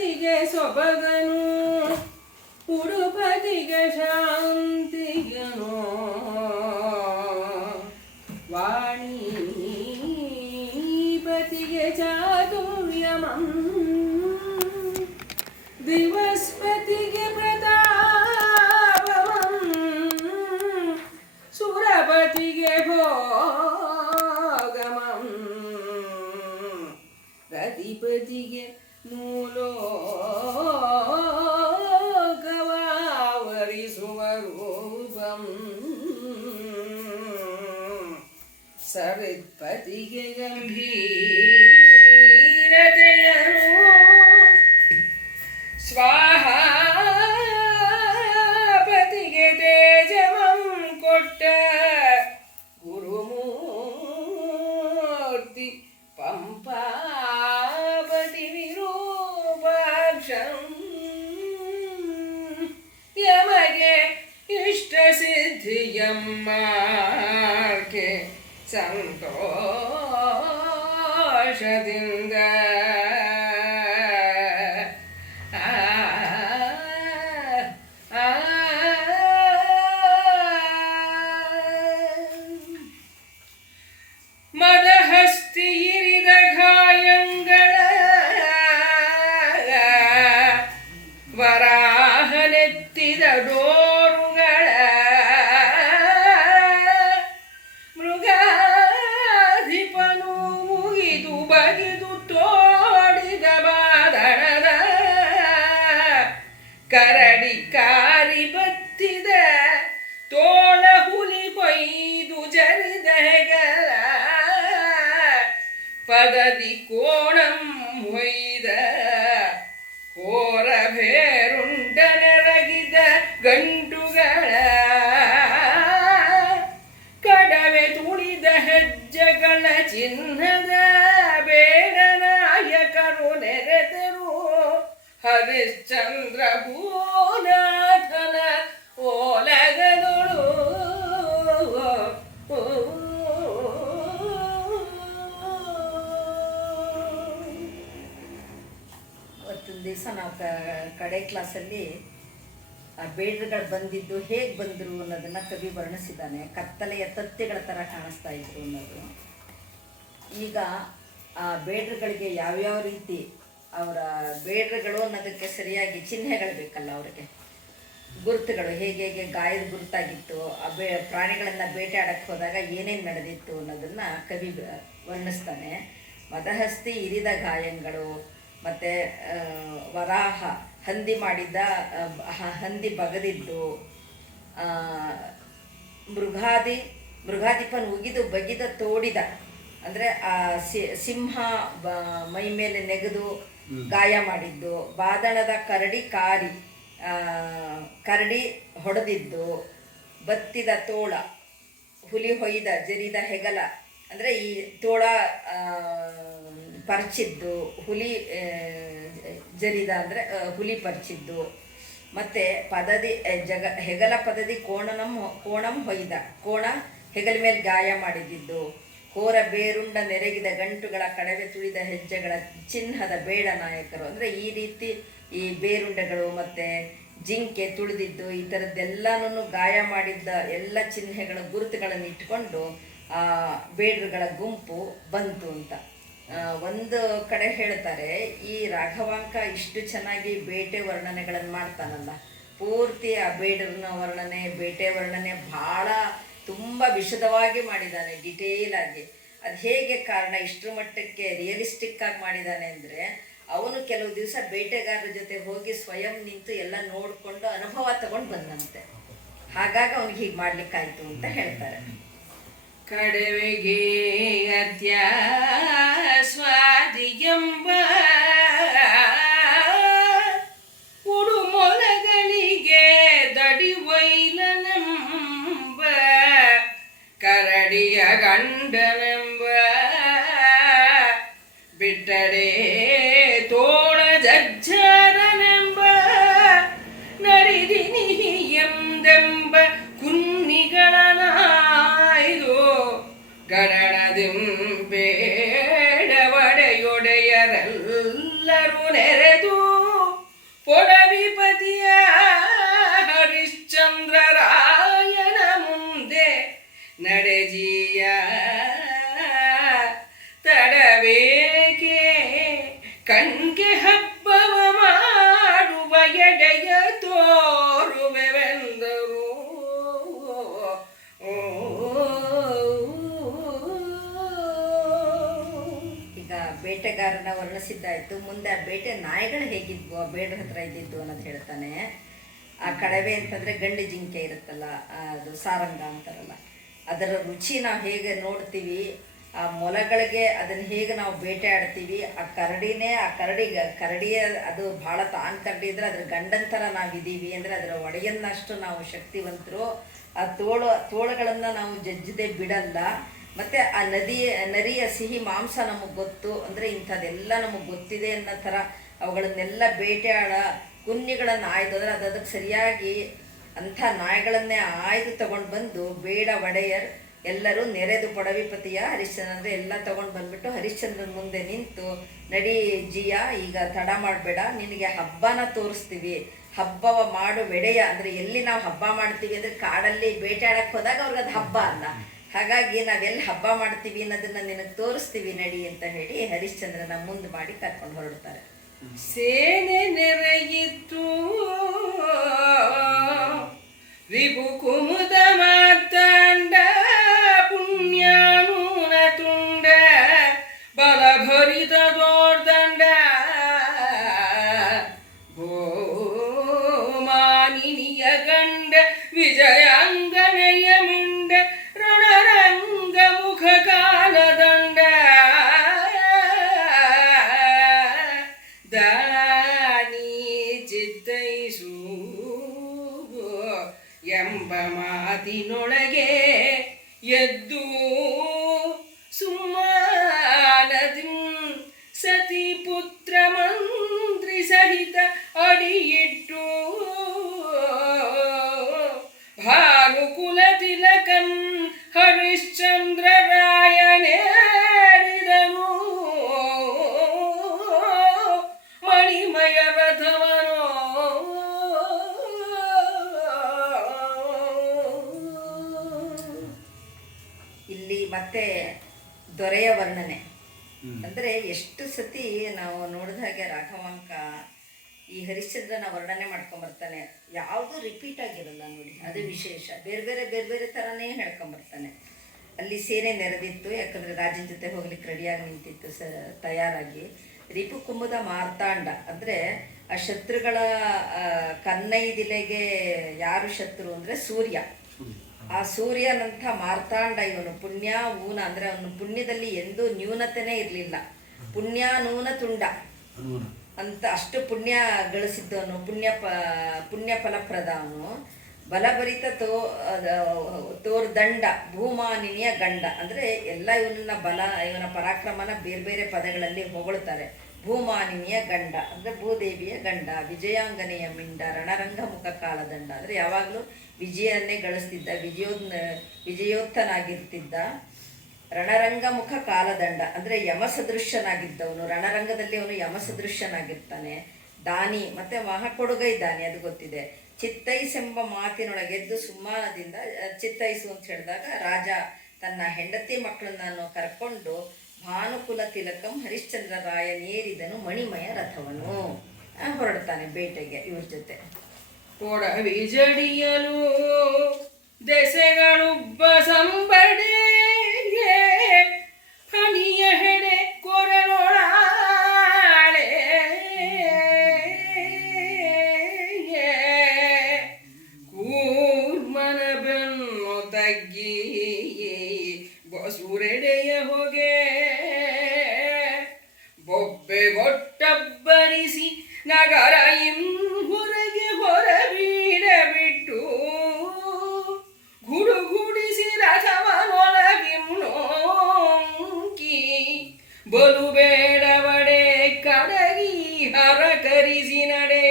ಉಡುಪತಿಗೆ ಸೊಬಗನು ಉಡುಪತಿಗೆ ಶಾಂತಿಗನು ವಾಣಿಪತಿಗೆ ಚಾತುರ್ಯಮಂ ದಿವಸ್ಪತಿಗೆ ಪ್ರತಾಪಮಂ ಸುರಪತಿಗೆ ಭೋಗಮಂ ರತಿಪತಿಗೆ ಮೂಲೋಕವಾವರಿಸುವ ರೂಪಂ ಸರಿತ್ಪತಿಗೆ ಗಂಭೀರತೆಯನು ಸ್ವಾಹಾಪತಿಗೆ ತೇಜಮಂ ಕೊಟ್ಟ ಗುರುಮೂರ್ತಿ ಪಂಪಾಪತಿ ವಿರೂಪಾಕ್ಷಂ ಯಮಗೆ ಇಷ್ಟ ಸಿದ್ಧಿಯಮ್ಮಾಕೆ ಸಂತೋಷದಿಂದ ಮದಹಸ್ತಿ ಇರಿದ ಗಾಯಂಗಳ ವರಾಹನೆತ್ತಿದ ಡೋರುಗಳ ಮೃಗಾಧಿಪನು ಮುಗಿದು ಬಗಿದು ತೋಡಿದ ಬಾದಣದ ಕರಡಿ ಕಾರಿ ಬತ್ತಿದ ತೋಳ ಹುಲಿ ಕೊಯ್ದು ಜರಿದ ಹೆಗಲ ಪದದಿ ಕೋಣಂ ಹೊಯ್ದ ಹೋರ ಭೇರುಂಡ ನೆರಗಿದ ಗಂಟುಗಳ ಕಡವೆ ತುಳಿದ ಹೆಜ್ಜೆಗಳ ಚಿಹ್ನದ ಬೇಡ ನಾಯಕರು ನೆರೆದರು ಹರಿಶ್ಚಂದ್ರ ಭೂನಾಥನ ಓಲಗದೊಳು ಅವತ್ತೊಂದು ದಿವಸ ನಾವು ಕಡೆ ಕ್ಲಾಸಲ್ಲಿ ಆ ಬೇಡ್ರುಗಳು ಬಂದಿದ್ದು ಹೇಗೆ ಬಂದರು ಅನ್ನೋದನ್ನು ಕವಿ ವರ್ಣಿಸಿದ್ದಾನೆ. ಕತ್ತಲೆಯ ತತ್ತೆಗಳ ಥರ ಕಾಣಿಸ್ತಾ ಇದ್ರು ಅನ್ನೋದು. ಈಗ ಆ ಬೇಡ್ರುಗಳಿಗೆ ಯಾವ್ಯಾವ ರೀತಿ ಅವರ ಬೇಡ್ರುಗಳು ಅನ್ನೋದಕ್ಕೆ ಸರಿಯಾಗಿ ಚಿಹ್ನೆಗಳು ಬೇಕಲ್ಲ, ಅವರಿಗೆ ಗುರುತುಗಳು ಹೇಗೆ ಹೇಗೆ ಗಾಯದ ಗುರುತಾಗಿತ್ತು, ಆ ಪ್ರಾಣಿಗಳನ್ನು ಬೇಟೆಯಾಡಕ್ಕೆ ಹೋದಾಗ ಏನೇನು ನಡೆದಿತ್ತು ಅನ್ನೋದನ್ನು ಕವಿ ವರ್ಣಿಸ್ತಾನೆ. ಮದಹಸ್ತಿ ಇರಿದ ಗಾಯಗಳು, ಮತ್ತು ವರಾಹ ಹಂದಿ ಮಾಡಿದ್ದ ಹಂದಿ ಬಗದಿದ್ದು, ಮೃಗಾಧಿಪನ್ ಉಗಿದು ಬಗಿದ ತೋಡಿದ ಅಂದರೆ ಆ ಸಿಂಹ ಮೈ ಮೇಲೆ ನೆಗೆದು ಗಾಯ ಮಾಡಿದ್ದು, ಬಾದಣದ ಕರಡಿ ಹೊಡೆದಿದ್ದು, ಬತ್ತಿದ ತೋಳ ಹುಲಿ ಹೊಯ್ದ ಜರಿದ ಹೆಗಲ ಅಂದರೆ ಈ ತೋಳ ಪರ್ಚಿದ್ದು, ಹುಲಿ ಜರಿದ ಅಂದರೆ ಹುಲಿ ಪರ್ಚಿದ್ದು, ಮತ್ತು ಪದದಿ ಹೆಗಲ ಪದದಿ ಕೋಣಂ ಹೊಯ್ದ ಕೋಣ ಹೆಗಲ ಮೇಲೆ ಗಾಯ ಮಾಡಿದ್ದು, ಹೋರ ಬೇರುಂಡ ನೆರಗಿದ ಗಂಟುಗಳ ಕಡವೆ ತುಳಿದ ಹೆಜ್ಜೆಗಳ ಚಿಹ್ನದ ಬೇಡ ನಾಯಕರು ಅಂದರೆ ಈ ರೀತಿ ಈ ಬೇರುಂಡೆಗಳು ಮತ್ತು ಜಿಂಕೆ ತುಳಿದಿದ್ದು ಈ ಥರದ್ದೆಲ್ಲನೂ ಗಾಯ ಮಾಡಿದ್ದ ಎಲ್ಲ ಚಿಹ್ನೆಗಳ ಗುರುತುಗಳನ್ನು ಇಟ್ಕೊಂಡು ಆ ಬೇಡ್ರುಗಳ ಗುಂಪು ಬಂತು ಅಂತ. ಒಂದು ಕಡೆ ಹೇಳ್ತಾರೆ, ಈ ರಾಘವಾಂಕ ಇಷ್ಟು ಚೆನ್ನಾಗಿ ಬೇಟೆ ವರ್ಣನೆಗಳನ್ನು ಮಾಡ್ತಾನಲ್ಲ, ಪೂರ್ತಿ ಆ ಬೇಡರನ ವರ್ಣನೆ ಬೇಟೆ ವರ್ಣನೆ ಭಾಳ ತುಂಬ ವಿಶದವಾಗಿ ಮಾಡಿದ್ದಾನೆ, ಡಿಟೇಲ್ ಆಗಿ. ಅದು ಹೇಗೆ ಕಾರಣ ಇಷ್ಟರ ಮಟ್ಟಕ್ಕೆ ರಿಯಲಿಸ್ಟಿಕ್ ಆಗಿ ಮಾಡಿದ್ದಾನೆ ಅಂದರೆ, ಅವನು ಕೆಲವು ದಿವಸ ಬೇಟೆಗಾರರ ಜೊತೆ ಹೋಗಿ ಸ್ವಯಂ ನಿಂತು ಎಲ್ಲ ನೋಡಿಕೊಂಡು ಅನುಭವ ತಗೊಂಡು ಬಂದಂತೆ. ಹಾಗಾಗಿ ಅವನಿಗೆ ಹೀಗೆ ಮಾಡ್ಲಿಕ್ಕಾಯ್ತು ಅಂತ ಹೇಳ್ತಾರೆ. ಕಡವೆಗೆ ಅತ್ಯ ಸ್ವಾದಿಯಂಬ ಉಡುಮೊಲಗಳಿಗೆ ದಡಿವೈಲನೆಂಬ ಕರಡಿಯ ಗಂಡನೆಂಬ ಬಿಟ್ಟಡೆ ತೋಳ ಜಜ್ಜರನೆಂಬ ನರಿದಿನಿ ಎಂದೆಂಬ ಕುನ್ನಿಗಳ ನಾಯ್ದು ಗಣನದಿಂಬೇಡವಡೆಯೊಡೆಯರೆಲ್ಲರೂ ನೆರೆದು ಗೆಳೆಯ ತಡಬೇಕೆ ಕಣ್ಗೆ ಹಬ್ಬವ ಮಾಡುವ ಎಡೆಯ ತೋರುವೆವೆಂದರು. ಈಗ ಬೇಟೆಗಾರನ ವರ್ಣಿಸಿದ್ದಾಯ್ತು. ಮುಂದೆ ಆ ಬೇಟೆ ನಾಯಿಗಳು ಹೇಗಿದ್ವು, ಆ ಬೇಡರ ಹತ್ರ ಇದ್ದಿದ್ದು ಅನ್ನೋದು ಹೇಳ್ತಾನೆ. ಆ ಕಡವೆ ಅಂತಂದರೆ ಗಂಡು ಜಿಂಕೆ ಇರುತ್ತಲ್ಲ, ಅದು ಸಾರಂಗ ಅಂತಾರಲ್ಲ, ಅದರ ರುಚಿ ನಾವು ಹೇಗೆ ನೋಡ್ತೀವಿ, ಆ ಮೊಲಗಳಿಗೆ ಅದನ್ನು ಹೇಗೆ ನಾವು ಬೇಟೆ ಆಡ್ತೀವಿ, ಆ ಕರಡಿಯ ಅದು ಭಾಳ ತಾನು ಕರಡಿ ಇದ್ರೆ ಅದ್ರ ಗಂಡನ ಥರ ನಾವಿದ್ದೀವಿ ಅಂದರೆ ಅದರ ಒಡೆಯನ್ನಷ್ಟು ನಾವು ಶಕ್ತಿವಂತರು. ಆ ತೋಳುಗಳನ್ನು ನಾವು ಜಜ್ಜದೆ ಬಿಡಲ್ಲ. ಮತ್ತು ಆ ನರಿಯ ಸಿಹಿ ಮಾಂಸ ನಮಗೆ ಗೊತ್ತು, ಅಂದರೆ ಇಂಥದ್ದೆಲ್ಲ ನಮಗೆ ಗೊತ್ತಿದೆ ಅನ್ನೋ ಥರ ಅವುಗಳನ್ನೆಲ್ಲ ಬೇಟೆಯಾಡ ಕುನ್ನಿಗಳನ್ನು ಆಯ್ದು ಅಂದರೆ ಅದಕ್ಕೆ ಸರಿಯಾಗಿ ಅಂಥ ನಾಯಿಗಳನ್ನೇ ಆಯ್ದು ತಗೊಂಡು ಬಂದು ಬೇಡ ಒಡೆಯರ್ ಎಲ್ಲರೂ ನೆರೆದು ಪೊಡವಿಪತಿಯ ಹರಿಶ್ಚಂದ್ರ ಅಂದರೆ ಎಲ್ಲ ತೊಗೊಂಡು ಬಂದುಬಿಟ್ಟು ಹರಿಶ್ಚಂದ್ರನ ಮುಂದೆ ನಿಂತು, ನಡಿ ಜಿಯ, ಈಗ ತಡ ಮಾಡಬೇಡ, ನಿನಗೆ ಹಬ್ಬನ ತೋರಿಸ್ತೀವಿ, ಹಬ್ಬವ ಮಾಡು ವೆಡೆಯ. ಅಂದರೆ ಎಲ್ಲಿ ನಾವು ಹಬ್ಬ ಮಾಡ್ತೀವಿ ಅಂದರೆ ಕಾಡಲ್ಲಿ ಬೇಟೆ ಆಡಕ್ಕೆ ಹೋದಾಗ ಅವ್ರಿಗೆ ಅದು ಹಬ್ಬ ಅಲ್ಲ. ಹಾಗಾಗಿ ನಾವೆಲ್ಲಿ ಹಬ್ಬ ಮಾಡ್ತೀವಿ ಅನ್ನೋದನ್ನು ನಿನಗೆ ತೋರಿಸ್ತೀವಿ ನಡಿ ಅಂತ ಹೇಳಿ ಹರಿಶ್ಚಂದ್ರನ ಮುಂದೆ ಮಾಡಿ ಕರ್ಕೊಂಡು ಹೊರಡ್ತಾರೆ. ಸೇನೆ ನೆರೆಯಿತು ರಿಪು ಕುಮುದ ಮಾರ್ತಾಂಡ ಪುಣ್ಯಾನೂನ ತುಂಡ ಬಲಭರಿತ ದೋರ್ದಂಡ ಗೋಮಾನಿನಿಯ ಗಂಡ ವಿಜಯಾಂಗನೆಯ ಮಿಂಡ ರಣರಂಗ ಮುಖ ಕಾಲದಂಡ ದಾನಿ ಚಿತ್ತೈಸು ಎಂಬ ಮಾತಿನೊಳಗೆ ಎದ್ದು ಸುಮ್ಮಾನದಿ ಸತಿ ಪುತ್ರ ಮಂತ್ರಿ ಸಹಿತ ಅಡಿಯಿಟ್ಟು ಭಾನುಕುಲ ತಿಲಕಂ ಹರಿಶ್ಚಂದ್ರ ರಾಯನೇರಿದನು ಮಣಿಮಯ ರಥವನೋ. ಇಲ್ಲಿ ಮತ್ತೆ ದೊರೆಯ ವರ್ಣನೆ ಅಂದರೆ ಎಷ್ಟು ಸತಿ ನಾವು ನೋಡಿದ ಹಾಗೆ ರಾಘವಾಂಕ ಈ ಹರಿಶ್ಚಂದ್ರನ ವರ್ಣನೆ ಮಾಡ್ಕೊಂಬರ್ತಾನೆ. ಯಾವುದು ರಿಪೀಟ್ ಆಗಿರಲ್ಲ ನೋಡಿ, ಅದು ವಿಶೇಷ. ಬೇರೆ ಬೇರೆ ಥರನೇ ಹೇಳ್ಕೊಂಬರ್ತಾನೆ. ಅಲ್ಲಿ ಸೇನೆ ನೆರೆದಿತ್ತು, ಯಾಕಂದರೆ ರಾಜನ ಜೊತೆ ಹೋಗ್ಲಿಕ್ಕೆ ರೆಡಿಯಾಗಿ ನಿಂತಿತ್ತು ತಯಾರಾಗಿ. ರಿಪು ಕುಂಭದ ಮಾರ್ತಾಂಡ ಅಂದರೆ ಆ ಶತ್ರುಗಳ ಕನ್ನೈದಿಲೆಗೆ ಯಾರು ಶತ್ರು ಅಂದರೆ ಸೂರ್ಯ. ಆ ಸೂರ್ಯನಂಥ ಮಾರ್ತಾಂಡ ಇವನು. ಪುಣ್ಯ ಊನ ಅಂದರೆ ಅವನು ಪುಣ್ಯದಲ್ಲಿ ಎಂದೂ ನ್ಯೂನತೆನೇ ಇರಲಿಲ್ಲ. ಪುಣ್ಯಾನೂನ ತುಂಡ ಅಂತ ಅಷ್ಟು ಪುಣ್ಯ ಗಳಿಸಿದ್ದವನು, ಪುಣ್ಯ ಫಲಪ್ರದ ಅವನು. ಬಲಭರಿತ ತೋರ್ದಂಡ ಭೂಮಾನಿನಿಯ ಗಂಡ ಅಂದರೆ ಎಲ್ಲ ಇವನ ಪರಾಕ್ರಮನ ಬೇರೆ ಪದಗಳಲ್ಲಿ ಹೊಗಳ್ತಾರೆ. ಭೂಮಾನಿನಿಯ ಗಂಡ ಅಂದರೆ ಭೂದೇವಿಯ ಗಂಡ. ವಿಜಯಾಂಗನೆಯ ಮಿಂಡ ರಣರಂಗ ಮುಖ ಕಾಲದಂಡ ಅಂದರೆ ಯಾವಾಗಲೂ ವಿಜಯನ್ನೇ ಗಳಿಸ್ತಿದ್ದ, ವಿಜಯೋತ್ತನಾಗಿರ್ತಿದ್ದ. ರಣರಂಗ ಮುಖ ಕಾಲದಂಡ ಅಂದರೆ ಯಮಸದೃಶ್ಯನಾಗಿದ್ದವನು. ರಣರಂಗದಲ್ಲಿ ಅವನು ಯಮಸದೃಶ್ಯನಾಗಿರ್ತಾನೆ. ದಾನಿ ಮತ್ತು ಮಹಾಕೊಡುಗೈ ದಾನಿ, ಅದು ಗೊತ್ತಿದೆ. ಚಿತ್ತೈಸೆಂಬ ಮಾತಿನೊಳಗೆದ್ದು ಸುಮ್ಮಾನದಿಂದ, ಚಿತ್ತೈಸು ಅಂತ ಹೇಳಿದಾಗ ರಾಜ ತನ್ನ ಹೆಂಡತಿ ಮಕ್ಕಳನ್ನು ಕರ್ಕೊಂಡು ಭಾನುಕುಲ ತಿಲಕಂ ಹರಿಶ್ಚಂದ್ರ ರಾಯನೇರಿದನು ಮಣಿಮಯ ರಥವನು ಹೊರಡ್ತಾನೆ ಬೇಟೆಗೆ ಇವ್ರ ಜೊತೆ. ಕೊಡವಿ ಜಡಿಯಲು ದೆಸೆಗಳುಬ್ಬ ಸಂಬಡೆ ಹನಿಯ ಹೆಡೆ ಕೊರಳೊಳಾಳೆ ಕೂರ್ಮನ ಬೆನ್ನು ತಗ್ಗಿ ಬಸುರೆಡೆಯ ಹೊಗೆ ಬೊಬ್ಬೆಗೊಟ್ಟಬ್ಬರಿಸಿ ನಗರ ಹೊರಗೆ ಹೊರಬೀಡಬಿಟ್ಟು ಗುಡುಗುಡಿಸಿ ರಥವನೊಳಗಿನ್ನೋಂಕಿ ಬಲು ಬೇಡವಡೆ ಕಡಗಿ ಹರಕರಿಸಿ ನಡೆ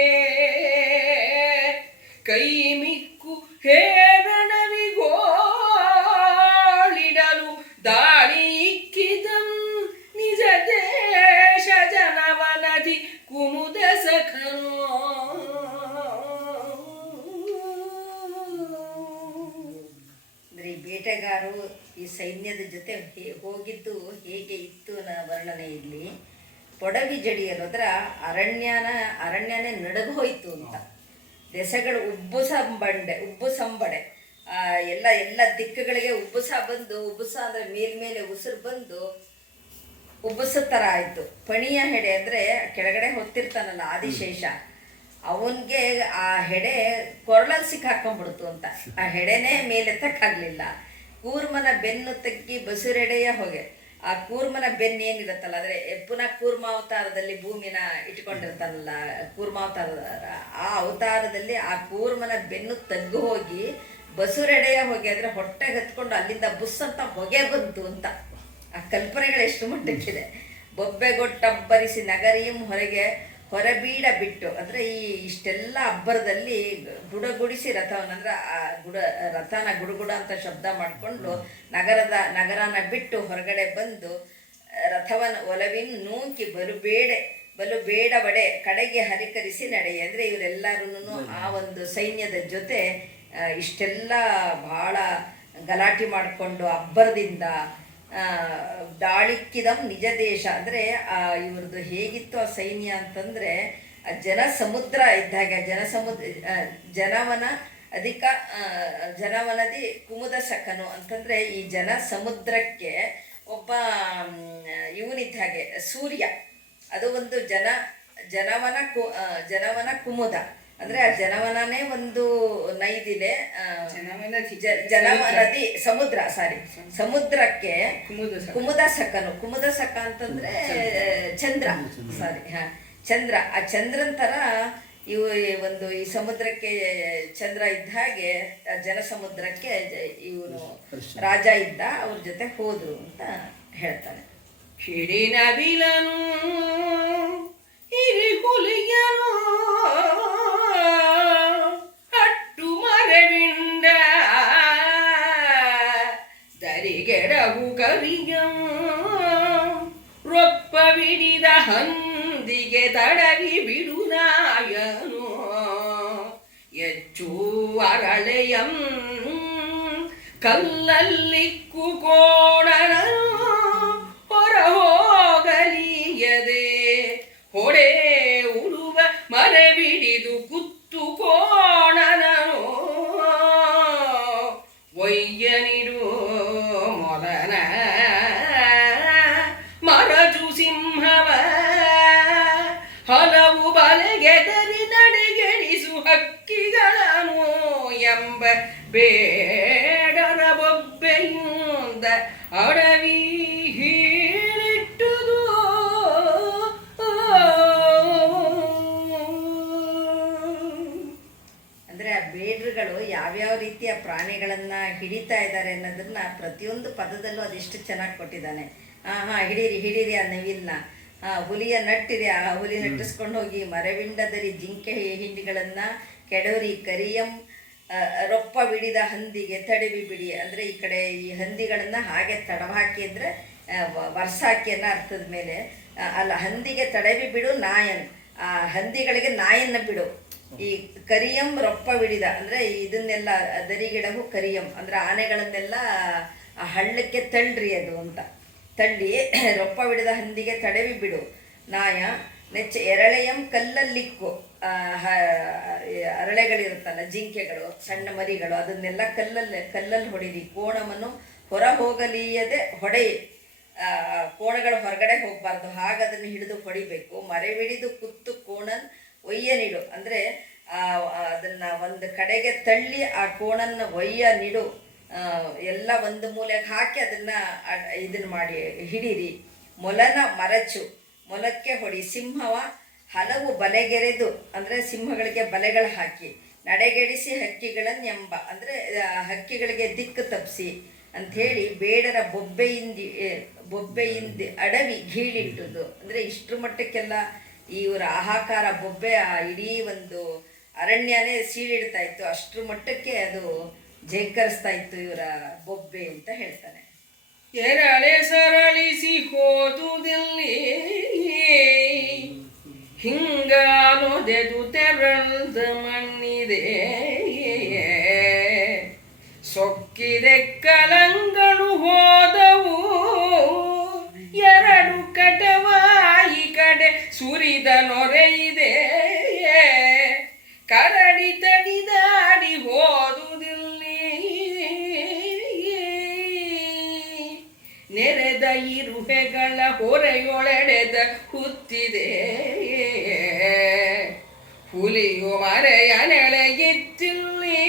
ಕೈ ಮಿಕ್ಕು ಹೇರಣವಿಗೋಳಿಡಲು ದಾಳಿ ಇಕ್ಕಿದಂ ನಿಜ ದೇಶ ಜನವನದಿ ಕುಮುದ ಸಖನೋ. ಅಂದರೆ ಈ ಬೇಟೆಗಾರರು ಈ ಸೈನ್ಯದ ಜೊತೆ ಹೋಗಿದ್ದು ಹೇಗೆ ಇತ್ತು ವರ್ಣನೆ ಇಲ್ಲಿ. ಪೊಡವಿ ಜಡಿಯಲು ಅದರ ಅರಣ್ಯನೇ ನಡಗೋಯ್ತು ಅಂತ. ದೆಸೆಗಳು ಉಬ್ಬು ಸಂಬಡೆ ಎಲ್ಲ ದಿಕ್ಕುಗಳಿಗೆ ಉಬ್ಬುಸ ಬಂದು, ಉಬ್ಬುಸ ಅಂದರೆ ಮೇಲ್ಮೇಲೆ ಉಸಿರು ಬಂದು ಉಬ್ಬಸ ಥರ ಆಯಿತು. ಪಣಿಯ ಹೆಡೆ ಅಂದರೆ ಕೆಳಗಡೆ ಹೊತ್ತಿರ್ತಾನಲ್ಲ ಆದಿಶೇಷ, ಅವನಿಗೆ ಆ ಹೆಡೆ ಕೊರಳಲ್ಲಿ ಸಿಕ್ಕಾಕೊಂಡ್ಬಿಡ್ತು ಅಂತ. ಆ ಹೆಡೆನೇ ಮೇಲೆತ್ತಕ್ಕಾಗಲಿಲ್ಲ. ಕೂರ್ಮನ ಬೆನ್ನು ತಗ್ಗಿ ಬಸುರೆಡೆಯ ಹೊಗೆ. ಆ ಕೂರ್ಮನ ಬೆನ್ನು ಏನಿರುತ್ತಲ್ಲ, ಅಂದರೆ ಪುನಃ ಕೂರ್ಮಾವತಾರದಲ್ಲಿ ಭೂಮಿನ ಇಟ್ಕೊಂಡಿರ್ತಾನಲ್ಲ, ಕೂರ್ಮಾವತಾರ ಆ ಅವತಾರದಲ್ಲಿ ಆ ಕೂರ್ಮನ ಬೆನ್ನು ತಗ್ಗು ಹೋಗಿ ಬಸುರೆಡೆಯ ಹೊಗೆ ಅಂದರೆ ಹೊಟ್ಟೆಗೆ ಹತ್ಕೊಂಡು ಅಲ್ಲಿಂದ ಬುಸ್ ಅಂತ ಹೊಗೆ ಬಂತು ಅಂತ. ಆ ಕಲ್ಪನೆಗಳು ಎಷ್ಟು ಮಟ್ಟಕ್ಕಿದೆ. ಬೊಬ್ಬೆಗೊಟ್ಟಬ್ಬರಿಸಿ ನಗರಿಯಂ ಹೊರಬೀಡ ಬಿಟ್ಟು ಅಂದರೆ ಇಷ್ಟೆಲ್ಲ ಅಬ್ಬರದಲ್ಲಿ ಗುಡಗುಡಿಸಿ ರಥವನ್ನು ಅಂದರೆ ರಥನ ಗುಡುಗುಡ ಅಂತ ಶಬ್ದ ಮಾಡಿಕೊಂಡು ನಗರನ ಬಿಟ್ಟು ಹೊರಗಡೆ ಬಂದು ರಥವನ್ನು ಒಲವಿನ ನೂಕಿ ಬಲು ಬೇಡವಡೆ ಕಡೆಗೆ ಹರಿಕರಿಸಿ ನಡೆಯ. ಅಂದರೆ ಇವರೆಲ್ಲರೂ ಆ ಒಂದು ಸೈನ್ಯದ ಜೊತೆ ಇಷ್ಟೆಲ್ಲ ಬಹಳ ಗಲಾಟೆ ಮಾಡಿಕೊಂಡು ಅಬ್ಬರದಿಂದ ದಾಳಿಕ್ಕಿದಂ ನಿಜ ದೇಶ. ಅಂದರೆ ಇವ್ರದ್ದು ಹೇಗಿತ್ತು ಆ ಸೈನ್ಯ ಅಂತಂದರೆ, ಜನಸಮುದ್ರ ಇದ್ದಾಗ ಜನವನದಿ ಕುಮುದ ಸಖನು ಅಂತಂದರೆ ಈ ಜನಸಮುದ್ರಕ್ಕೆ ಒಬ್ಬ ಇವನಿದ್ದ ಹಾಗೆ ಸೂರ್ಯ. ಅದು ಒಂದು ಜನವನ ಕುಮುದ ಅಂದರೆ ಆ ಜನವನನೇ ಒಂದು ನೈದಿದೆ. ಜನವನದಿ ಸಮುದ್ರಕ್ಕೆ ಕುಮುದ ಸಖ ಅಂತಂದ್ರೆ ಚಂದ್ರ. ಚಂದ್ರ. ಆ ಚಂದ್ರನ್ ಥರ ಈ ಸಮುದ್ರಕ್ಕೆ ಚಂದ್ರ ಇದ್ದ ಹಾಗೆ ಜನಸಮುದ್ರಕ್ಕೆ ಇವನು ರಾಜ ಇದ್ದ, ಅವ್ರ ಜೊತೆ ಹೋದ್ರು ಅಂತ ಹೇಳ್ತಾನೆ. ಹಿಡಿನ ಬಿಲನು ಹಿರಿ ಹುಲಿಯನು ಅಟ್ಟು ಮರವಿಂಡ ದರಿಗೆಡವು ಕರಿಯಂ ರೊಪ್ಪ ಬಿಡಿದ ಹಂದಿಗೆ ತಡವಿ ಬಿಡುನಾಯನು ಹೆಚ್ಚು ಅರಳೆಯಂ ಕಲ್ಲಲ್ಲಿಕ್ಕು ಕೋಣನನು ಹೊರ ಹೋಗಲಿಯದೆ ಹೊಡೆ ಉಡುವ ಮರೆ ಬಿಡಿದು ಕುತ್ತು ಕೋಣನನು ಒಯ್ಯನಿಡು ಮೊಲನ ಮರಜು ಸಿಂಹವ ಹಲವು ಬಲೆಗೆದರಿ ನಡೆಗೆಡಿಸು ಹಕ್ಕಿಗಳನ್ನು ಎಂಬ ಬೇಡರ ಬೊಬ್ಬೆಯಿಂದ ಅಡವಿ ಹೀಳಿಟ್ಟುದು. ಅಂದರೆ ಆ ಬೇಡ್ರುಗಳು ಯಾವ್ಯಾವ ರೀತಿಯ ಪ್ರಾಣಿಗಳನ್ನ ಹಿಡಿತಾ ಇದ್ದಾರೆ ಅನ್ನೋದನ್ನ ಪ್ರತಿಯೊಂದು ಪದದಲ್ಲೂ ಅದೆಷ್ಟು ಚೆನ್ನಾಗಿ ಕೊಟ್ಟಿದ್ದಾನೆ. ಹಿಡೀರಿ ಆ ನವಿಲ್ನ, ಹುಲಿಯ ನಟ್ಟಿರಿ, ಆ ಹುಲಿ ನಟ್ಟಿಸ್ಕೊಂಡು ಹೋಗಿ ಮರವಿಂಡದರಿ ಜಿಂಕೆ ಹಿಂಡಿಗಳನ್ನು ಕೆಡವರಿ ಕರಿಯಂ ರೊಪ್ಪ ಬಿಡಿದ ಹಂದಿಗೆ ತಡವಿ ಬಿಡಿ. ಅಂದರೆ ಈ ಕಡೆ ಈ ಹಂದಿಗಳನ್ನು ಹಾಗೆ ತಡವಾಕಿ ಅಂದರೆ ವರ್ಷಾಕಿ ಅನ್ನೋ ಅರ್ಥದ ಮೇಲೆ ಅಲ್ಲ, ಹಂದಿಗೆ ತಡವಿ ಬಿಡು ನಾಯನ್, ಆ ಹಂದಿಗಳಿಗೆ ನಾಯನ್ನ ಬಿಡು. ಈ ಕರಿಯಂ ರೊಪ್ಪ ಬಿಡಿದ ಅಂದರೆ ಇದನ್ನೆಲ್ಲ ದರಿಗಿಡವು ಕರಿಯಂ ಅಂದರೆ ಆನೆಗಳನ್ನೆಲ್ಲ ಹಳ್ಳಕ್ಕೆ ತಳ್ಳ್ರಿ ಅದು ಅಂತ. ತಳ್ಳಿ ರೊಪ್ಪ ಬಿಡಿದ ಹಂದಿಗೆ ತಡವಿ ಬಿಡು ನಾಯ ನೆಚ್ಚ ಎರಳೆಯಂ ಕಲ್ಲಲ್ಲಿಕ್ಕು. ಅರಳೆಗಳಿರುತ್ತಲ್ಲ, ಜಿಂಕೆಗಳು, ಸಣ್ಣ ಮರಿಗಳು, ಅದನ್ನೆಲ್ಲ ಕಲ್ಲಲ್ಲಿ ಹೊಡೀರಿ. ಕೋಣವನ್ನು ಹೊರ ಹೋಗಲಿಯದೆ ಹೊಡೆಯಿ. ಕೋಣಗಳು ಹೊರಗಡೆ ಹೋಗಬಾರ್ದು, ಹಾಗೆ ಅದನ್ನು ಹಿಡಿದು ಹೊಡಿಬೇಕು. ಮರೆವಿಡಿದು ಕುತ್ತು ಕೋಣನ್ ಒಯ್ಯನಿಡು ಅಂದರೆ ಅದನ್ನು ಒಂದು ಕಡೆಗೆ ತಳ್ಳಿ ಆ ಕೋಣನ್ನು ಒಯ್ಯನಿಡು. ಎಲ್ಲ ಒಂದು ಮೂಲೆಗೆ ಹಾಕಿ ಇದನ್ನು ಮಾಡಿ ಹಿಡೀರಿ. ಮೊಲನ ಮರಚು, ಮೊಲಕ್ಕೆ ಹೊಡಿ. ಸಿಂಹವ ಹಲವು ಬಲೆಗೆರೆದು ಅಂದರೆ ಸಿಂಹಗಳಿಗೆ ಬಲೆಗಳು ಹಾಕಿ. ನಡೆಗೆಡಿಸಿ ಹಕ್ಕಿಗಳನ್ನೆಂಬ ಅಂದರೆ ಹಕ್ಕಿಗಳಿಗೆ ದಿಕ್ಕು ತಪ್ಪಿಸಿ ಅಂಥೇಳಿ ಬೇಡರ ಬೊಬ್ಬೆಯಿಂದ ಅಡವಿ ಗೀಳಿಟ್ಟುದು. ಅಂದರೆ ಇಷ್ಟರ ಮಟ್ಟಕ್ಕೆಲ್ಲ ಇವರ ಆಹಾಕಾರ ಬೊಬ್ಬೆ ಆ ಇಡೀ ಒಂದು ಅರಣ್ಯನೇ ಸೀಳಿಡ್ತಾ ಇತ್ತು. ಅಷ್ಟರ ಮಟ್ಟಕ್ಕೆ ಅದು ಜೇಂಕರಿಸ್ತಾ ಇತ್ತು ಇವರ ಬೊಬ್ಬೆ ಅಂತ ಹೇಳ್ತಾನೆ. ಎರಳೆ ಸರಳಿಸಿ ಹೋದುದಲ್ಲಿ ಹಿಂಗಾಲೊದೆದು ತೆರಳ್ದ ಮಣ್ಣಿದೆ ಸೊಕ್ಕಿದೆ ಕಲಂಗಳು ನೆರೆದ ಇರುವೆಗಳ ಹೊರೆಯೊಳೆಡೆದ ಹುತ್ತಿದೆ ಹುಲಿಯು ಮರೆಯ ನೆಳೆಗಿತ್ತಿಲ್ಲಿ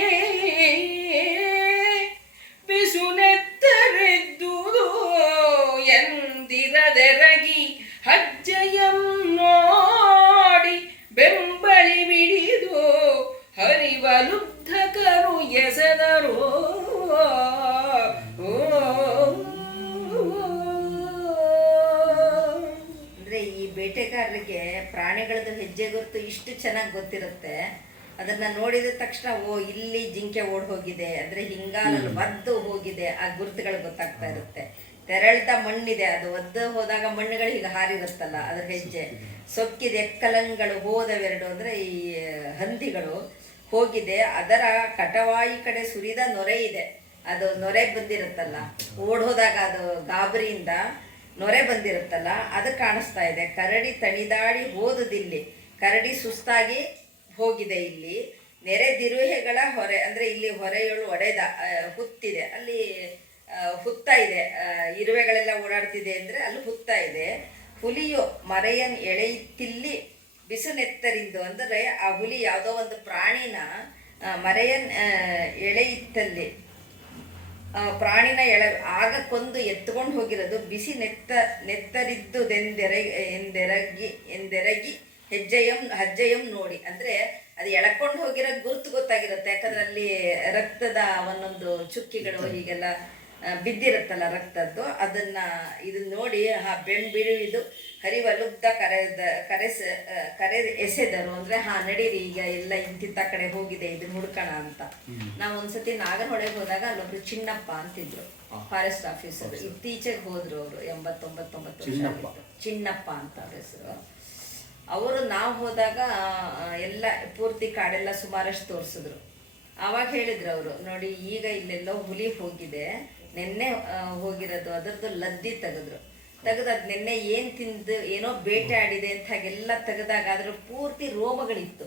ಬಿಸುನೆತ್ತರೆದ್ದುದು ಎಂದಿರದೆರಗಿ ಹಜ್ಜೆಯಂ ನೋಡಿ ಬೆಂಬಳಿ ಬಿಡಿದು ಹರಿವ ಲುಬ್ಧಕರು ಎಸೆದರು ಅಂದ್ರೆ ಈ ಬೇಟೆಗಾರರಿಗೆ ಪ್ರಾಣಿಗಳದ್ದು ಹೆಜ್ಜೆ ಗುರುತು ಇಷ್ಟು ಚೆನ್ನಾಗಿ ಗೊತ್ತಿರುತ್ತೆ. ಅದನ್ನ ನೋಡಿದ ತಕ್ಷಣ ಓ ಇಲ್ಲಿ ಜಿಂಕೆ ಓಡ್ ಹೋಗಿದೆ ಅಂದ್ರೆ ಹಿಂಗಾಲಲ್ಲಿ ಒದ್ದು ಹೋಗಿದೆ, ಆ ಗುರುತುಗಳು ಗೊತ್ತಾಗ್ತಾ ಇರುತ್ತೆ. ತೆರಳ್ದ ಮಣ್ಣಿದೆ, ಅದು ಒದ್ದು ಹೋದಾಗ ಮಣ್ಣುಗಳು ಹೀಗೆ ಹಾರಿರುತ್ತಲ್ಲ ಅದ್ರ ಹೆಜ್ಜೆ. ಸೊಕ್ಕಿದ ಎಕ್ಕಲಂಗಳು ಹೋದವೆರಡು ಅಂದ್ರೆ ಈ ಹಂದಿಗಳು ಹೋಗಿದೆ, ಅದರ ಕಟವಾಯಿ ಕಡೆ ಸುರಿದ ನೊರೆ ಇದೆ. ಅದು ನೊರೆ ಬಂದಿರುತ್ತಲ್ಲ, ಓಡ್ ಹೋದಾಗ ಅದು ಗಾಬರಿಯಿಂದ ನೊರೆ ಬಂದಿರುತ್ತಲ್ಲ ಅದು ಕಾಣಿಸ್ತಾ ಇದೆ. ಕರಡಿ ತಣಿದಾಡಿ ಹೋದುದಿಲ್ಲಿ, ಕರಡಿ ಸುಸ್ತಾಗಿ ಹೋಗಿದೆ. ಇಲ್ಲಿ ನೆರೆದಿರುವೆಗಳ ಹೊರೆ ಅಂದ್ರೆ ಇಲ್ಲಿ ಹೊರೆಯೊಳು ಒಡೆದ ಹುತ್ತಿದೆ, ಅಲ್ಲಿ ಹುತ್ತಾ ಇದೆ, ಇರುವೆಗಳೆಲ್ಲ ಓಡಾಡ್ತಿದೆ ಅಂದ್ರೆ ಅಲ್ಲಿ ಹುತ್ತಾ ಇದೆ. ಹುಲಿಯು ಮರೆಯನ್ ಎಳೆಯುತ್ತಿಲ್ಲಿ ಬಿಸುನೆತ್ತರಿಂದು ಅಂದರೆ ಆ ಹುಲಿ ಯಾವುದೋ ಒಂದು ಪ್ರಾಣಿನ ಮರೆಯನ್ ಎಳೆಯಿತ್ತಲ್ಲಿ ಪ್ರಾಣಿನ ಆಗ ಕೊಂದು ಎತ್ಕೊಂಡು ಹೋಗಿರೋದು. ಬಿಸಿ ಎಂದೆರಗಿ ಹೆಜ್ಜೆಯಂ ನೋಡಿ ಅಂದ್ರೆ ಅದು ಎಳ್ಕೊಂಡು ಹೋಗಿರೋ ಗುರುತು ಗೊತ್ತಾಗಿರುತ್ತೆ. ಯಾಕಂದ್ರೆ ಅಲ್ಲಿ ರಕ್ತದ ಒಂದೊಂದು ಚುಕ್ಕಿಗಳು ಹೀಗೆಲ್ಲ ಬಿದ್ದಿರುತ್ತಲ್ಲ ರಕ್ತದ್ದು, ಇದನ್ನ ನೋಡಿ ಬೆಂಬಿಡಿದು ಹರಿವ ಲುಬ್ಧ ಕರೆ ಎಸೆದರು ಅಂದ್ರೆ ನಡೀರಿ ಈಗ ಎಲ್ಲ ಇಂತಿಂತ ಕಡೆ ಹೋಗಿದೆ ಇದನ್ನ ಹುಡ್ಕೋಣ ಅಂತ. ನಾವು ಒಂದ್ಸತಿ ನಾಗರಹೊಳೆಗೆ ಹೋದಾಗ ಅಲ್ಲೊಬ್ರು ಚಿನ್ನಪ್ಪ ಅಂತಿದ್ರು, ಫಾರೆಸ್ಟ್ ಆಫೀಸರ್. ಇತ್ತೀಚೆಗೆ ಹೋದ್ರು ಅವರು, 89 ವರ್ಷ. ಚಿನ್ನಪ್ಪ ಅಂತ ಅವ್ರ ಹೆಸರು. ಅವರು ನಾವು ಹೋದಾಗ ಎಲ್ಲ ಪೂರ್ತಿ ಕಾಡೆಲ್ಲ ಸುಮಾರಷ್ಟು ತೋರಿಸಿದ್ರು. ಆವಾಗ ಹೇಳಿದ್ರು ಅವರು, ನೋಡಿ ಈಗ ಇಲ್ಲೆಲ್ಲೋ ಹುಲಿ ಹೋಗಿದೆ, ನೆನ್ನೆ ಹೋಗಿರೋದು, ಅದರದ್ದು ಲದ್ದಿ ತೆಗೆದು ಅದು ನೆನ್ನೆ ಏನು ತಿಂದು ಏನೋ ಬೇಟೆ ಆಡಿದೆ ಅಂತ ಹಾಗೆಲ್ಲ ತೆಗೆದಾಗ ಅದ್ರ ಪೂರ್ತಿ ರೋಮಗಳಿತ್ತು.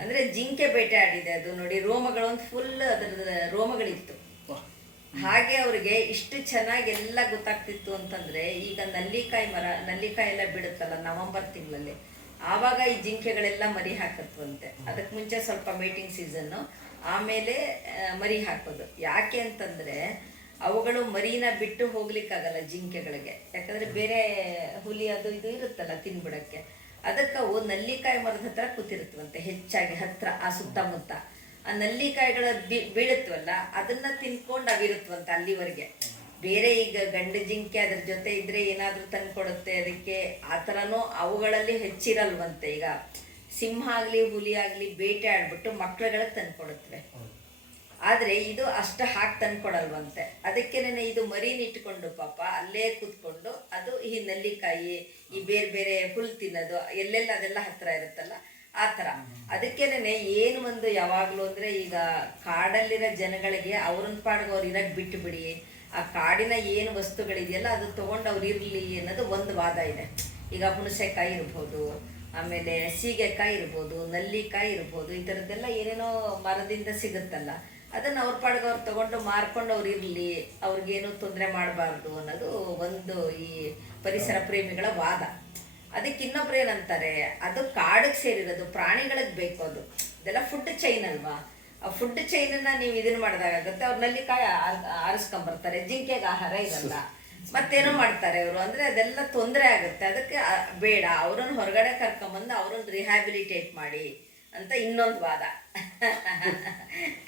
ಅಂದ್ರೆ ಜಿಂಕೆ ಬೇಟೆ ಆಡಿದೆ ಅದು ನೋಡಿ, ರೋಮಗಳು ಒಂದು ಫುಲ್ ಅದ್ರದ್ದು ರೋಮಗಳಿತ್ತು. ಹಾಗೆ ಅವ್ರಿಗೆ ಇಷ್ಟು ಚೆನ್ನಾಗಿ ಎಲ್ಲ ಗೊತ್ತಾಗ್ತಿತ್ತು ಅಂತಂದ್ರೆ, ಈಗ ನಲ್ಲಿಕಾಯಿ ಎಲ್ಲ ಬಿಡುತ್ತಲ್ಲ ನವೆಂಬರ್ ತಿಂಗಳಲ್ಲಿ, ಆವಾಗ ಈ ಜಿಂಕೆಗಳೆಲ್ಲ ಮರಿ ಹಾಕತ್ವಂತೆ. ಅದಕ್ಕೆ ಮುಂಚೆ ಸ್ವಲ್ಪ ಮೇಟಿಂಗ್ ಸೀಸನ್ನು, ಆಮೇಲೆ ಮರಿ ಹಾಕೋದು. ಯಾಕೆ ಅಂತಂದ್ರೆ ಅವುಗಳು ಮರಿನ ಬಿಟ್ಟು ಹೋಗ್ಲಿಕ್ಕಾಗಲ್ಲ ಜಿಂಕೆಗಳಿಗೆ, ಯಾಕಂದ್ರೆ ಬೇರೆ ಹುಲಿ ಅದು ಇದು ಇರುತ್ತಲ್ಲ ತಿನ್ಬಿಡಕ್ಕೆ. ಅದಕ್ಕೆ ಅವು ನಲ್ಲಿಕಾಯಿ ಮರದ ಹತ್ರ ಕೂತಿರುತ್ತವಂತೆ ಹೆಚ್ಚಾಗಿ, ಹತ್ರ ಆ ಸುತ್ತಮುತ್ತ. ಆ ನಲ್ಲಿಕಾಯಿಗಳ ಬೀಳುತ್ತವಲ್ಲ ಅದನ್ನ ತಿನ್ಕೊಂಡು ಅವಿರುತ್ತವಂತೆ ಅಲ್ಲಿವರೆಗೆ. ಬೇರೆ ಈಗ ಗಂಡು ಜಿಂಕೆ ಅದ್ರ ಜೊತೆ ಇದ್ರೆ ಏನಾದ್ರೂ ತಂದ್ಕೊಡುತ್ತೆ ಅದಕ್ಕೆ, ಆ ಥರನೂ ಅವುಗಳಲ್ಲಿ ಹೆಚ್ಚಿರಲ್ವಂತೆ. ಈಗ ಸಿಂಹ ಆಗಲಿ ಹುಲಿ ಆಗಲಿ ಬೇಟೆ ಆಡ್ಬಿಟ್ಟು ಮಕ್ಳುಗಳಿಗೆ ತಂದ್ಕೊಡುತ್ತವೆ, ಆದರೆ ಇದು ಅಷ್ಟು ಹಾಕಿ ತಂದ್ಕೊಡಲ್ವಂತೆ. ಅದಕ್ಕೇನೆ ಇದು ಮರಿನ ಇಟ್ಕೊಂಡು ಪಾಪ ಅಲ್ಲೇ ಕೂತ್ಕೊಂಡು ಅದು ಈ ನಲ್ಲಿಕಾಯಿ ಈ ಬೇರೆ ಬೇರೆ ಹುಲ್ ತಿನ್ನೋದು ಎಲ್ಲೆಲ್ಲ ಅದೆಲ್ಲ ಹತ್ರ ಇರುತ್ತಲ್ಲ ಆ ಥರ. ಅದಕ್ಕೇನೆ ಏನು ಒಂದು ಯಾವಾಗಲೂ ಅಂದರೆ ಈಗ ಕಾಡಲ್ಲಿರೋ ಜನಗಳಿಗೆ ಅವ್ರನ್ನ ಪಾಡ್ಗೆ ಅವ್ರು ಇರೋಕ್ಕೆ ಬಿಟ್ಟು ಬಿಡಿ, ಆ ಕಾಡಿನ ಏನು ವಸ್ತುಗಳಿದೆಯಲ್ಲ ಅದು ತೊಗೊಂಡು ಅವ್ರು ಇರಲಿ ಅನ್ನೋದು ಒಂದು ವಾದ ಇದೆ. ಈಗ ಹುಣಸೆಕಾಯಿ ಇರ್ಬೋದು, ಆಮೇಲೆ ಸೀಗೆಕಾಯಿ ಇರ್ಬೋದು, ನಲ್ಲಿಕಾಯಿ ಇರ್ಬೋದು, ಈ ಥರದ್ದೆಲ್ಲ ಏನೇನೋ ಮರದಿಂದ ಸಿಗುತ್ತಲ್ಲ, ಅದನ್ನು ಅವ್ರ ಪಾಡ್ಗೆ ಅವ್ರು ತೊಗೊಂಡು ಮಾರ್ಕೊಂಡು ಅವ್ರು ಇರಲಿ, ಅವ್ರಿಗೇನು ತೊಂದರೆ ಮಾಡಬಾರ್ದು ಅನ್ನೋದು ಒಂದು ಈ ಪರಿಸರ ಪ್ರೇಮಿಗಳ ವಾದ. ಅದಕ್ಕೆ ಇನ್ನೊಬ್ರು ಏನಂತಾರೆ, ಅದು ಕಾಡಿಗೆ ಸೇರಿರೋದು, ಪ್ರಾಣಿಗಳಿಗೆ ಬೇಕು ಅದು, ಇದೆಲ್ಲ ಫುಡ್ ಚೈನ್ ಅಲ್ವಾ, ಆ ಫುಡ್ ಚೈನನ್ನು ನೀವು ಇದನ್ನು ಮಾಡಿದಾಗುತ್ತೆ. ಅವ್ರು ನಲ್ಲಿಕಾಯಿ ಆರಿಸ್ಕೊಂಬರ್ತಾರೆ, ಜಿಂಕೆಗೆ ಆಹಾರ ಇರಲ್ಲ, ಮತ್ತೇನೋ ಮಾಡ್ತಾರೆ ಅವರು, ಅಂದರೆ ಅದೆಲ್ಲ ತೊಂದರೆ ಆಗುತ್ತೆ. ಅದಕ್ಕೆ ಬೇಡ, ಅವ್ರನ್ನ ಹೊರಗಡೆ ಕರ್ಕೊಂಬಂದು ಅವ್ರನ್ನ ರಿಹ್ಯಾಬಿಲಿಟೇಟ್ ಮಾಡಿ ಅಂತ ಇನ್ನೊಂದು ವಾದ.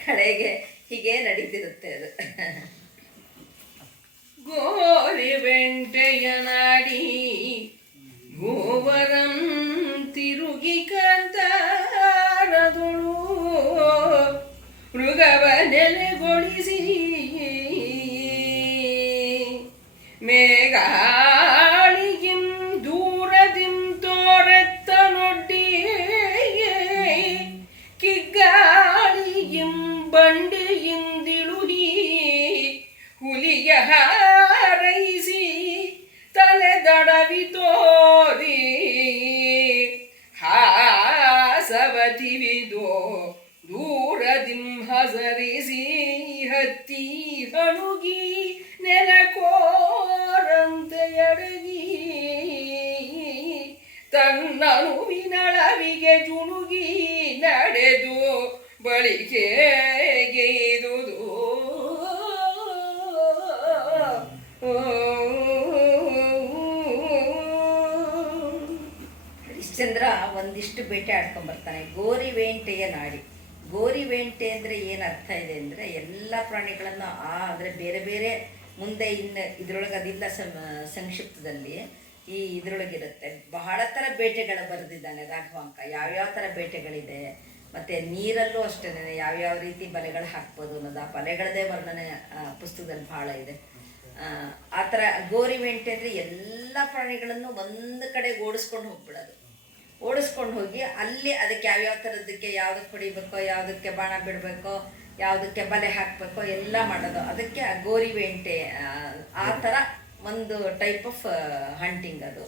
ಕಡೆಗೆ ಹೀಗೆ ನಡೀತಿರುತ್ತೆ ಅದು. ಗೋರಿ ಬೆಂಟೆಯ ನಾಡಿ ಗೋವರಂ ತಿರುಗಿ ಕಾಂತಾರದೊಳು ಮೃಗವ ನೆಲೆಗೊಳಿಸಿ ಮೇಘಾಳಿಗಿಂ ದೂರದಿಂ ತೋರೆತ್ತ ನೊಡ್ಡಿ ಕಿಗ್ಗಾಳಿಗಿಂ ಬಂಡಿಯಿಂದಿಳುಹಿ ಹುಲಿಯ ಹಾರೈಸಿ ತಲೆದಡವಿ ತೋರಿ ಹಾಸವತಿವಿದೋ ದೂರದಿಂ ಹಸರಿಸಿ ಹತ್ತಿ ಹಣುಗಿ ನೆಲಕೋರ ನನುವಿನಳವಿಗೆ ಜುಣುಗಿ ನಡೆದು ಬಳಿಕೆಗೆದುದು ಹರಿಶ್ಚಂದ್ರ ಒಂದಿಷ್ಟು ಬೇಟೆ ಆಡ್ಕೊಂಡ್ ಬರ್ತಾನೆ. ಗೋರಿ ವೇಂಟೆಯ ನಾಡಿ. ಗೋರಿ ವೇಂಟೆ ಅಂದರೆ ಏನು ಅರ್ಥ ಇದೆ ಅಂದರೆ ಎಲ್ಲ ಪ್ರಾಣಿಗಳನ್ನು ಅಂದರೆ ಬೇರೆ ಬೇರೆ ಮುಂದೆ ಇನ್ನು ಇದ್ರೊಳಗೆ ಅದಿಲ್ಲ ಸಂಕ್ಷಿಪ್ತದಲ್ಲಿ ಈ ಇದ್ರೊಳಗಿರುತ್ತೆ. ಬಹಳ ಥರ ಬೇಟೆಗಳು ಬರೆದಿದ್ದಾನೆ ರಾಘವಾಂಕ. ಯಾವ್ಯಾವ ಥರ ಬೇಟೆಗಳಿದೆ, ಮತ್ತು ನೀರಲ್ಲೂ ಅಷ್ಟೇ ಯಾವ್ಯಾವ ರೀತಿ ಬಲೆಗಳು ಹಾಕ್ಬೋದು ಅನ್ನೋದು ಆ ಬಲೆಗಳದೇ ವರ್ಣನೆ ಪುಸ್ತಕದಲ್ಲಿ ಭಾಳ ಇದೆ. ಆ ಥರ ಗೋರಿ ವೇಂಟೆ ಅಂದರೆ ಎಲ್ಲ ಪ್ರಾಣಿಗಳನ್ನು ಒಂದು ಕಡೆ ಓಡಿಸ್ಕೊಂಡು ಹೋಗಿ ಅಲ್ಲಿ ಅದಕ್ಕೆ ಯಾವ್ಯಾವ ಥರದಕ್ಕೆ ಯಾವುದಕ್ಕೆ ಹೊಡಿಬೇಕೋ, ಯಾವುದಕ್ಕೆ ಬಾಣ ಬಿಡಬೇಕೋ, ಯಾವುದಕ್ಕೆ ಬಲೆ ಹಾಕಬೇಕೋ ಎಲ್ಲ ಮಾಡೋದು. ಅದಕ್ಕೆ ಗೋರಿ ವೇಂಟೆ ಆ ಥರ ಒಂದು ಟೈಪ್ ಆಫ್ ಹಂಟಿಂಗ್ ಅದು.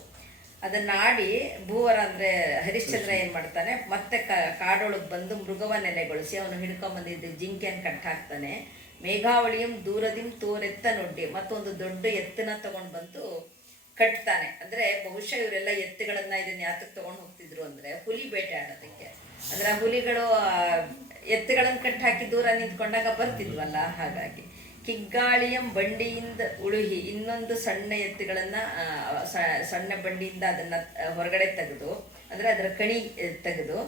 ಅದನ್ನು ಆಡಿ ಭೂವರ ಅಂದರೆ ಹರಿಶ್ಚಂದ್ರ ಏನು ಮಾಡ್ತಾನೆ, ಮತ್ತೆ ಕಾಡೊಳಗೆ ಬಂದು ಮೃಗವ ನೆಲೆಗೊಳಿಸಿ ಅವನು ಹಿಡ್ಕೊಂಬಂದಿದ್ದು ಜಿಂಕೆಯನ್ನು ಕಟ್ಟಾಕ್ತಾನೆ. ಮೇಘಾವಳಿಯಂ ದೂರದಿಂ ತೋರೆತ್ತ ನೊಡ್ಡಿ ಮತ್ತೊಂದು ದೊಡ್ಡ ಎತ್ತನ್ನ ತಗೊಂಡು ಬಂದು ಕಟ್ತಾನೆ. ಅಂದರೆ ಬಹುಶಃ ಇವರೆಲ್ಲ ಎತ್ತುಗಳನ್ನ ಇದನ್ನ ಯಾತಕ್ಕೆ ತಗೊಂಡು ಹೋಗ್ತಿದ್ರು ಅಂದರೆ ಹುಲಿ ಬೇಟೆ ಆಡೋದಕ್ಕೆ. ಅಂದರೆ ಆ ಹುಲಿಗಳು ಎತ್ತುಗಳನ್ನು ಕಟ್ಟಿ ಹಾಕಿ ದೂರ ನಿಂತ್ಕೊಂಡಾಗ ಬರ್ತಿದ್ವಲ್ಲ, ಹಾಗಾಗಿ. ಕಿಗ್ಗಾಳಿಯಂ ಬಂಡಿಯಿಂದ ಉಳುಹಿ ಇನ್ನೊಂದು ಸಣ್ಣ ಎತ್ತುಗಳನ್ನು ಸಣ್ಣ ಬಂಡಿಯಿಂದ ಅದನ್ನು ಹೊರಗಡೆ ತೆಗೆದು, ಅಂದರೆ ಅದರ ಕಣಿ ತೆಗೆದು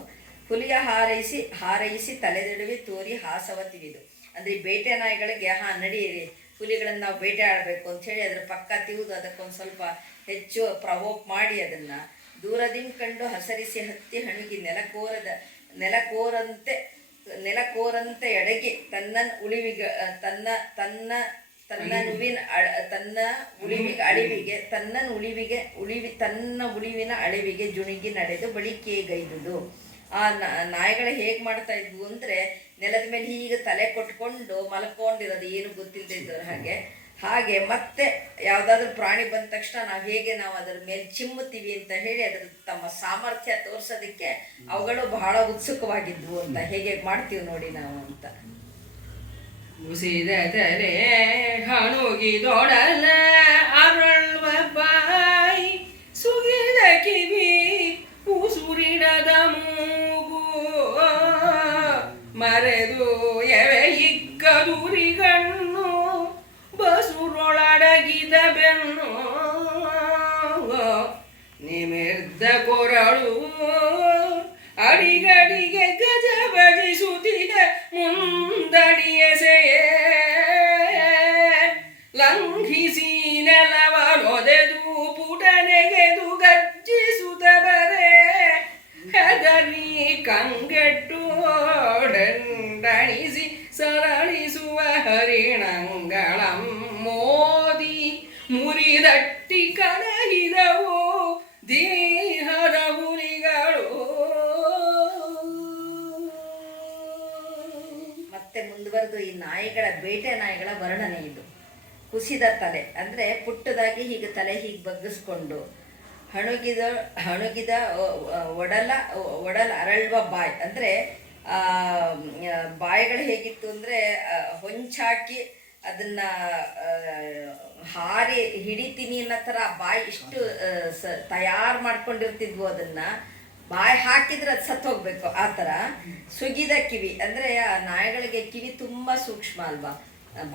ಹುಲಿಯ ಹಾರೈಸಿ ತಲೆದಡುವೆ ತೋರಿ ಹಾಸವ ತಿವಿದು. ಅಂದರೆ ಈ ಬೇಟೆ ನಾಯಿಗಳಿಗೆ ನಡೀರಿ ಹುಲಿಗಳನ್ನು ನಾವು ಬೇಟೆ ಆಡಬೇಕು ಅಂಥೇಳಿ ಅದರ ಪಕ್ಕ ತಿವಿದು ಅದಕ್ಕೊಂದು ಸ್ವಲ್ಪ ಹೆಚ್ಚು ಪ್ರವೋಕ್ ಮಾಡಿ ಅದನ್ನು ದೂರದಿಂದ ಕಂಡು ಹಸರಿಸಿ ಹತ್ತಿ ಹಣುಗಿ ನೆಲಕೋರಂತೆ ಎಡಗಿ ತನ್ನ ಉಳಿವಿಗೆ ತನ್ನ ಉಳಿವಿನ ಅಳಿವಿಗೆ ಜುಣಿಗಿ ನಡೆದು ಬಳಿಕೆಗೈದುದು. ಆ ನಾಯಿಗಳು ಹೇಗೆ ಮಾಡ್ತಾ ಇದ್ವು ಅಂದರೆ ನೆಲದ ಮೇಲೆ ಹೀಗೆ ತಲೆ ಕೊಟ್ಕೊಂಡು ಮಲ್ಕೊಂಡಿರೋದು, ಏನು ಗೊತ್ತಿಲ್ಲದೆ ಇದ್ದವ್ರು ಹಾಗೆ ಮತ್ತೆ ಯಾವುದಾದ್ರೂ ಪ್ರಾಣಿ ಬಂದ ತಕ್ಷಣ ನಾವು ಅದರ ಮೇಲೆ ಚಿಮ್ಮುತ್ತೀವಿ ಅಂತ ಹೇಳಿ ಅದರ ತಮ್ಮ ಸಾಮರ್ಥ್ಯ ತೋರಿಸೋದಕ್ಕೆ ಅವುಗಳು ಬಹಳ ಉತ್ಸುಕವಾಗಿದ್ವು ಅಂತ. ಹೇಗೆ ಮಾಡ್ತೀವಿ ನೋಡಿ ನಾವು ಅಂತ. ಉಸಿದ ತಲೆ ಹಣುಗಿದೊಡಲ ಅರಳ್ವ ಬಾಯಿ ಸುಗಿದ ಕಿವಿ ಉಸುರಿಡದ ಮೂಗು ಮರೆದು ಎವೆ ಇಕ್ಕದುರಿಗಣ್ಣು ಬಸುರೊಳಡಗಿದ ಬೆನ್ನು ನಿಮಿರ್ದ ಕೊರಳು ಅಡಿಗಡಿಗೆ ಗಜ ಭಜಿಸುತ್ತಿದ ಮುಂದಡಿಯಸೆಯೇ ಲಂಘಿಸಿ ನೆಲವನೊದೆದು ಪುಟನೆಗೆದು ಗರ್ಜಿಸುತ್ತ ಬರೆ ಹೆದರಿ ಕಂಗೆಟ್ಟು ದಂಡಣಿಸಿ ಸರಳಿಸುವ ಹರಿಣಂಗಳಂ ಮೋದಿ ಮುರಿದಟ್ಟಿ ಕರಗಿದವು ದೇಹದ ಹುಲಿಗಳು. ಮತ್ತೆ ಮುಂದುವರೆದು ಈ ನಾಯಿಗಳ ಬೇಟೆ ನಾಯಿಗಳ ವರ್ಣನೆ ಇದು. ಕುಸಿದ ತಲೆ ಅಂದರೆ ಪುಟ್ಟದಾಗಿ ಹೀಗೆ ತಲೆ ಹೀಗೆ ಬಗ್ಗಿಸ್ಕೊಂಡು ಹಣುಗಿದ ಒಡಲ ಅರಳುವ ಬಾಯಿ ಅಂದರೆ ಬಾಯಿಗಳು ಹೇಗಿತ್ತು ಅಂದರೆ ಹೊಂಚಾಕಿ ಅದನ್ನು ಹಾರಿ ಹಿಡಿತೀನಿ ಅನ್ನೋ ಥರ ಬಾಯಿ ಇಷ್ಟು ತಯಾರು ಮಾಡ್ಕೊಂಡಿರ್ತಿದ್ವು. ಅದನ್ನು ಬಾಯಿ ಹಾಕಿದ್ರೆ ಅದು ಸತ್ತು ಹೋಗ್ಬೇಕು ಆ ಥರ. ಸುಗಿದ ಕಿವಿ ಅಂದರೆ ಆ ನಾಯಿಗಳಿಗೆ ಕಿವಿ ತುಂಬ ಸೂಕ್ಷ್ಮ ಅಲ್ವಾ,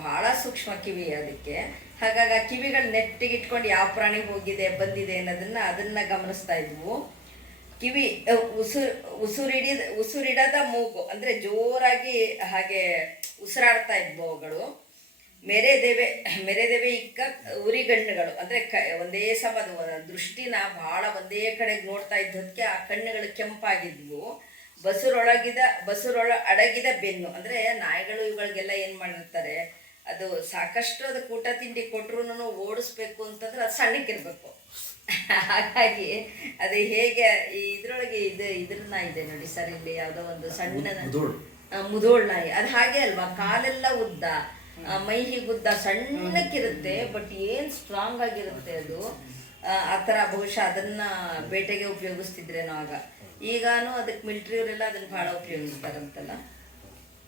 ಭಾಳ ಸೂಕ್ಷ್ಮ ಕಿವಿ ಅದಕ್ಕೆ. ಹಾಗಾಗಿ ಆ ಕಿವಿಗಳು ನೆಟ್ಟಿಗಿಟ್ಕೊಂಡು ಯಾವ ಪ್ರಾಣಿ ಬಂದಿದೆ ಅದನ್ನು ಗಮನಿಸ್ತಾ ಇದ್ವು. ಕಿವಿ ಉಸುರಿಡದ ಮೂಗು ಅಂದರೆ ಜೋರಾಗಿ ಹಾಗೆ ಉಸಿರಾಡ್ತಾ ಇದ್ವು ಅವುಗಳು. ಮೆರೆದೇವೆ ಇಕ್ಕ ಉರಿಗಣ್ಣುಗಳು ಅಂದರೆ ಒಂದೇ ಸಮದ ದೃಷ್ಟಿನ ಭಾಳ ಒಂದೇ ಕಡೆಗೆ ನೋಡ್ತಾ ಇದ್ದದಕ್ಕೆ ಆ ಕಣ್ಣುಗಳು ಕೆಂಪಾಗಿದ್ವು. ಅಡಗಿದ ಬೆನ್ನು ಅಂದರೆ ನಾಯಿಗಳು ಇವುಗಳಿಗೆಲ್ಲ ಏನು ಮಾಡಿರ್ತಾರೆ, ಅದು ಸಾಕಷ್ಟು ಅದಕ್ಕೆ ಊಟ ತಿಂಡಿ ಕೊಟ್ಟರು ಓಡಿಸ್ಬೇಕು ಅಂತಂದ್ರೆ ಅದು ಸಣ್ಣಕ್ಕಿರ್ಬೇಕು. ಹಾಗಾಗಿ ಅದು ಹೇಗೆ ಇದ್ರೊಳಗೆ ಇದ್ರ ನಾಯಿ ಇದೆ ನೋಡಿ ಸರ್, ಇಲ್ಲಿ ಯಾವುದೋ ಒಂದು ಸಣ್ಣ ಮುದೋಳ್ ನಾಯಿ, ಅದು ಹಾಗೆ ಅಲ್ವಾ, ಕಾಲೆಲ್ಲ ಉದ್ದ, ಮೈ ಹೀಗುದ್ದ, ಸಣ್ಣಕ್ಕಿರುತ್ತೆ, ಬಟ್ ಏನು ಸ್ಟ್ರಾಂಗ್ ಆಗಿರುತ್ತೆ ಅದು. ಆ ಥರ ಬಹುಶಃ ಅದನ್ನು ಬೇಟೆಗೆ ಉಪಯೋಗಿಸ್ತಿದ್ರೇನೋ ಆಗ. ಈಗಾನು ಅದಕ್ಕೆ ಮಿಲ್ಟ್ರಿಯವರೆಲ್ಲ ಅದನ್ನು ಭಾಳ ಉಪಯೋಗಿಸ್ತಾರಂತಲ್ಲ.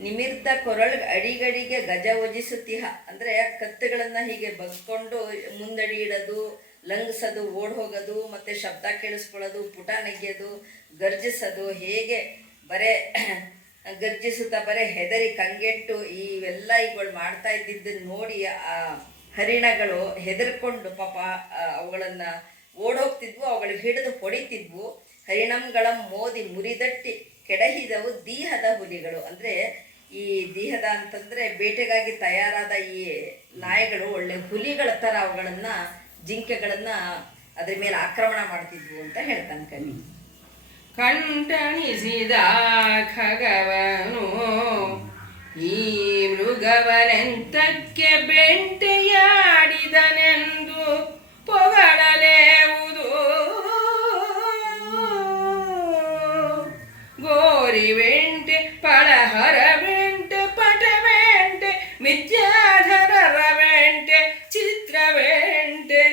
ನಿಮಿರ್ದ ಕೊರಳು ಅಡಿಗಡಿಗೆ ಗಜ ಒಜಿಸುತ್ತಿಹ ಅಂದರೆ ಕತ್ತುಗಳನ್ನು ಹೀಗೆ ಬಗ್ಕೊಂಡು ಮುಂದಡಿ ಇಡೋದು, ಲಂಘಿಸೋದು, ಓಡ್ ಹೋಗೋದು, ಮತ್ತೆ ಶಬ್ದ ಕೇಳಿಸ್ಕೊಳ್ಳೋದು, ಪುಟ ನೆಗೆಯೋದು, ಗರ್ಜಿಸೋದು, ಹೇಗೆ ಬರೇ ಗರ್ಜಿಸುತ್ತಾ ಬರೇ ಹೆದರಿ ಕಂಗೆಟ್ಟು ಇವೆಲ್ಲ ಇವುಗಳು ಮಾಡ್ತಾ ಇದ್ದಿದ್ದನ್ನು ನೋಡಿ ಆ ಹರಿಣಗಳು ಹೆದರ್ಕೊಂಡು ಪಾಪ ಅವುಗಳನ್ನು ಓಡೋಗ್ತಿದ್ವು, ಅವುಗಳಿಗೆ ಹಿಡಿದು ಹೊಡಿತಿದ್ವು. ಹರಿಣಂಗಳ ಮೋದಿ ಮುರಿದಟ್ಟಿ ಕೆಡಹಿದವು ದೀಹದ ಹುಲಿಗಳು. ಅಂದರೆ ಈ ದೀಹದ ಅಂತಂದರೆ ಬೇಟೆಗಾಗಿ ತಯಾರಾದ ಈ ನಾಯಿಗಳು ಒಳ್ಳೆ ಹುಲಿಗಳ ಥರ ಅವುಗಳನ್ನು, ಜಿಂಕೆಗಳನ್ನು ಅದ್ರ ಮೇಲೆ ಆಕ್ರಮಣ ಮಾಡ್ತಿದ್ವು ಅಂತ ಹೇಳ್ತಾನೆ ಕವಿ. ಕಂಟಣಿಸಿದ ಖಗವನು ಈ ಮೃಗವನೆಂತಕ್ಕೆ ಬೆಂಟೆಯಾಡಿದನೆಂದು ಪೊಗಳಲೇವುದು. ಗೋರಿ ವೆಂಟೆ ಪಳಹರ ವೆಂಟೆ ಪಟ ವೆಂಟೆ ವಿದ್ಯಾಧರರ ವೆಂಟೆ ಚಿತ್ರ ವೆಂಟೆ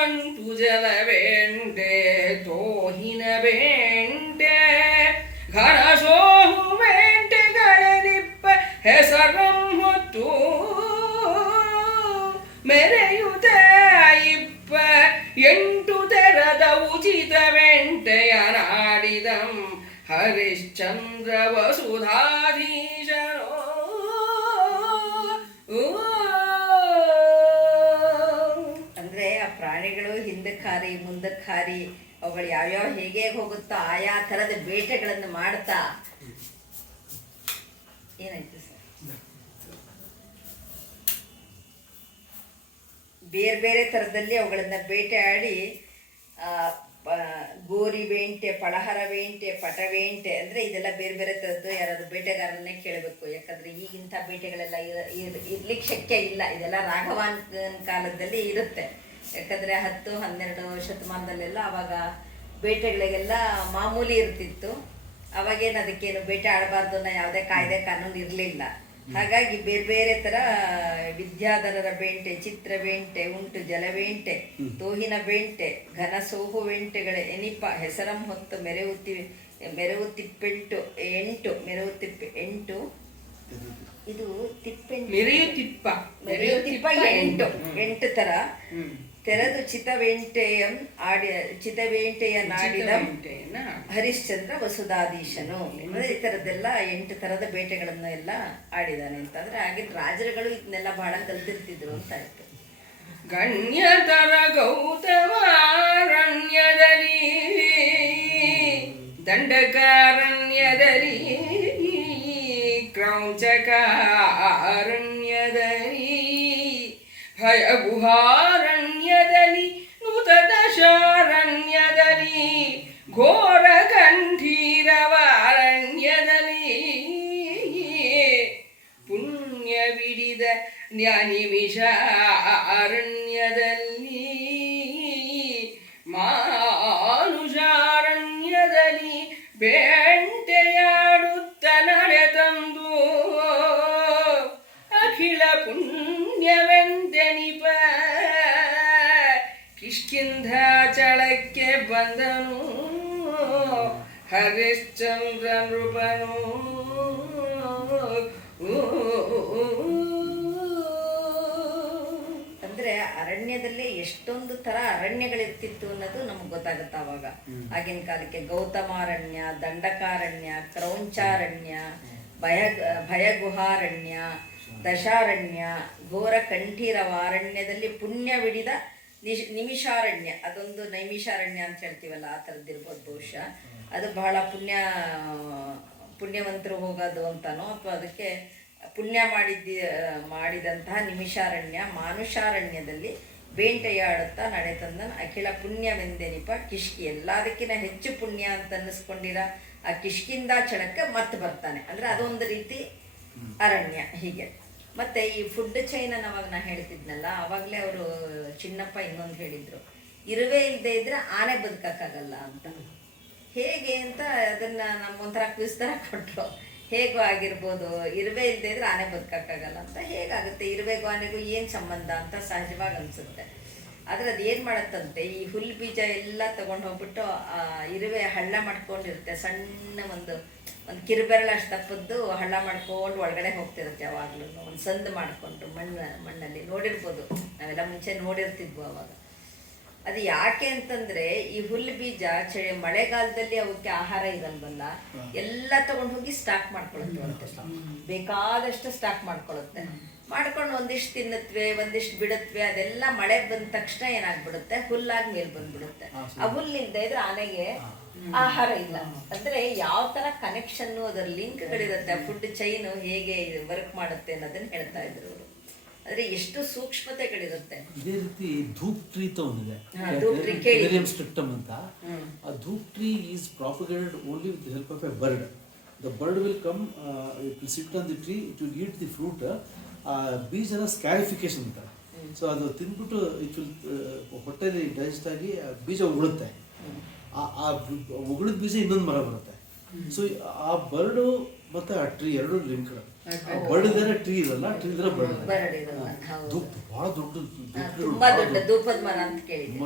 ಅಂಟು ಜಲ ವೆಂಟೆ ತೋಹಿನ ವೆಂಟೆ ಘನಸೋಹು ವೆಂಟೆಗಳನಿಪ್ಪ ಹೆಸರಂ ಹೊತ್ತು ಮೆರೆಯುತ್ತ ಇಪ್ಪ ಎಂಟು ತೆರದ ಉಚಿತ ವೆಂಟೆಯ ನಾಡಿದಂ ಹರಿಶ್ಚಂದ್ರ ವಸುಧಾಧೀಶನೋ. ಅಂದ್ರೆ ಆ ಪ್ರಾಣಿಗಳು ಹಿಂದಕ್ಕೆ ಹಾರಿ ಮುಂದಕ್ಕೆ ಹಾರಿ ಅವುಗಳು ಯಾವ್ಯಾವ ಹೇಗೆ ಹೋಗುತ್ತೋ ಆಯಾ ಥರದ ಬೇಟೆಗಳನ್ನು ಮಾಡ್ತಾ. ಏನಾಯ್ತು ಸರ್? ಬೇರೆ ಬೇರೆ ಥರದಲ್ಲಿ ಅವುಗಳನ್ನು ಬೇಟೆಯಾಡಿ ಗೋರಿ ಬೇಂಟೆ, ಪಳಹರ ಬೇಂಟೆ, ಪಟ ಬೇಂಟೆ, ಅಂದರೆ ಇದೆಲ್ಲ ಬೇರೆ ಬೇರೆ ಥರದ್ದು. ಯಾರಾದ್ರು ಬೇಟೆಗಾರನ್ನೇ ಕೇಳಬೇಕು, ಯಾಕಂದರೆ ಈಗಿಂಥ ಬೇಟೆಗಳೆಲ್ಲ ಇರ್ಲಿಕ್ಕೆ ಶಕ್ಯ ಇಲ್ಲ. ಇದೆಲ್ಲ ರಾಘವಾನ್ ಕಾಲದಲ್ಲಿ ಇರುತ್ತೆ. ಯಾಕಂದರೆ 10-12 ಶತಮಾನದಲ್ಲೆಲ್ಲ ಆವಾಗ ಬೇಟೆಗಳಿಗೆಲ್ಲ ಮಾಮೂಲಿ ಇರ್ತಿತ್ತು. ಅವಾಗೇನು ಅದಕ್ಕೇನು ಬೇಟೆ ಆಡಬಾರ್ದು ಅನ್ನೋ ಯಾವುದೇ ಕಾಯ್ದೆ ಕಾನೂನು ಇರಲಿಲ್ಲ. ಹಾಗಾಗಿ ಬೇರೆ ಬೇರೆ ಥರ ವಿದ್ಯಾಧರರ ಬೇಂಟೆ, ಚಿತ್ರ ಬೇಂಟೆ, ಉಂಟು ಜಲಬೇಂಟೆ, ತೋಹಿನ ಬೇಂಟೆ, ಘನ ಸೋಹು ಬೇಂಟೆಗಳ ಎನಿಪ ಹೆಸರಂ ಹೊತ್ತು ಮೆರೆವುತಿಪ್ಪೆಂಟು 8 ಇದು ತಿಪ್ಪೆಂಟು ಮೆರೆಯುತ್ತಿಪ್ಪ 8 ಥರ ತೆರೆದು ಚಿತವೇಂಟೆಯ ನಾಡಿದ ಹರಿಶ್ಚಂದ್ರ ವಸುಧಾಧೀಶನು. ಅಂದರೆ ಈ ಥರದ್ದೆಲ್ಲ 8 ಥರದ ಬೇಟೆಗಳನ್ನು ಎಲ್ಲ ಆಡಿದಾನೆ ಅಂತಂದ್ರೆ ಆಗಿನ ರಾಜರುಗಳು ಇದನ್ನೆಲ್ಲ ಬಹಳ ಕಲ್ತಿರ್ತಿದ್ರು ಅಂತ ಆಯ್ತು. ಗಣ್ಯತರ ಗೌತಮಾರಣ್ಯದಲ್ಲಿ ದಂಡಕಾರಣ್ಯದಲ್ಲಿ ಕ್ರೌಂಚಕಾರಣ್ಯದಲ್ಲಿ ಭಯಗುಹಾರಣ್ಯದಲ್ಲಿ ನೂತದಶಾರಣ್ಯದಲ್ಲಿ ಘೋರ ಗಂಧೀರವಾರಣ್ಯದಲ್ಲಿ ಪುಣ್ಯ ಬಿಡಿದ ನ್ಯಾನಿಮಿಷ ಅರಣ್ಯದಲ್ಲಿ ಮಾನುಷಾರಣ್ಯದಲ್ಲಿ ಬೇಂಟೆಯಾಡುತ್ತ ನಡೆತಂದು ಅಖಿಲ ಪುಣ್ಯವೆಂದೆನಿಪ ಕಿಷ್ಕಿಂಧಾಚಳಕ್ಕೆ ಬಂದನು ಹರಿಶ್ಚಂದ್ರ ನೃಪನು. ಅಂದ್ರೆ ಅರಣ್ಯದಲ್ಲಿ ಎಷ್ಟೊಂದು ತರ ಅರಣ್ಯಗಳಿರ್ತಿತ್ತು ಅನ್ನೋದು ನಮ್ಗೆ ಗೊತ್ತಾಗುತ್ತೆ ಅವಾಗ. ಆಗಿನ ಕಾಲಕ್ಕೆ ಗೌತಮಾರಣ್ಯ, ದಂಡಕಾರಣ್ಯ, ಕ್ರೌಂಚಾರಣ್ಯ, ಭಯಗುಹಾರಣ್ಯ, ದಶಾರಣ್ಯ, ಘೋರ ಕಂಠೀರವಾರಣ್ಯದಲ್ಲಿ ಪುಣ್ಯವಿಡಿದ ನಿಮಿಷಾರಣ್ಯ, ಅದೊಂದು ನೈಮಿಷಾರಣ್ಯ ಅಂತ ಹೇಳ್ತೀವಲ್ಲ, ಆ ಥರದ್ದಿರ್ಬೋದು ಬಹುಶಃ. ಅದು ಬಹಳ ಪುಣ್ಯವಂತರು ಹೋಗೋದು ಅಂತನೋ ಅಥವಾ ಅದಕ್ಕೆ ಪುಣ್ಯ ಮಾಡಿದಂತಹ ನಿಮಿಷಾರಣ್ಯ. ಮಾನುಷಾರಣ್ಯದಲ್ಲಿ ಬೇಂಟೆಯಾಡುತ್ತಾ ನಡೆತಂದನು ಅಖಿಲ ಪುಣ್ಯವೆಂದೆನಿಪ ಕಿಷ್ಕಿ. ಎಲ್ಲದಕ್ಕಿಂತ ಹೆಚ್ಚು ಪುಣ್ಯ ಅಂತ ಅನ್ನಿಸ್ಕೊಂಡಿರ ಆ ಕಿಷ್ಕಿಂಧಾಚಳಕ್ಕೆ ಮತ್ತೆ ಬರ್ತಾನೆ. ಅಂದರೆ ಅದೊಂದು ರೀತಿ ಅರಣ್ಯ. ಹೀಗೆ ಮತ್ತು ಈ ಫುಡ್ ಚೈನ್ ಅವಾಗ ನಾ ಹೇಳ್ತಿದ್ನಲ್ಲ, ಆವಾಗಲೇ ಅವರು ಚಿನ್ನಪ್ಪ ಇನ್ನೊಂದು ಹೇಳಿದರು, ಇರುವೆ ಇಲ್ಲದೆ ಇದ್ರೆ ಆನೆ ಬದುಕಕ್ಕಾಗಲ್ಲ ಅಂತ. ಹೇಗೆ ಅಂತ ಅದನ್ನು ನಮ್ಮೊಂಥರ ಕ್ವಿಸ್ ಥರ ಕೊಟ್ಟರು. ಹೇಗೂ ಆಗಿರ್ಬೋದು, ಇರುವೆ ಇಲ್ಲದೆ ಇದ್ರೆ ಆನೆ ಬದುಕಕ್ಕಾಗಲ್ಲ ಅಂತ. ಹೇಗಾಗುತ್ತೆ? ಇರುವೆಗೂ ಆನೆಗೂ ಏನು ಸಂಬಂಧ ಅಂತ ಸಹಜವಾಗಿ ಅನಿಸುತ್ತೆ. ಆದರೆ ಅದು ಏನು ಮಾಡುತ್ತಂತೆ, ಈ ಹುಲ್ಲು ಬೀಜ ಎಲ್ಲ ತೊಗೊಂಡು ಹೋಗ್ಬಿಟ್ಟು ಆ ಇರುವೆ ಹಳ್ಳ ಮಾಡ್ಕೊಂಡಿರುತ್ತೆ. ಸಣ್ಣ ಒಂದು ಕಿರುಬೆರಳಷ್ಟು ದಪ್ಪದ್ದು ಹಳ್ಳ ಮಾಡ್ಕೊಂಡು ಒಳಗಡೆ ಹೋಗ್ತಿರುತ್ತೆ. ಯಾವಾಗಲೂ ಒಂದು ಸಂದು ಮಾಡಿಕೊಂಡು ಮಣ್ಣಲ್ಲಿ ನೋಡಿರ್ಬೋದು, ನಾವೆಲ್ಲ ಮುಂಚೆ ನೋಡಿರ್ತಿದ್ವು ಅವಾಗ. ಅದು ಯಾಕೆ ಅಂತಂದ್ರೆ ಈ ಹುಲ್ಲು ಬೀಜ ಮಳೆಗಾಲದಲ್ಲಿ ಅವಕ್ಕೆ ಆಹಾರ ಇರಲ್ವಲ್ಲ, ಎಲ್ಲ ತಗೊಂಡು ಹೋಗಿ ಸ್ಟಾಕ್ ಮಾಡ್ಕೊಳುತ್ತೆ. ಬೇಕಾದಷ್ಟು ಸ್ಟಾಕ್ ಮಾಡ್ಕೊಳುತ್ತೆ. ಮಾಡ್ಕೊಂಡು ಒಂದಿಷ್ಟು ತಿನ್ನತ್ವೆ, ಒಂದಿಷ್ಟು ಬಿಡುತ್ತವೆ. ಅದೆಲ್ಲ ಮಳೆ ಬಂದ ತಕ್ಷಣ ಏನಾಗ್ಬಿಡುತ್ತೆ, ಹುಲ್ಲಾಗಿ ಮೇಲ್ ಬಂದ್ಬಿಡುತ್ತೆ. ಆ ಹುಲ್ಲಿಂದ ಇದ್ರೆ ಆನೆಗೆ ಆಹಾರ ಇಲ್ಲ. ಅಂದ್ರೆ ಯಾವ ತರ ಕನೆಕ್ಷನ್ ಅದರ ಲಿಂಕ್ಗಳಿರುತ್ತೆ, ಫುಡ್ ಚೈನ್ ಹೇಗೆ ವರ್ಕ್ ಮಾಡುತ್ತೆ ಅನ್ನೋದನ್ನ ಹೇಳ್ತಾ ಇದ್ರು ಅವರು. ಅಂದ್ರೆ ಎಷ್ಟು ಸೂಕ್ಷ್ಮತೆಗಳಿರುತ್ತೆ. ಇದೇ ರೀತಿ ಧೂಪ್ ಟ್ರೀ ಒಂದಿದೆ, ಸ್ಟ್ರಿಕ್ಟಮ್ ಅಂತ. ಆ dhoop tree is propagated only with the help of a bird. The bird will come, it will sit on the tree, it will eat the fruit. ಬೀಜನ ಸ್ಕ್ಯಾರಿಫಿಕೇಶನ್ ಅಂತಾರೆ. ಸೊ ಅದು ತಿಂದ್ಬಿಟ್ಟು ಇಟ್ ವಿಲ್ ಹೊಟ್ಟೆಲಿ ಡೈಜೆಸ್ಟ್ ಆಗಿ ಬೀಜ ಉಗುಳುತ್ತೆ. ಆ ಉಗುಳಿದ ಬೀಜ ಇನ್ನೊಂದು ಮರ ಬರುತ್ತೆ. ಸೊ ಆ ಬರ್ಡು ಮತ್ತೆ ಆ ಟ್ರೀ ಎರಡು ಲಿಂಕ್. ಬರ್ಡ್ ಇದ್ರೆ ಟ್ರೀ ಇರಲ್ಲ, ಟ್ರೀ ಇದ್ರೆ ಬರ್ಡ್. ಧೂಪ್ ಬಹಳ ತುಂಬಾ ದೊಡ್ಡ ಧೂಪದ ಮರ ಅಂತ ಕೇಳಿದ್ದೆ.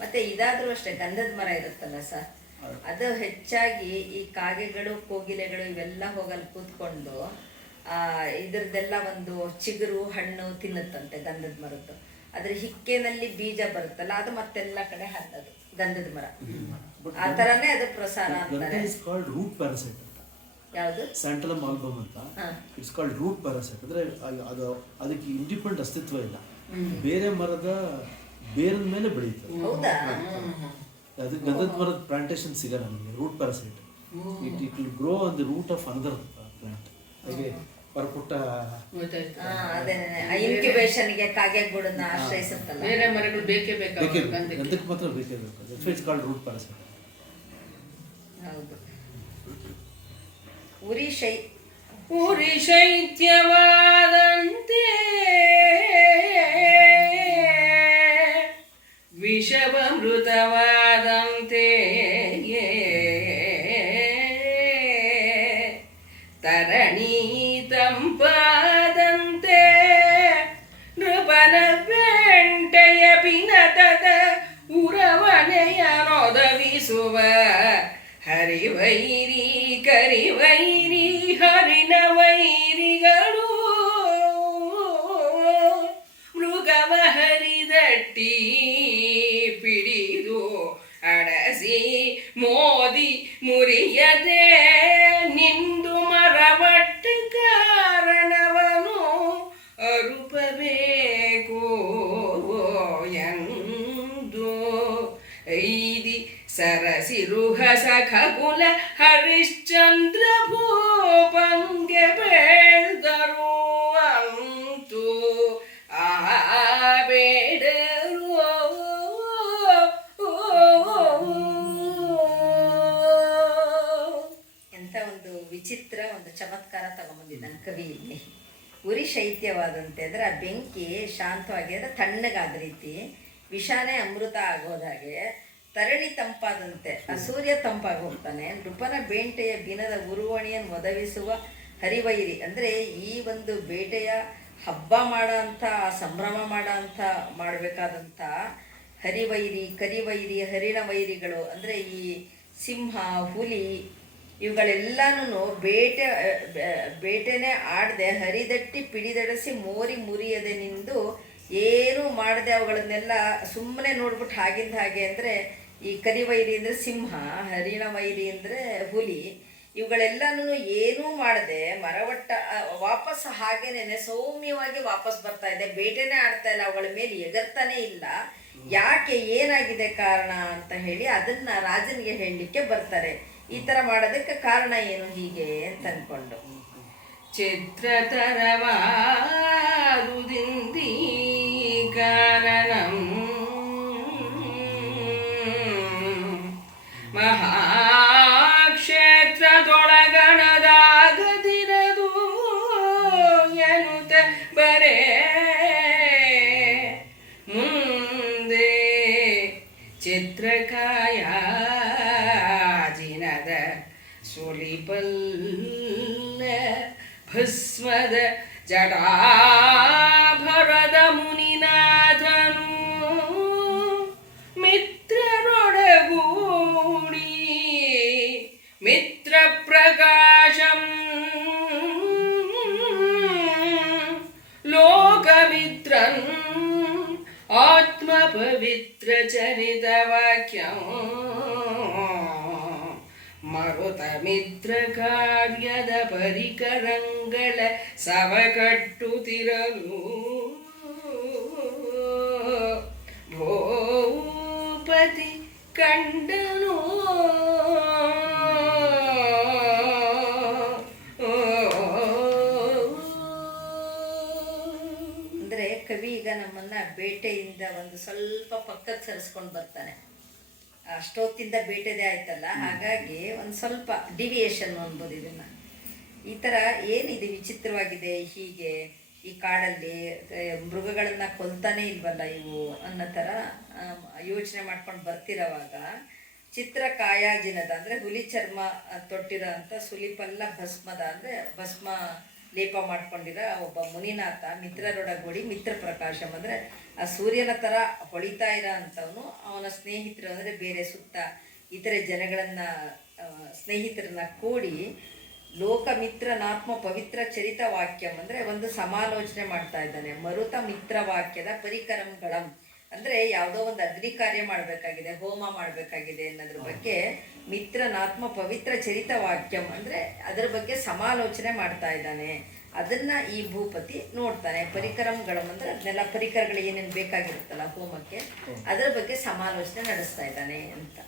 ಮತ್ತೆ ಇದಾದ್ರೂ ಅಷ್ಟೇ, ಗಂಧದ ಮರ ಇರುತ್ತಲ್ಲ ಸರ್, ಅದು ಹೆಚ್ಚಾಗಿ ಈ ಕಾಗೆಗಳು, ಕೋಗಿಲೆಗಳು ಇವೆಲ್ಲ ಹೋಗಲ್ಲಿ ಕೂತ್ಕೊಂಡು ಇದ್ರದ್ದೆಲ್ಲ ಒಂದು ಚಿಗುರು ಹಣ್ಣು ತಿನ್ನುತ್ತಂತೆ ಗಂಧದ ಮರದ್ದು. ಅದ್ರ ಹಿಕ್ಕೆನಲ್ಲಿ ಬೀಜ ಬರುತ್ತಲ್ಲ, ಅದು ಮತ್ತೆಲ್ಲ ಕಡೆ ಹರಡೋದು ಗಂಧದ ಮರ. ಆ ತರನೇ ಅದು ಪ್ರಸಾರ ಅಂತಾರೆ. ರೂಟ್ ಪ್ಯಾರಾಸೈಟ್ ಅಂತ. ಯಾವುದು? ಸ್ಯಾಂಟಲಮ್ ಆಲ್ಬಮ್ ಅಂತ. It's called root parasite. ಅಂದ್ರೆ ಅದು ಅದಕ್ಕೆ ಇಂಡಿಪೆಂಡೆಂಟ್ ಅಸ್ತಿತ್ವ ಇಲ್ಲ, ಬೇರೆ ಮರದ ಬೇರಿನ ಮೇಲೆ ಬೆಳೆಯುತ್ತೆ. ಹೌದಾ? ಅದಕ್ಕೆ ಗಂಧದ ಮರದ ಪ್ಲಾಂಟೇಶನ್ ಸಿಗಲ್ಲ ನಮಗೆ. Root parasite it will grow on the root of another plant. ಹಾಗೆ ಪರಪುಟ್ಟ ಇನ್ಕ್ಯುಬೇಷನ್ಗೆ ಕಾಗೆ ಗೂಡನ್ನ ಆಶ್ರಯಿಸುತ್ತಲ್ಲ. ಬೇರೆ ಮರಗಳು ಬೇಕೇ ಬೇಕು, ಗಂಧಕ್ಕೆ ಮಾತ್ರ ಬೇಕೇ ಬೇಕು. It's called root parasite. ಹೌದು. ಉರಿ ಶೈತ್ಯವಾದಂತೆ ವಿಷವಮೃತವಾದಂತೆ ತರಣಿ ತಂಪಾದಂತೆ ನೃಪನ ಬೆಂಟೆಯ ಪಿನತದ ಉರವನೆಯ ನೊದವಿಸುವ ಹರಿವೈರಿ ಕರಿವೈರಿ ಹರಿಣ ವೈರಿಗಳು ಮೃಗವ ಹರಿದಟ್ಟಿ ಪಿಡಿದು ಅಡಸಿ ಮೋದಿ ಮುರಿಯದೆ ನಿಂದು ಮರವಟ್ಟು ಕಾರಣವನು ಅರುಪಬೇಕು ಎಂದು ಐದಿ ಸರಸಿರುಹ ಸಖಕುಲ ಹರಿಶ್ಚಂದ್ರ ಭೂಪಂಗೆ ಬೇಡರು ಅಂತೂ ಆ ಬೇಡರು. ಎಂತ ಒಂದು ವಿಚಿತ್ರ ಒಂದು ಚಮತ್ಕಾರ ತಗೊಂಬಂದಿದ್ದಾನೆ ಕವಿ ಇಲ್ಲಿ. ಉರಿ ಶೈತ್ಯವಾದಂತೆ ಅಂದ್ರೆ ಆ ಬೆಂಕಿ ಶಾಂತವಾಗಿ ಅಂದ್ರೆ ತಣ್ಣಗಾದ ರೀತಿ, ವಿಷಾನೇ ಅಮೃತ ಆಗೋದಾಗೆ, ತರಣಿ ತಂಪಾದಂತೆ ಆ ಸೂರ್ಯ ತಂಪಾಗಿ ಹೋಗ್ತಾನೆ. ನೃಪನ ಬೇಟೆಯ ಬಿನದ ಉರುವಣಿಯನ್ನು ಒದಗಿಸುವ ಹರಿವೈರಿ ಅಂದ್ರೆ ಈ ಒಂದು ಬೇಟೆಯ ಹಬ್ಬ ಮಾಡೋ ಅಂಥ, ಸಂಭ್ರಮ ಮಾಡೋ ಅಂಥ ಮಾಡಬೇಕಾದಂಥ ಹರಿವೈರಿ ಕರಿವೈರಿ ಹರಿಣ ವೈರಿಗಳು ಅಂದರೆ ಈ ಸಿಂಹ, ಹುಲಿ ಇವುಗಳೆಲ್ಲನೂ ಬೇಟೆನೇ ಆಡದೆ ಹರಿದಟ್ಟಿ ಪಿಡಿದಡಿಸಿ ಮೋರಿ ಮುರಿಯದೆ ನಿಂದು ಏನೂ ಮಾಡದೆ ಅವುಗಳನ್ನೆಲ್ಲ ಸುಮ್ಮನೆ ನೋಡ್ಬಿಟ್ಟು ಹಾಗಿಂದ ಹಾಗೆ ಅಂದರೆ ಈ ಕರಿವೈರಿ ಅಂದರೆ ಸಿಂಹ, ಹರಿಣ ವೈರಿ ಅಂದರೆ ಹುಲಿ, ಇವುಗಳೆಲ್ಲನೂ ಏನೂ ಮಾಡದೆ ಮರವಟ್ಟ ವಾಪಸ್ ಹಾಗೇನೆ ಸೌಮ್ಯವಾಗಿ ವಾಪಸ್ ಬರ್ತಾ ಇದೆ. ಬೇಟೆನೇ ಆಡ್ತಾ ಇಲ್ಲ, ಅವುಗಳ ಮೇಲೆ ಎಗರ್ತಾನೆ ಇಲ್ಲ. ಯಾಕೆ, ಏನಾಗಿದೆ ಕಾರಣ ಅಂತ ಹೇಳಿ ಅದನ್ನ ರಾಜನಿಗೆ ಹೇಳಲಿಕ್ಕೆ ಬರ್ತಾರೆ. ಈ ಥರ ಮಾಡೋದಕ್ಕೆ ಕಾರಣ ಏನು ಹೀಗೆ ಅಂತ ಅಂದ್ಕೊಂಡು ಚಿತ್ರತರವಾದುದಿಂದಿ ಕಾರಣಂ ಮಹಾಕ್ಷೇತ್ರದೊಳಗಣದಾಗದಿರದು ಎನ್ನುತ್ತ ಬರೇ ಮುಂದೆ ಚಿತ್ರಕಾಯ ಜಿನದ ಸುಲಿಪಲ್ಲ ಭಸ್ಮದ ಜಡಾಭರದ ಮುನಿನಾಥನು ಮಿತ್ರರೊಡಗೂಡಿ ಮಿತ್ರ ಪ್ರಕಾಶಂ ಲೋಕಮಿತ್ರನ್ ಆತ್ಮ ಪವಿತ್ರ ಚರಿತ ವಾಕ್ಯ ಮರುತ ಮಿತ್ರ ಕಾರ್ಯದ ಪರಿಕರಂಗಳ ಸವಕಟ್ಟುತ್ತಿರಲು ಭೂಪತಿ ಕಂಡನು. ಅಂದರೆ ಕವಿ ಈಗ ನಮ್ಮನ್ನ ಬೇಟೆಯಿಂದ ಒಂದು ಸ್ವಲ್ಪ ಪಕ್ಕಕ್ಕೆ ಸರಿಸ್ಕೊಂಡು ಬರ್ತಾನೆ. ಅಷ್ಟೊತ್ತಿಂದ ಬೇಟೆದೇ ಆಯ್ತಲ್ಲ, ಹಾಗಾಗಿ ಒಂದು ಸ್ವಲ್ಪ ಡಿವಿಯೇಷನ್ ಅನ್ಬೋದು ಇದನ್ನ. ಈ ಥರ ಏನಿದೆ ವಿಚಿತ್ರವಾಗಿದೆ, ಹೀಗೆ ಈ ಕಾಡಲ್ಲಿ ಮೃಗಗಳನ್ನ ಕೊಲ್ತಾನೆ ಇಲ್ವಲ್ಲ ಇವು ಅನ್ನೋ ಥರ ಯೋಚನೆ ಮಾಡ್ಕೊಂಡು ಬರ್ತಿರೋವಾಗ ಚಿತ್ರಕಾಯಾಜಿನದ ಅಂದರೆ ಹುಲಿ ಚರ್ಮ ತೊಟ್ಟಿರೋ ಅಂಥ ಸುಲಿಪಲ್ಲ ಭಸ್ಮದ ಅಂದರೆ ಭಸ್ಮ ಲೇಪ ಮಾಡ್ಕೊಂಡಿರೋ ಒಬ್ಬ ಮುನಿನಾಥ ಮಿತ್ರರೊಡಗೂಡಿ ಮಿತ್ರ ಪ್ರಕಾಶಂ ಅಂದರೆ ಆ ಸೂರ್ಯನ ಥರ ಹೊಳಿತಾ ಇರೋ ಅಂಥವನು ಅವನ ಸ್ನೇಹಿತರು ಅಂದರೆ ಬೇರೆ ಸುತ್ತ ಇತರೆ ಜನಗಳನ್ನು ಸ್ನೇಹಿತರನ್ನ ಕೂಡಿ ಲೋಕಮಿತ್ರನಾತ್ಮ ಪವಿತ್ರ ಚರಿತ ವಾಕ್ಯಂ ಅಂದರೆ ಒಂದು ಸಮಾಲೋಚನೆ ಮಾಡ್ತಾ ಇದ್ದಾನೆ. ಮರುತ ಮಿತ್ರ ವಾಕ್ಯದ ಪರಿಕರಂಗಳಂ ಅಂದರೆ ಯಾವುದೋ ಒಂದು ಅಗ್ನಿ ಕಾರ್ಯ ಮಾಡಬೇಕಾಗಿದೆ, ಹೋಮ ಮಾಡಬೇಕಾಗಿದೆ ಅನ್ನೋದ್ರ ಬಗ್ಗೆ ಮಿತ್ರನಾತ್ಮ ಪವಿತ್ರ ಚರಿತ ವಾಕ್ಯಂ ಅಂದರೆ ಅದರ ಬಗ್ಗೆ ಸಮಾಲೋಚನೆ ಮಾಡ್ತಾ ಇದ್ದಾನೆ. ಅದನ್ನ ಈ ಭೂಪತಿ ನೋಡ್ತಾನೆ. ಪರಿಕರಂಗಳಂ ಅಂದರೆ ಅದನ್ನೆಲ್ಲ ಪರಿಕರಗಳು ಏನೇನು ಬೇಕಾಗಿರುತ್ತಲ್ಲ ಹೋಮಕ್ಕೆ, ಅದರ ಬಗ್ಗೆ ಸಮಾಲೋಚನೆ ನಡೆಸ್ತಾ ಇದ್ದಾನೆ ಅಂತ.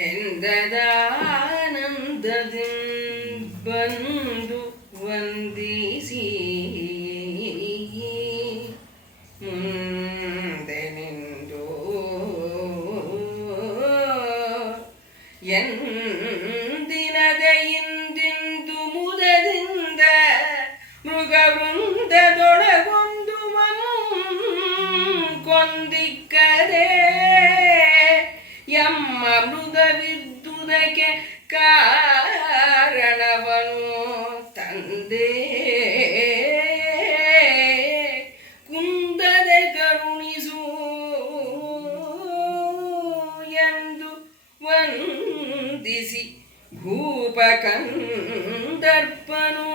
ಹೆಂದದಾನಂದದಿ ಬಂದು ವಂದಿಸಿ ಮುಂದೆ ನಿಂದು ಎಂದಿನದ ಇಂದಿಂದು ಮುದದಿಂದ ಮೃಗವೃಂದದೊಳಗೊಂದು ಕೊಂದಿಕ್ಕರೆ ಎಮ್ಮ ಮೃಗವಿದ್ದುದಕ್ಕೆ ಕಾರಣವನು ತಂದೆ ಕುಂದದೆ ಕರುಣಿಸು ಎಂದು ವಂದಿಸಿ ಭೂಪ ಕಂದರ್ಪನು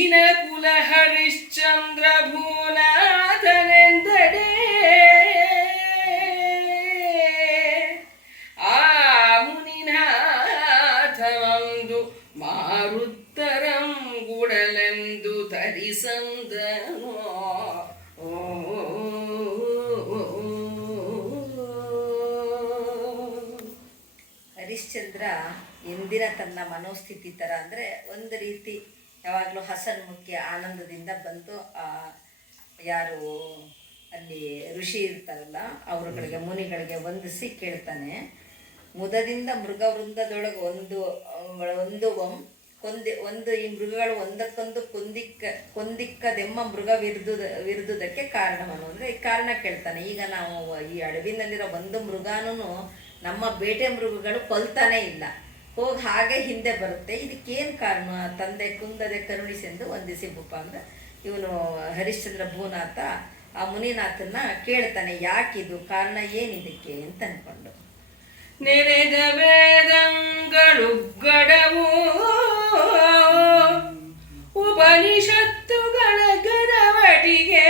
ಇನಕುಲ ಹರಿಶ್ಚಂದ್ರ ಭೂನಾಥನೆಂದಡೆ ಆ ಮುನಿನಾಥವಂದು ಮಾರುತ್ತರಂ ಗುಡಲೆಂದು ತರಿಸಂದನು. ಹರಿಶ್ಚಂದ್ರ ಎಂದಿನ ತನ್ನ ಮನೋಸ್ಥಿತಿ ಥರ ಅಂದರೆ ಒಂದು ರೀತಿ ಯಾವಾಗಲೂ ಹಸನ್ಮುಖಿ ಆನಂದದಿಂದ ಬಂದು ಯಾರು ಅಲ್ಲಿ ಋಷಿ ಇರ್ತಾರಲ್ಲ ಅವರುಗಳಿಗೆ ಮುನಿಗಳಿಗೆ ವಂದಿಸಿ ಕೇಳ್ತಾನೆ. ಮುದದಿಂದ ಮೃಗವೃಂದದೊಳಗೆ ಒಂದು ಈ ಮೃಗಗಳು ಒಂದಕ್ಕೊಂದು ಕೊಂದಿಕ್ಕದೆಮ್ಮ ವಿರುದುದಕ್ಕೆ ಕಾರಣವನು ಅಂದರೆ ಈ ಕಾರಣ ಕೇಳ್ತಾನೆ. ಈಗ ನಾವು ಈ ಅಡವಿನಲ್ಲಿರೋ ಒಂದು ಮೃಗಾನೂ ನಮ್ಮ ಬೇಟೆ ಮೃಗಗಳು ಕೊಲ್ತಾನೇ ಇಲ್ಲ, ಹೋಗಿ ಹಾಗೆ ಹಿಂದೆ ಬರುತ್ತೆ. ಇದಕ್ಕೇನು ಕಾರಣ? ತಂದೆ ಕುಂದದೆ ಕರುಣಿಸೆಂದು ವಂದಿಸಿ ಭೂಪ ಅಂದರೆ ಇವನು ಹರಿಶ್ಚಂದ್ರ ಭೂನಾಥ ಆ ಮುನಿನಾಥನ್ನ ಕೇಳ್ತಾನೆ, ಯಾಕಿದು ಕಾರಣ ಏನಿದಕ್ಕೆ ಅಂತ ಅನ್ಕೊಂಡು. ನೆರೆದ ವೇದಂಗಳು ಗಡವು ಉಪನಿಷತ್ತುಗಳ ಗರವಟಿಗೆ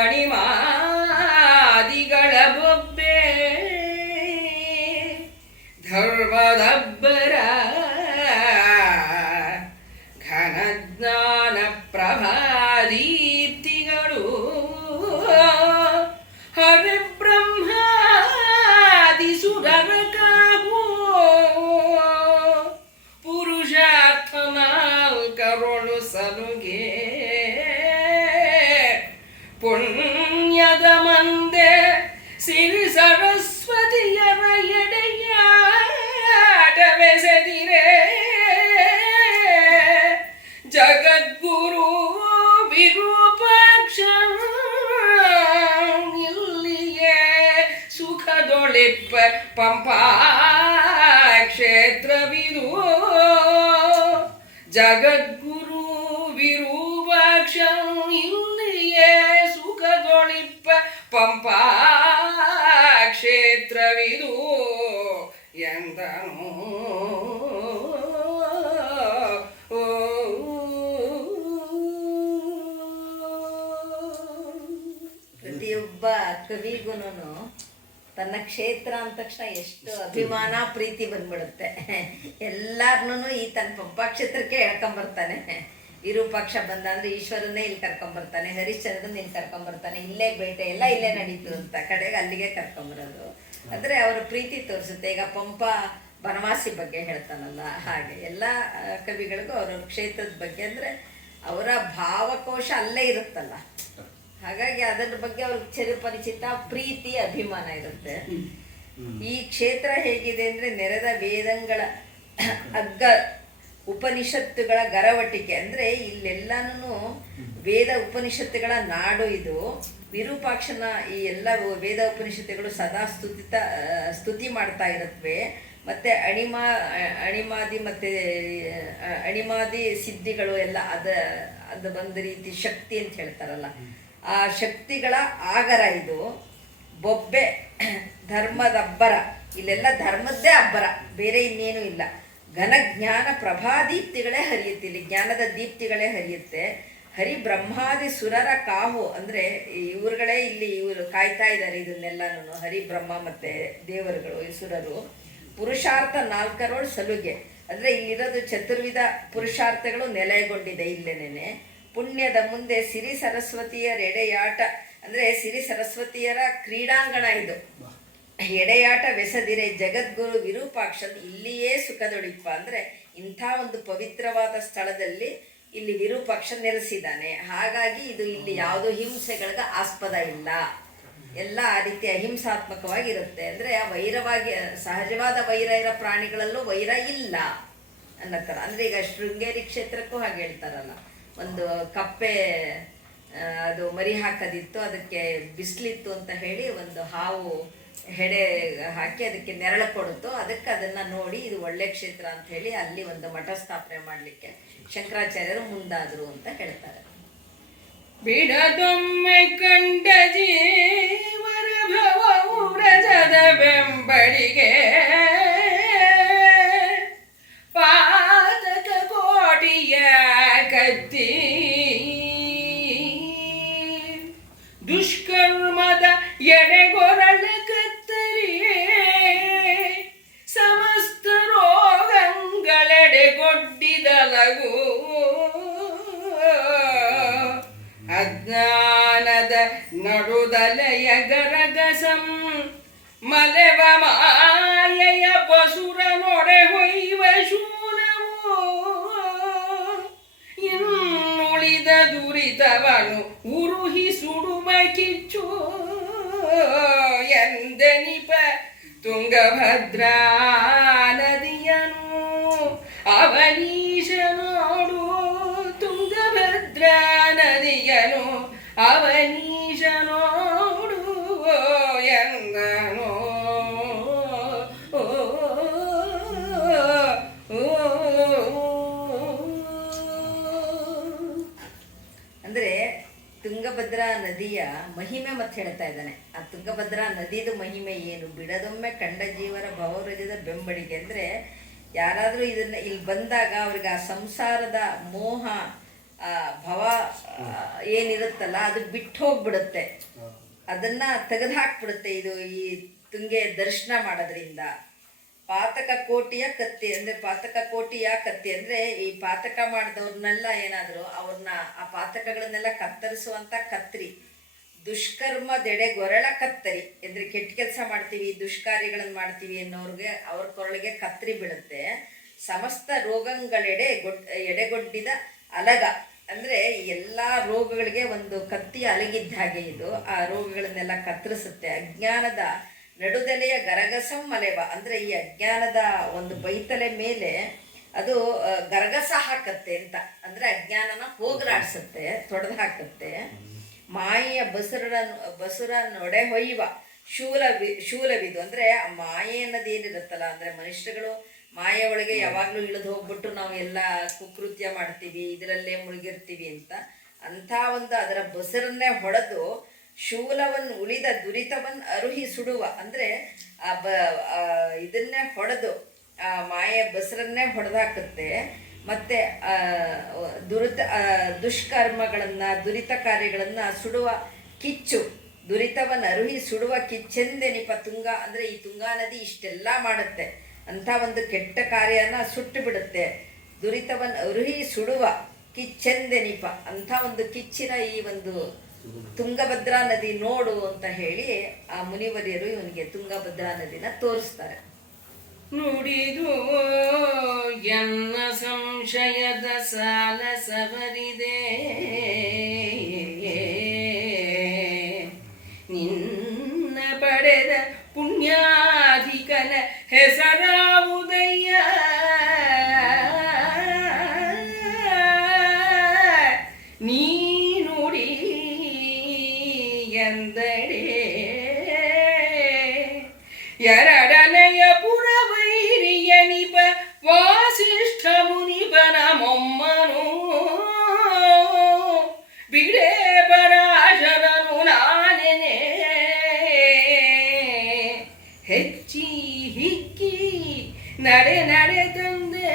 ಅಣಿಮಾದಿಗಳ ಬೊಬ್ಬೆ ಧರ್ಮದಬ್ಬರ ಘನಜ್ಞಾನ ಪ್ರಭಾದೀಪ್ತಿಗಳು ಹರಿಬ್ರಹ್ಮಾದಿ ಸುರರ ಕಾವು ಪುರುಷಾರ್ಥನಾಲ್ಕರೊಳು ಸಲುಗೆ ಪುಣ್ಯದ ಮಂದೆ ಸಿರಿ ಸರಸ್ವತಿಯರ ಎಡೆಯಾಟವೆಸೆದಿರೆ ಜಗದ್ಗುರು ವಿರೂಪಾಕ್ಷ ಇಲ್ಲಿಯೇ ಸುಖದೊಳಿಪ್ಪ ಪಂಪಾ ಕ್ಷೇತ್ರವಿದು ಜಗದ್ಗುರು ವಿರೂಪಾಕ್ಷ ಇಲ್ಲಿಯೇ ಸುಖದೊಳಿಪ್ಪ ಪಂಪಾ ಕ್ಷೇತ್ರವಿದು ಎಂದನು. ಪ್ರತಿಯೊಬ್ಬ ಕವಿಗೂನು ತನ್ನ ಕ್ಷೇತ್ರ ಅಂದ ತಕ್ಷಣ ಎಷ್ಟು ಅಭಿಮಾನ ಪ್ರೀತಿ ಬಂದ್ಬಿಡುತ್ತೆ. ಎಲ್ಲಾರ್ನು ಈ ತನ್ನ ಪಂಪ ಕ್ಷೇತ್ರಕ್ಕೆ ಎಳ್ಕೊಂಬರ್ತಾನೆ. ವಿರೂಪಾಕ್ಷ ಬಂದ ಅಂದ್ರೆ ಈಶ್ವರನ್ನೇ ಇಲ್ಲಿ ಕರ್ಕೊಂಬರ್ತಾನೆ, ಹರಿಶ್ಚಂದ್ರನ್ ಇಲ್ಲಿ ಕರ್ಕೊಂಬರ್ತಾನೆ, ಇಲ್ಲೇ ಬೇಟೆ ಎಲ್ಲ ಇಲ್ಲೇ ನಡೀತು ಅಂತ ಕಡೆಗೆ ಅಲ್ಲಿಗೆ ಕರ್ಕೊಂಬರೋದು. ಅಂದ್ರೆ ಅವರ ಪ್ರೀತಿ ತೋರಿಸುತ್ತೆ. ಈಗ ಪಂಪ ಬನವಾಸಿ ಬಗ್ಗೆ ಹೇಳ್ತಾನಲ್ಲ, ಹಾಗೆ ಎಲ್ಲ ಕವಿಗಳಿಗೂ ಅವ್ರವ್ರ ಕ್ಷೇತ್ರದ ಬಗ್ಗೆ ಅಂದ್ರೆ ಅವರ ಭಾವಕೋಶ ಅಲ್ಲೇ ಇರುತ್ತಲ್ಲ, ಹಾಗಾಗಿ ಅದರ ಬಗ್ಗೆ ಅವ್ರಿಗೆ ಚಿರಪರಿಚಿತ ಪ್ರೀತಿ ಅಭಿಮಾನ ಇರುತ್ತೆ. ಈ ಕ್ಷೇತ್ರ ಹೇಗಿದೆ ಅಂದ್ರೆ ನೆರೆದ ವೇದಂಗಳ ಅಗ್ಗ ಉಪನಿಷತ್ತುಗಳ ಗರವಟಿಕೆ, ಅಂದ್ರೆ ಇಲ್ಲೆಲ್ಲಾನು ವೇದ ಉಪನಿಷತ್ತುಗಳ ನಾಡು ಇದು. ವಿರೂಪಾಕ್ಷನ ಈ ಎಲ್ಲ ವೇದ ಉಪನಿಷತ್ತುಗಳು ಸದಾ ಸ್ತುತಿ ಮಾಡ್ತಾ ಇರುತ್ತವೆ. ಮತ್ತೆ ಅಣಿಮಾದಿ ಮತ್ತೆ ಅಣಿಮಾದಿ ಸಿದ್ಧಿಗಳು ಎಲ್ಲ ಅದು ಬಂದ ರೀತಿ ಶಕ್ತಿ ಅಂತ ಹೇಳ್ತಾರಲ್ಲ, ಆ ಶಕ್ತಿಗಳ ಆಗರ ಇದು. ಬೊಬ್ಬೆ ಧರ್ಮದ ಅಬ್ಬರ, ಇಲ್ಲೆಲ್ಲ ಧರ್ಮದ್ದೇ ಅಬ್ಬರ, ಬೇರೆ ಇನ್ನೇನು ಇಲ್ಲ. ಘನ ಜ್ಞಾನ ಪ್ರಭಾದೀಪ್ತಿಗಳೇ ಹರಿಯುತ್ತೆ, ಇಲ್ಲಿ ಜ್ಞಾನದ ದೀಪ್ತಿಗಳೇ ಹರಿಯುತ್ತೆ. ಹರಿ ಬ್ರಹ್ಮಾದಿ ಸುರರ ಕಾಹು, ಅಂದ್ರೆ ಇವ್ರುಗಳೇ ಇಲ್ಲಿ ಇವರು ಕಾಯ್ತಾ ಇದ್ದಾರೆ ಇದನ್ನೆಲ್ಲನೂ. ಹರಿ ಬ್ರಹ್ಮ ಮತ್ತೆ ದೇವರುಗಳು ಈ ಸುರರು. ಪುರುಷಾರ್ಥ 4 ಸಲುಗೆ, ಅಂದ್ರೆ ಇಲ್ಲಿರೋದು ಚತುರ್ವಿಧ ಪುರುಷಾರ್ಥಗಳು ನೆಲೆಗೊಂಡಿದೆ ಇಲ್ಲೇನೆ. ಪುಣ್ಯದ ಮುಂದೆ ಸಿರಿ ಸರಸ್ವತಿಯರ ಎಡೆಯಾಟ, ಅಂದ್ರೆ ಸಿರಿ ಸರಸ್ವತಿಯರ ಕ್ರೀಡಾಂಗಣ ಇದು. ಎಡೆಯಾಟ ಬೆಸದಿರೆ ಜಗದ್ಗುರು ವಿರೂಪಾಕ್ಷನ್ ಇಲ್ಲಿಯೇ ಸುಖದೊಳಿಪ್ಪ, ಅಂದ್ರೆ ಇಂಥ ಒಂದು ಪವಿತ್ರವಾದ ಸ್ಥಳದಲ್ಲಿ ಇಲ್ಲಿ ವಿರೂಪಾಕ್ಷ ನೆಲೆಸಿದ್ದಾನೆ. ಹಾಗಾಗಿ ಇದು ಇಲ್ಲಿ ಯಾವುದೋ ಹಿಂಸೆಗಳಿಗೆ ಆಸ್ಪದ ಇಲ್ಲ, ಎಲ್ಲ ಆ ರೀತಿ ಅಹಿಂಸಾತ್ಮಕವಾಗಿರುತ್ತೆ. ಅಂದ್ರೆ ಆ ವೈರವಾಗಿ ಸಹಜವಾದ ವೈರ ಇರೋ ಪ್ರಾಣಿಗಳಲ್ಲೂ ವೈರ ಇಲ್ಲ ಅನ್ನೋ ಥರ. ಅಂದ್ರೆ ಈಗ ಶೃಂಗೇರಿ ಕ್ಷೇತ್ರಕ್ಕೂ ಹಾಗೆ ಹೇಳ್ತಾರಲ್ಲ, ಒಂದು ಕಪ್ಪೆ ಅದು ಮರಿ ಹಾಕೋದಿತ್ತು, ಅದಕ್ಕೆ ಬಿಸಿಲಿತ್ತು ಅಂತ ಹೇಳಿ ಒಂದು ಹಾವು ಹೆಡೆ ಹಾಕಿ ಅದಕ್ಕೆ ನೆರಳು ಕೊಡುತ್ತೋ, ಅದಕ್ಕೆ ಅದನ್ನು ನೋಡಿ ಇದು ಒಳ್ಳೆ ಕ್ಷೇತ್ರ ಅಂತ ಹೇಳಿ ಅಲ್ಲಿ ಒಂದು ಮಠ ಸ್ಥಾಪನೆ ಮಾಡಲಿಕ್ಕೆ ಶಂಕರಾಚಾರ್ಯರು ಮುಂದಾದರು ಅಂತ ಹೇಳ್ತಾರೆ. ಬಿಡದೊಮ್ಮೆ ಕಂಡ ಜೀವರ ಭವರಜದ ಬೆಂಬಡಿಗೆ ಪಾತಕ ಕೋಟಿಯ ಕತ್ತಿ ದುಷ್ಕರ್ಮದ ಎಡೆಗೊರಳ ಕತ್ತರಿಯೇ ಸಮಸ್ತ ರೋಗಗಳೆಡೆಗೊಡ್ಡಿದಲಗು ಅಜ್ಞಾನದ ನಡುದಲೆಯ ಗರಗಸಂ ಮಲೆವ ಮಾಯೆಯ ಬಸುರ ನೊಡೆ ಹೊಯ್ವ ಶೂಲವು ಇನ್ನುಳಿದ ದುರಿತವನು ಉರುಹಿ ಸುಡುವ ಕಿಚ್ಚು ಎಂದೆನಿಪ ತುಂಗಭದ್ರಾ ನದಿಯನು ಅವನೀಶ ನೋಡು ತುಂಗಭದ್ರಾ ನದಿಯನು ಅವನೀಶ ನೋಡು ಎಂದನು. ಅಂದ್ರೆ ತುಂಗಭದ್ರಾ ನದಿಯ ಮಹಿಮೆ ಮತ್ತೆ ಹೇಳ್ತಾ ಇದ್ದಾನೆ. ಆ ತುಂಗಭದ್ರಾ ನದಿದು ಮಹಿಮೆ ಏನು? ಬಿಡದೊಮ್ಮೆ ಕಂಡ ಜೀವರ ಭವರಜದ ಬೆಂಬಡಿಗೆ, ಅಂದ್ರೆ ಯಾರಾದರೂ ಇದನ್ನ ಇಲ್ಲಿ ಬಂದಾಗ ಅವ್ರಿಗೆ ಆ ಸಂಸಾರದ ಮೋಹ ಭವ ಏನಿರುತ್ತಲ್ಲ ಅದು ಬಿಟ್ಟು ಹೋಗ್ಬಿಡುತ್ತೆ, ಅದನ್ನ ತೆಗೆದುಹಾಕ್ಬಿಡುತ್ತೆ ಇದು ಈ ತುಂಗೆ ದರ್ಶನ ಮಾಡೋದ್ರಿಂದ. ಪಾತಕ ಕೋಟಿಯ ಕತ್ತಿ, ಅಂದ್ರೆ ಪಾತಕ ಕೋಟಿಯ ಕತ್ತಿ ಅಂದ್ರೆ ಈ ಪಾತಕ ಮಾಡಿದವ್ರನ್ನೆಲ್ಲ ಏನಾದ್ರು ಅವ್ರನ್ನ ಆ ಪಾತಕಗಳನ್ನೆಲ್ಲ ಕತ್ತರಿಸುವಂತ ಕತ್ರಿ. ದುಷ್ಕರ್ಮದೆಡೆ ಗೊರಳ ಕತ್ತರಿ, ಅಂದ್ರೆ ಕೆಟ್ಟ ಕೆಲಸ ಮಾಡ್ತೀವಿ ದುಷ್ಕಾರ್ಯಗಳನ್ನು ಮಾಡ್ತೀವಿ ಅನ್ನೋರ್ಗೆ ಅವ್ರ ಕೊರಳಿಗೆ ಕತ್ರಿ ಬೀಳುತ್ತೆ. ಸಮಸ್ತ ರೋಗಗಳೆಡೆ ಎಡೆಗೊಡ್ಡಿದ ಅಲಗ, ಅಂದ್ರೆ ಎಲ್ಲಾ ರೋಗಗಳಿಗೆ ಒಂದು ಕತ್ತಿ ಅಲಗಿದ್ದ ಹಾಗೆ ಇದು ಆ ರೋಗಗಳನ್ನೆಲ್ಲ ಕತ್ತರಿಸುತ್ತೆ. ಅಜ್ಞಾನದ ನಡುದಲೆಯ ಗರಗಸಂ ಮಲೆವ, ಅಂದ್ರೆ ಈ ಅಜ್ಞಾನದ ಒಂದು ಬೈತಲೆ ಮೇಲೆ ಅದು ಗರಗಸ ಹಾಕತ್ತೆ ಅಂತ, ಅಂದ್ರೆ ಅಜ್ಞಾನನ ಹೋಗಲಾಡ್ಸತ್ತೆ, ತೊಡೆದು ಹಾಕತ್ತೆ. ಮಾಯೆಯ ಬಸುರ ನೊಡೆ ಹೊಯ್ಯುವ ಶೂಲವಿದು, ಅಂದ್ರೆ ಮಾಯೆ ಅನ್ನೋದು ಏನಿರುತ್ತಲ್ಲ, ಅಂದ್ರೆ ಮನುಷ್ಯರುಗಳು ಮಾಯೆ ಒಳಗೆ ಯಾವಾಗಲೂ ಇಳಿದು ಹೋಗ್ಬಿಟ್ಟು ನಾವು ಎಲ್ಲ ಕುಕೃತ್ಯ ಮಾಡ್ತೀವಿ, ಇದರಲ್ಲೇ ಮುಳುಗಿರ್ತೀವಿ ಅಂಥ ಒಂದು ಅದರ ಬಸರನ್ನೇ ಹೊಡೆದು ಶೂಲವನ್ನು ಉಳಿದ ದುರಿತವನ್ನು ಅರುಹಿ ಸುಡುವ, ಅಂದ್ರೆ ಇದನ್ನೇ ಹೊಡೆದು ಆ ಮಾಯೆ ಬಸರನ್ನೇ ಹೊಡೆದಾಕತ್ತೆ. ಮತ್ತೆ ದುಷ್ಕರ್ಮಗಳನ್ನ ದುರಿತ ಕಾರ್ಯಗಳನ್ನ ಸುಡುವ ಕಿಚ್ಚು ದುರಿತವನ್ ಅರುಹಿ ಸುಡುವ ಕಿಚ್ಚೆಂದೆನಿಪ ತುಂಗ ಅಂದರೆ ಈ ತುಂಗಾ ನದಿ ಇಷ್ಟೆಲ್ಲ ಮಾಡುತ್ತೆ, ಅಂಥ ಒಂದು ಕೆಟ್ಟ ಕಾರ್ಯನ ಸುಟ್ಟು ಬಿಡುತ್ತೆ. ದುರಿತವನ್ ಅರುಹಿ ಸುಡುವ ಕಿಚ್ಚೆಂದೆನಿಪ, ಅಂಥ ಒಂದು ಕಿಚ್ಚಿನ ಈ ಒಂದು ತುಂಗಭದ್ರಾ ನದಿ ನೋಡು ಅಂತ ಹೇಳಿ ಆ ಮುನಿವರಿಯರು ಇವನಿಗೆ ತುಂಗಭದ್ರಾ ನದಿನ ತೋರಿಸ್ತಾರೆ. ನುಡಿದು ಎನ್ನ ಸಂಶಯದ ಸಾಲ ಸವರಿದೆ, ನಿನ್ನ ಪಡೆದ ಪುಣ್ಯಾಧಿಕನ ಹೆಸರಾವುದಯ್ಯ, ನೀ ನುಡಿ ಎಂದಡೆ ಎರಡನೆಯ ಪುರವೈರಿಯನಿಪ ವಾಸಿಷ್ಠ ಮುನಿಪನ ಮೊಮ್ಮನು, ಬಿಡೆ ಪರಾಶರನು ನಾನೆನೆ ಹೆಚ್ಚಿ ಹಿಕ್ಕಿ ನಡೆ ನಡೆ ತಂದೆ,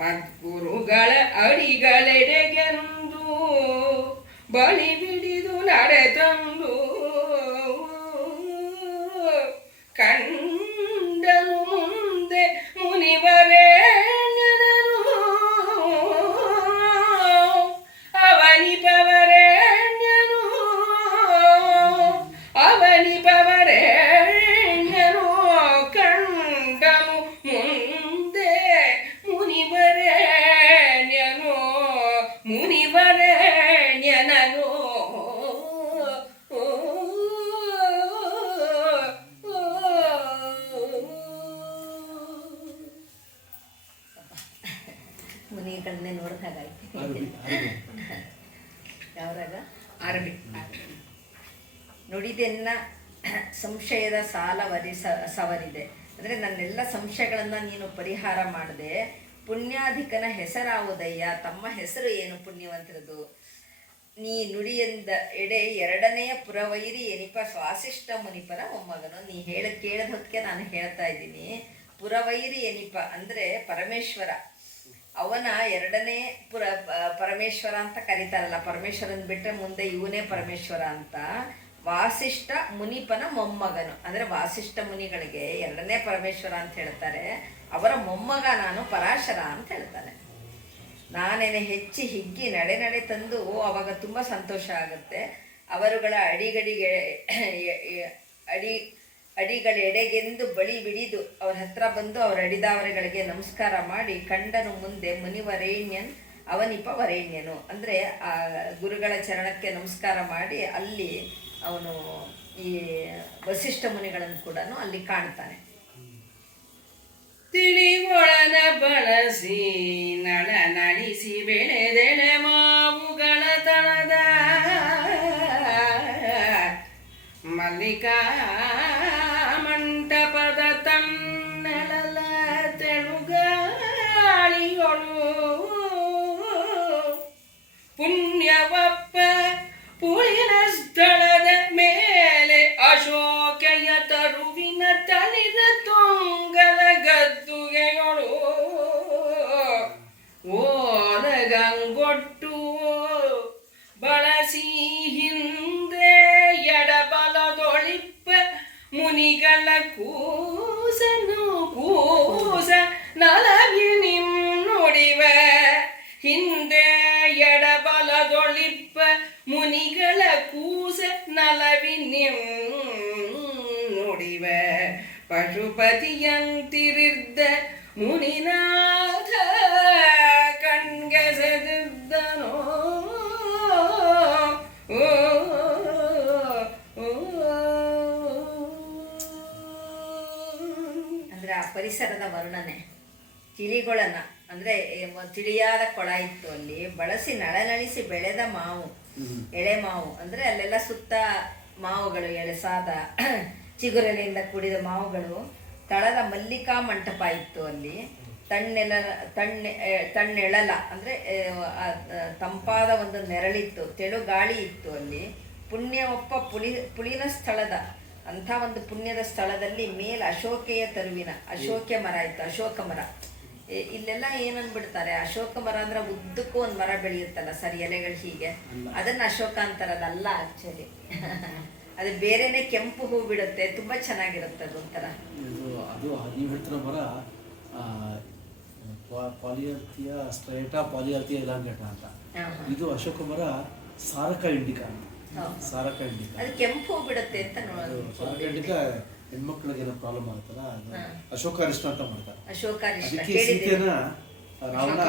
ಮದ್ಗುರುಗಳ ಅಡಿಗಳೆಡೆಗೆಂದು ಬಳಿ ಬಿಡಿದು ನಡೆ ತಂದು, ಕಂಡನು ಮುಂದೆ ಮುನಿವರೇಣ್ಯನನು, ಅವನಿಪವರೇಣ್ಯನು ಅವನಿಪವರೇಣ್ಯನು, ಕಂಡನು ಮುಂದೆ ಮುನಿವರೇಣ್ಯನು ಮುನಿವರೇಣ್ಯನನು. ಮುನಿಗಳನ್ನೇ ನೋಡಿದಾಗಾಯ್ತು. ಅರಬಿ ಯಾವ್ರಾಗ ಅರಬಿ. ನುಡಿದೆನ್ನ ಸಂಶಯದ ಸಾಲ ಸವರಿದೆ ಅಂದರೆ ನನ್ನೆಲ್ಲ ಸಂಶಯಗಳನ್ನು ನೀನು ಪರಿಹಾರ ಮಾಡಿದೆ. ಪುಣ್ಯಾಧಿಕನ ಹೆಸರಾವುದಯ್ಯ, ತಮ್ಮ ಹೆಸರು ಏನು ಪುಣ್ಯವಂತರದು. ನೀ ನುಡಿಯಿಂದ ಎಡೆ ಎರಡನೆಯ ಪುರವೈರಿ ಎನಿಪ ವಾಸಿಷ್ಠ ಮುನಿಪನ ಮೊಮ್ಮಗನು. ನೀ ಕೇಳದ ಹೊತ್ತಿಗೆ ನಾನು ಹೇಳ್ತಾ ಇದ್ದೀನಿ. ಪುರವೈರಿ ಎನಿಪ ಅಂದರೆ ಪರಮೇಶ್ವರ, ಅವನ ಎರಡನೇ ಪರಮೇಶ್ವರ ಅಂತ ಕರೀತಾರಲ್ಲ, ಪರಮೇಶ್ವರನ್ ಬಿಟ್ಟರೆ ಮುಂದೆ ಇವನೇ ಪರಮೇಶ್ವರ ಅಂತ. ವಾಸಿಷ್ಠ ಮುನಿಪನ ಮೊಮ್ಮಗನು ಅಂದರೆ ವಾಸಿಷ್ಠ ಮುನಿಗಳಿಗೆ ಎರಡನೇ ಪರಮೇಶ್ವರ ಅಂತ ಹೇಳ್ತಾರೆ, ಅವರ ಮೊಮ್ಮಗ ನಾನು ಪರಾಶರ ಅಂತ ಹೇಳ್ತಾನೆ. ನಾನೇನೆ ಹೆಚ್ಚಿ ಹಿಗ್ಗಿ ನಡೆ ನಡೆ ತಂದು, ಅವಾಗ ತುಂಬ ಸಂತೋಷ ಆಗುತ್ತೆ. ಅವರುಗಳ ಅಡಿಗಳೆಡೆಗೆಂದು ಬಳಿ ಬಿಡಿದು ಅವ್ರ ಹತ್ರ ಬಂದು ಅವರ ಅಡಿದಾವರೆಗಳಿಗೆ ನಮಸ್ಕಾರ ಮಾಡಿ, ಕಂಡನು ಮುಂದೆ ಮುನಿವರೇಣ್ಯನ್ ಅವನಿಪ ವರೇಣ್ಯನು ಅಂದರೆ ಆ ಗುರುಗಳ ಚರಣಕ್ಕೆ ನಮಸ್ಕಾರ ಮಾಡಿ ಅಲ್ಲಿ ಅವನು ಈ ವಸಿಷ್ಠ ಮುನಿಗಳನ್ನು ಕೂಡ ಅಲ್ಲಿ ಕಾಣ್ತಾನೆ. ತಿಳಿಗೊಳನ ಬಳಸಿ ನಳ ನಳಿಸಿ ಬೆಳೆದೆಳೆ ಮಾವುಗಳ ತಳದ ಮಲ್ಲಿಕಾ ಮಂಟಪದ ತನ್ನೆಳಲ ತೆಳುಗಾಳಿಯೊಳು ಪುಣ್ಯವಪ್ಪ ಪುಳಿನ ಸ್ಥಳದ ಮೇಲೆ ಅಶೋಕೆಯ ತರುವಿನ ತಳಿದ ತೊಂಗಲ ಗದ್ದುಗೆಯೊಳು ಓಲಗಂಗೊಟ್ಟು ಬಳಸಿ ಹಿಂದೆ ಎಡಬಲದೊಳಿಪ್ಪ ಮುನಿಗಳ ಕೂಸ ನಲಗಿ ನಿನ್ನೊಡಿವ ಹಿಂದೆ ಎಡಬಲದೊಳಿಪ್ಪ ಮುನಿಗಳ ಕೂಸ ನಲವಿ ನಿನ್ನೊಡಿವ ಪಶುಪತಿಯಂತಿರಿದ್ದ ಮುನಿನಾಥ ಕಣ್ಗೆಸೆದಿದ್ದನೋ. ಅಂದರೆ ಆ ಪರಿಸರದ ವರ್ಣನೆ. ತಿಳಿಗೊಳನ ಅಂದರೆ ತಿಳಿಯಾದ ಕೊಳ ಇತ್ತು ಅಲ್ಲಿ, ಬಳಸಿ ನಳನಳಿಸಿ ಬೆಳೆದ ಮಾವು, ಎಳೆ ಮಾವು ಅಂದರೆ ಅಲ್ಲೆಲ್ಲ ಸುತ್ತ ಮಾವುಗಳು, ಎಳೆಸಾದ ಚಿಗುರೆಲೆಯಿಂದ ಕೂಡಿದ ಮಾವುಗಳು. ತಳದ ಮಲ್ಲಿಕಾ ಮಂಟಪ ಇತ್ತು ಅಲ್ಲಿ. ತಣ್ಣೆಳಲ ಅಂದರೆ ತಂಪಾದ ಒಂದು ನೆರಳಿತ್ತು, ತೆಳು ಗಾಳಿ ಇತ್ತು ಅಲ್ಲಿ. ಪುಣ್ಯವಪ್ಪ ಪುಳಿನ ಸ್ಥಳದ ಅಂಥ ಒಂದು ಪುಣ್ಯದ ಸ್ಥಳದಲ್ಲಿ ಮೇಲೆ ಅಶೋಕೆಯ ತರುವಿನ, ಅಶೋಕ್ಯ ಮರ ಇತ್ತು, ಅಶೋಕ ಮರ. ಇಲ್ಲೆಲ್ಲ ಏನನ್ಬಿಡ್ತಾರೆ, ಅಶೋಕ ಮರ ಅಂದ್ರೆ ಉದ್ದಕ್ಕೂ ಒಂದು ಮರ ಬೆಳೆಯುತ್ತಲ್ಲ ಸರ್, ಎಲೆಗಳು ಹೀಗೆ, ಅದನ್ನ ಅಶೋಕ ಅಂತಾರದಲ್ಲ ಆಕ್ಚುಲಿ. ಅದು ಬೇರೆನೆ ಕೆಂಪು ಹೂ ಬಿಡುತ್ತೆ, ತುಂಬಾ ಚೆನ್ನಾಗಿರುತ್ತೆ ಅದು ಒಂಥರ. ಅದು ನೀವು ಹೇಳ್ತಿರೋ ಮರ ಪಾಲಿಯರ್ತಿಯ ಸ್ಟ್ರೈಟಾ ಪಾಲಿಯರ್ತಿಯ ಇಲಾಂಗೇಟ ಅಂತ. ಇದು ಅಶೋಕ ಮರ ಸಾರಕ ಇಂಡಿಕಾ ಅಂತ. ಸಾರಕ ಇಂಡಿಕಾ ಅದು ಕೆಂಪು ಹೂ ಬಿಡುತ್ತೆ ಅಂತ ಸಾರಕ ಇಂಡಿಕಾ ಹೆಣ್ಮಕ್ಳಿಗೆ ಏನೋ ಪ್ರಾಬ್ಲಮ್ ಆಗುತ್ತಲ್ಲ, ಅಶೋಕ ಅರಿಷ್ಟ ಅಂತ ಮಾಡ್ತಾರೆ. ಅದಕ್ಕೆ ಸೀತೆನ ರಾವಣ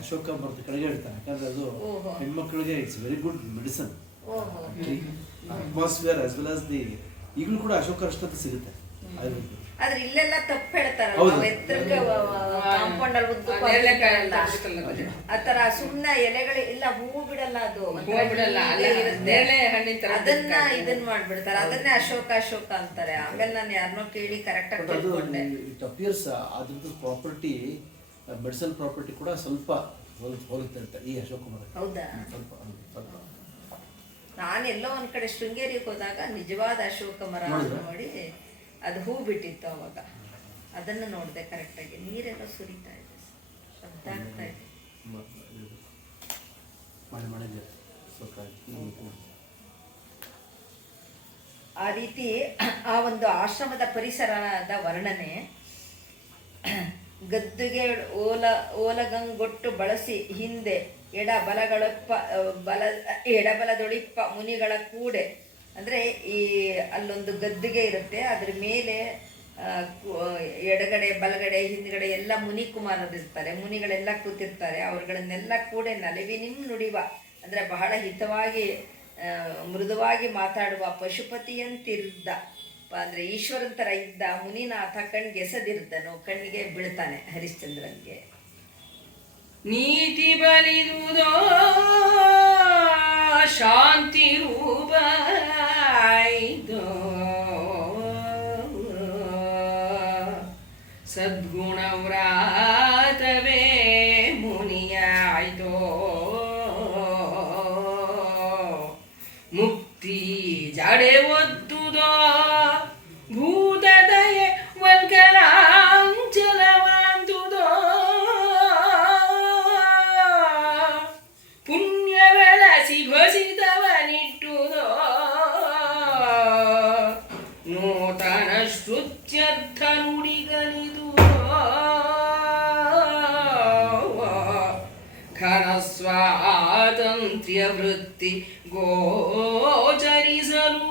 ಅಶೋಕ ಮರದ ಕೆಳಗೆ ಇಡ್ತಾನೆ, ಯಾಕಂದ್ರೆ ಅದು ಹೆಣ್ಮಕ್ಳಿಗೆ it's very good medicine. Atmosphere as well as the ಈಗಲೂ ಕೂಡ ಅಶೋಕ ಅರಿಷ್ಟ ಅಂತ ಸಿಗುತ್ತೆ ಆಯುರ್ವೇದ. ಆದ್ರೆ ಇಲ್ಲೆಲ್ಲ ತಪ್ಪು ಹೇಳ್ತಾರಲ್ಲ, ಕಾಂಪೌಂಡ್ ಅಲ್ಲಿ ಉದ್ದಕ್ಕೂ ಆತರ ಸುಮ್ಮನೆ ಎಲೆಗಳು ಇಲ್ಲ, ಹೂ ಬಿಡಲ್ಲ, ಅದು ಅದನ್ನ ಇದನ್ ಮಾಡ್ಬಿಡ್ತಾರೆ, ಅದನ್ನೇ ಅಶೋಕ ಅಶೋಕ ಅಂತಾರೆ. ಆಮೇಲೆ ನಾನು ಯಾರನ್ನೋ ಕೇಳಿ ಕರೆಕ್ಟ್ ಆಗಿ ತಿಳ್ಕೊಂಡೆ. ಇಟ್ ಅಪಿಯರ್ಸ್ ಅದ್ರದ್ದು ಪ್ರಾಪರ್ಟಿ, ಮೆಡಿಸನ್ ಪ್ರಾಪರ್ಟಿ ಕೂಡ ಸ್ವಲ್ಪ ಹೋಗುತ್ತೆ ಈ ಅಶೋಕ ಮರ. ಹೌದಾ? ಸ್ವಲ್ಪ ಸ್ವಲ್ಪ ನಾನೆಲ್ಲೋ ಒಂದ್ ಕಡೆ ಶೃಂಗೇರಿಗೆ ಹೋದಾಗ ನಿಜವಾದ ಅಶೋಕ ಮರ ನೋಡಿ ಅದು ಹೂ ಬಿಟ್ಟಿತ್ತು ಅವಾಗ, ಅದನ್ನು ನೋಡಿದೆ ಕರೆಕ್ಟಾಗಿ. ನೀರೆಲ್ಲ ಸುರಿತಾ ಇದೆ, ಶಬ್ದ ಆಗ್ತಾ ಇದೆ. ಆ ರೀತಿ ಆ ಒಂದು ಆಶ್ರಮದ ಪರಿಸರದ ವರ್ಣನೆ, ಗದ್ದುಗೆ ಓಲಗಂಗೊಟ್ಟು ಬಳಸಿ ಹಿಂದೆ ಎಡಬಲದೊಳಿಪ್ಪ ಮುನಿಗಳ ಕೂಡೆ. ಅಂದರೆ ಈ ಅಲ್ಲೊಂದು ಗದ್ದುಗೆ ಇರುತ್ತೆ, ಅದ್ರ ಮೇಲೆ ಎಡಗಡೆ ಬಲಗಡೆ ಹಿಂದ್ಗಡೆ ಎಲ್ಲ ಮುನಿ ಕುಮಾರರಿರ್ತಾರೆ, ಮುನಿಗಳೆಲ್ಲ ಕೂತಿರ್ತಾರೆ. ಅವ್ರುಗಳನ್ನೆಲ್ಲ ಕೂಡ ನಲಿವಿನಿಂ ನುಡಿವ ಅಂದರೆ ಬಹಳ ಹಿತವಾಗಿ ಮೃದುವಾಗಿ ಮಾತಾಡುವ ಪಶುಪತಿಯಂತಿದ್ದ, ಅಂದರೆ ಈಶ್ವರನ್ ಥರ ಇದ್ದ ಮುನಿನಾಥ ಕಣ್ಗೆಸದಿರ್ದನು, ಕಣ್ಣಿಗೆ ಬೀಳ್ತಾನೆ ಹರಿಶ್ಚಂದ್ರನ್ಗೆ. ನೀತಿ ಬಲಿದುದೋ ಶಾಂತಿ ರೂಪ ಸದ್ಗುಣ ವ್ರಾತವೇ ಮುನಿಯಾಯ್ತೋ, ಮುಕ್ತಿ ಜಡೆ ಒತ್ತುದೋ ಭೂತದಯೆ ವಲ್ಕಲಾಂಚಲವಾಂತುದೋ, ಪುಣ್ಯ ಬೆಳಸಿ ಭಸಿತವನಿಟ್ಟುದೋ, ನೂತನ ಶ್ರುತ್ಯರ್ಥ ನುಡಿಗಲಿದುದೋ, ಘನ ಸ್ವಾತಂತ್ರ್ಯ ವೃತ್ತಿ ಗೋಚರಿಸಲು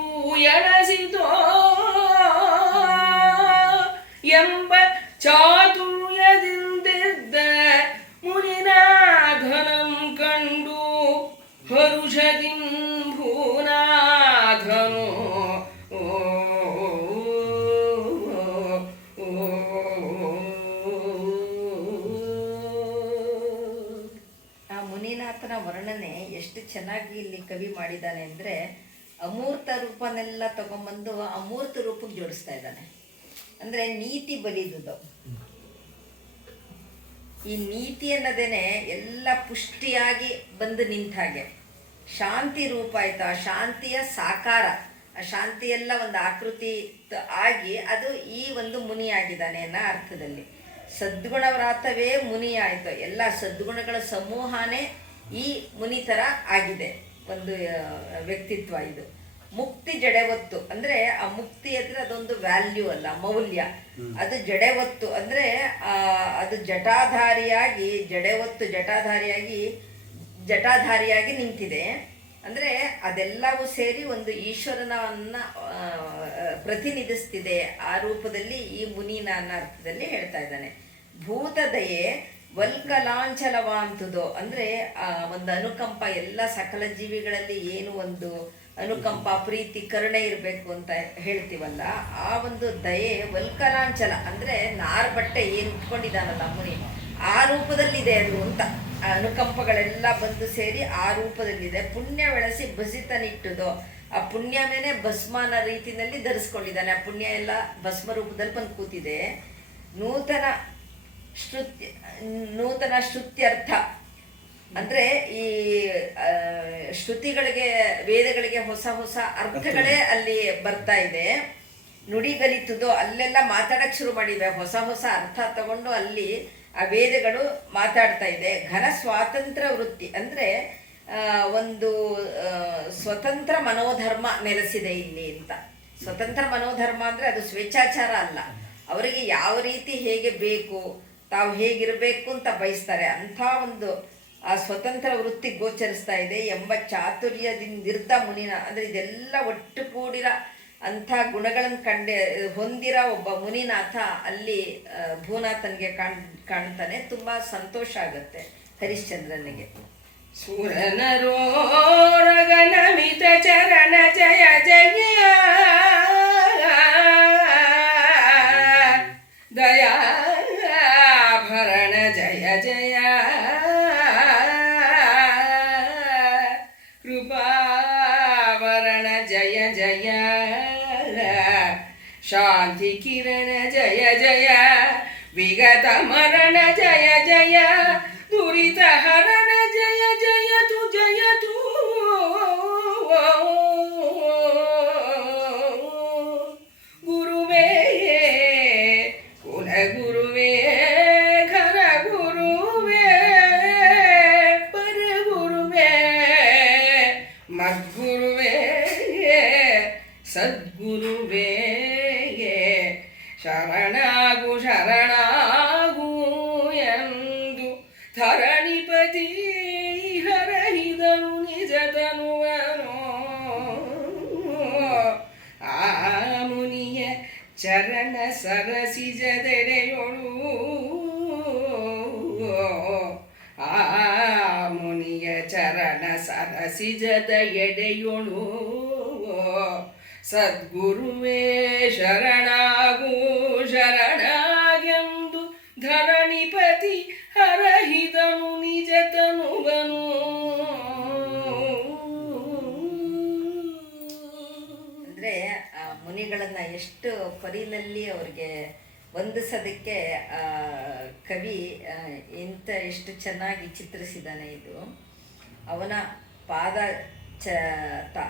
ಎಳಸಿತೋ, ಎಂಬ ಚಾತುರ್ಯದಿಂದಿದ್ದ ಮುನಿನಾಥನಂ ಕಂಡು ಹರುಷದಿಂ ಭೂನಾಥನು ಮುನಿನಾಥನ ವರ್ಣನೆ ಎಷ್ಟು ಚೆನ್ನಾಗಿ ಇಲ್ಲಿ ಕವಿ ಮಾಡಿದ್ದಾನೆ ಅಂದರೆ, ಅಮೂರ್ತ ರೂಪನೆಲ್ಲ ತಗೊಂಬಂದು ಅಮೂರ್ತ ರೂಪಕ್ಕೆ ಜೋಡಿಸ್ತಾ ಇದ್ದಾನೆ. ಅಂದರೆ ನೀತಿ ಬಲಿದುದು, ಈ ನೀತಿ ಅನ್ನೋದೇನೆ ಎಲ್ಲ ಪುಷ್ಟಿಯಾಗಿ ಬಂದು ನಿಂತ ಹಾಗೆ. ಶಾಂತಿ ರೂಪ ಆಯ್ತು, ಆ ಶಾಂತಿಯ ಸಾಕಾರ, ಆ ಶಾಂತಿಯೆಲ್ಲ ಒಂದು ಆಕೃತಿ ಆಗಿ ಅದು ಈ ಒಂದು ಮುನಿ ಆಗಿದ್ದಾನೆ ಅನ್ನೋ ಅರ್ಥದಲ್ಲಿ. ಸದ್ಗುಣ ವ್ರಾತವೇ ಮುನಿ ಆಯಿತು, ಎಲ್ಲ ಸದ್ಗುಣಗಳ ಸಮೂಹನೇ ಈ ಮುನಿ ಥರ ಆಗಿದೆ ಒಂದು ವ್ಯಕ್ತಿತ್ವ ಇದು. ಮುಕ್ತಿ ಜಡೆವತ್ತು ಅಂದರೆ ಆ ಮುಕ್ತಿ ಅಂದರೆ ಅದೊಂದು ವ್ಯಾಲ್ಯೂ ಅಲ್ಲ, ಮೌಲ್ಯ. ಅದು ಜಡೆವತ್ತು ಅಂದರೆ ಅದು ಜಟಾಧಾರಿಯಾಗಿ ಜಟಾಧಾರಿಯಾಗಿ ನಿಂತಿದೆ. ಅಂದರೆ ಅದೆಲ್ಲವೂ ಸೇರಿ ಒಂದು ಈಶ್ವರನನ್ನ ಪ್ರತಿನಿಧಿಸ್ತಿದೆ ಆ ರೂಪದಲ್ಲಿ ಈ ಮುನಿನ ಅನ್ನೋ ಅರ್ಥದಲ್ಲಿ ಹೇಳ್ತಾ ಇದ್ದಾನೆ. ಭೂತದಯೆ ವಲ್ಕಲಾಂಚಲವಾಂತುದೋ ಅಂದರೆ ಒಂದು ಅನುಕಂಪ, ಎಲ್ಲ ಸಕಲ ಜೀವಿಗಳಲ್ಲಿ ಏನು ಒಂದು ಅನುಕಂಪ, ಪ್ರೀತಿ, ಕರುಣೆ ಇರಬೇಕು ಅಂತ ಹೇಳ್ತೀವಲ್ಲ, ಆ ಒಂದು ದಯೆ ವಲ್ಕಲಾಂಚಲ ಅಂದರೆ ನಾರ್ ಬಟ್ಟೆ ಏನು ಉಟ್ಕೊಂಡಿದ್ದಾನಲ್ಲ ಮುನಿ, ಆ ರೂಪದಲ್ಲಿದೆ ಅದು ಅಂತ. ಆ ಅನುಕಂಪಗಳೆಲ್ಲ ಬಂದು ಸೇರಿ ಆ ರೂಪದಲ್ಲಿದೆ. ಪುಣ್ಯ ಬೆಳೆಸಿ ಭಸಿತ ನಿಟ್ಟುದೋ, ಆ ಪುಣ್ಯ ಮೇಲೆ ಭಸ್ಮನ ರೀತಿಯಲ್ಲಿ ಧರಿಸ್ಕೊಂಡಿದ್ದಾನೆ. ಆ ಪುಣ್ಯ ಎಲ್ಲ ಭಸ್ಮ ರೂಪದಲ್ಲಿ ಬಂದು ಕೂತಿದೆ. ನೂತನ ಶ್ರುತ್ಯರ್ಥ ಅಂದರೆ ಈ ಶ್ರುತಿಗಳಿಗೆ, ವೇದಗಳಿಗೆ ಹೊಸ ಹೊಸ ಅರ್ಥಗಳೇ ಅಲ್ಲಿ ಬರ್ತಾ ಇದೆ. ನುಡಿಗಲಿತುದೋ, ಅಲ್ಲೆಲ್ಲ ಮಾತಾಡಕ್ಕೆ ಶುರು ಮಾಡಿವೆ, ಹೊಸ ಹೊಸ ಅರ್ಥ ತಗೊಂಡು ಅಲ್ಲಿ ಆ ವೇದಗಳು ಮಾತಾಡ್ತಾ ಇದೆ. ಘನ ಸ್ವಾತಂತ್ರ್ಯ ವೃತ್ತಿ ಅಂದರೆ ಒಂದು ಸ್ವತಂತ್ರ ಮನೋಧರ್ಮ ನೆಲೆಸಿದೆ ಇಲ್ಲಿ ಅಂತ. ಸ್ವತಂತ್ರ ಮನೋಧರ್ಮ ಅಂದರೆ ಅದು ಸ್ವೇಚ್ಛಾಚಾರ ಅಲ್ಲ, ಅವರಿಗೆ ಯಾವ ರೀತಿ ಹೇಗೆ ಬೇಕು, ತಾವು ಹೇಗಿರಬೇಕು ಅಂತ ಬಯಸ್ತಾರೆ, ಅಂಥ ಒಂದು ಆ ಸ್ವತಂತ್ರ ವೃತ್ತಿ ಗೋಚರಿಸ್ತಾ ಇದೆ ಎಂಬ ಚಾತುರ್ಯದಿಂದಿರ್ತ ಮುನಿನ. ಅಂದರೆ ಇದೆಲ್ಲ ಒಟ್ಟು ಕೂಡಿರ ಅಂಥ ಗುಣಗಳನ್ನು ಹೊಂದಿರೋ ಒಬ್ಬ ಮುನಿನಾಥ ಅಲ್ಲಿ ಭೂನಾಥನಿಗೆ ಕಾಣ್ತಾನೆ. ತುಂಬ ಸಂತೋಷ ಆಗುತ್ತೆ ಹರಿಶ್ಚಂದ್ರನಿಗೆ. ಸುರನರೋರಗನಮಿತ ಚರಣ ಜಯ ಜಯ ದಯಾಭರಣ ಜಯ ಜಯ ಕೃಪಾವರಣ ಜಯ ಜಯ ಶಾಂತಿ ಕಿರಣ ಜಯ ಜಯ ವಿಗತ ಮರಣ ಜಯ ಜಯ ದುರಿತ ಹರಣ ಜಯ ಜಯತು ಜಯತು ಗುರುವೇ ಕುಲಗುರುವೇ ಘನ ಗುರುವೇ ಪರಗುರುವೇ ಮದ್ಗುರುವೇ ಸದ್ಗುರುವೇ ಶರಣಾಗು ಶರಣಾಗು ಎಂದು ಧರಣಿಪತಿ ಹರಹಿದನು ನಿಜತನುವನು. ಆ ಮುನಿಯ ಚರಣ ಸರಸಿಜದೆಡೆಯೊಳು, ಆ ಮುನಿಯ ಚರಣ ಸರಸಿಜದ ಎಡೆಯೊಳು ಸದ್ಗುರುವೇ ಶರಣಾಗು ಶರಣಾಗೆಂದು ಧರಣಿಪತಿ ಹರಹಿದನು ನಿಜತನುವನು. ಅಂದರೆ ಆ ಮುನಿಗಳನ್ನು ಎಷ್ಟು ಪರಿನಲ್ಲಿ ಅವ್ರಿಗೆ ವಂದಿಸೋದಕ್ಕೆ ಕವಿ ಎಷ್ಟು ಚೆನ್ನಾಗಿ ಚಿತ್ರಿಸಿದ್ದಾನೆ. ಇದು ಅವನ ಪಾದ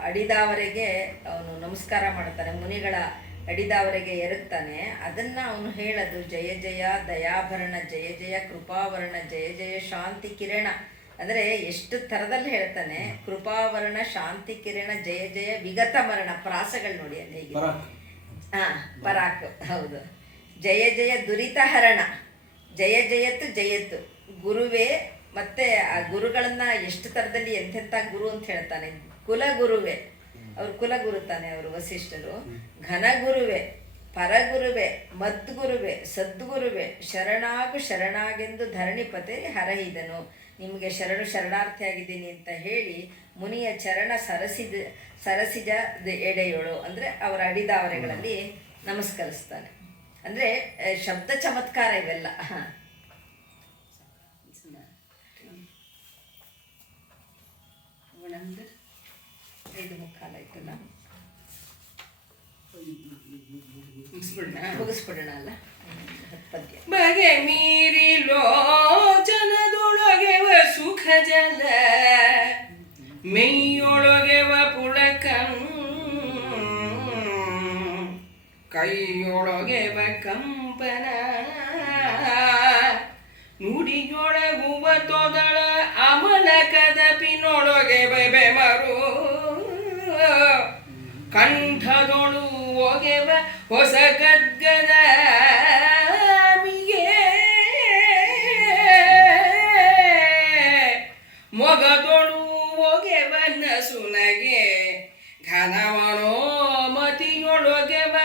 ಅಡಿದವರೆಗೆ ಅವನು ನಮಸ್ಕಾರ ಮಾಡ್ತಾನೆ, ಮುನಿಗಳ ಅಡಿದವರೆಗೆ ಎರಗ್ತಾನೆ. ಅದನ್ನು ಅವನು ಹೇಳೋದು ಜಯ ಜಯ ದಯಾಭರಣ ಜಯ ಜಯ ಕೃಪಾವರಣ ಜಯ ಜಯ ಶಾಂತಿ ಕಿರಣ. ಅಂದರೆ ಎಷ್ಟು ಥರದಲ್ಲಿ ಹೇಳ್ತಾನೆ. ಕೃಪಾವರಣ ಶಾಂತಿ ಕಿರಣ ಜಯ ಜಯ ವಿಗತ ಮರಣ, ಪ್ರಾಸಗಳು ನೋಡಿ ಅಲ್ಲಿ ಹೇಗೆ. ಹಾಂ, ಪರಾಕ್, ಹೌದು. ಜಯ ಜಯ ದುರಿತ ಹರಣ ಜಯ ಜಯತ್ತು ಜಯತ್ತು ಗುರುವೇ. ಮತ್ತೆ ಆ ಗುರುಗಳನ್ನ ಎಷ್ಟು ಥರದಲ್ಲಿ ಎಂತೆಂಥ ಗುರು ಅಂತ ಹೇಳ್ತಾನೆ. ಕುಲಗುರುವೆ, ಅವ್ರು ಕುಲಗುರು ತಾನೆ ಅವರು ವಸಿಷ್ಠರು. ಘನಗುರುವೆ, ಪರಗುರುವೆ, ಮದ್ಗುರುವೆ, ಸದ್ಗುರುವೆ, ಶರಣಾಗು ಶರಣಾಗೆಂದು ಧರಣಿಪತೆ ಹರಹಿದನು. ನಿಮಗೆ ಶರಣಾರ್ಥಿಯಾಗಿದ್ದೀನಿ ಅಂತ ಹೇಳಿ ಮುನಿಯ ಚರಣ ಸರಸಿಜ ಎಡೆಯೋಳು ಅಂದರೆ ಅವರ ಅಡಿದಾವರೆಗಳಲ್ಲಿ ನಮಸ್ಕರಿಸ್ತಾನೆ. ಅಂದರೆ ಶಬ್ದ ಚಮತ್ಕಾರ ಇವೆಲ್ಲ. ಇದು ಮುಕ್ಕಾಲ ಆಯ್ತಲ್ಲ, ಮುಗಿಸ್ಬಿಡೋಣ ಅಲ್ಲ. ಪದ್ಯ. ಬಗೆ ಮೀರಿ ಲೋಚನದೊಳಗೆವ ಸುಖ ಜಲ ಮೆಯ್ಯೊಳಗೆವ ಪುಳಕಂ ಕೈಯೊಳಗೆವ ಕಂಪನ ನುಡಿಯೊಳಗುವ ತೊದಳ ಅಮಲ ಕದಪಿನೊಳಗೆ ಬೆಮರು ಕಂಠದೊಳು ಒಗೆವ ಹೊಸ ಗದ್ಗದ ಮೊಗದೊಳು ಒಗೆವ ನಸುನಗೆ ಘನವನೋ ಮತಿಯೊಳಗೆವ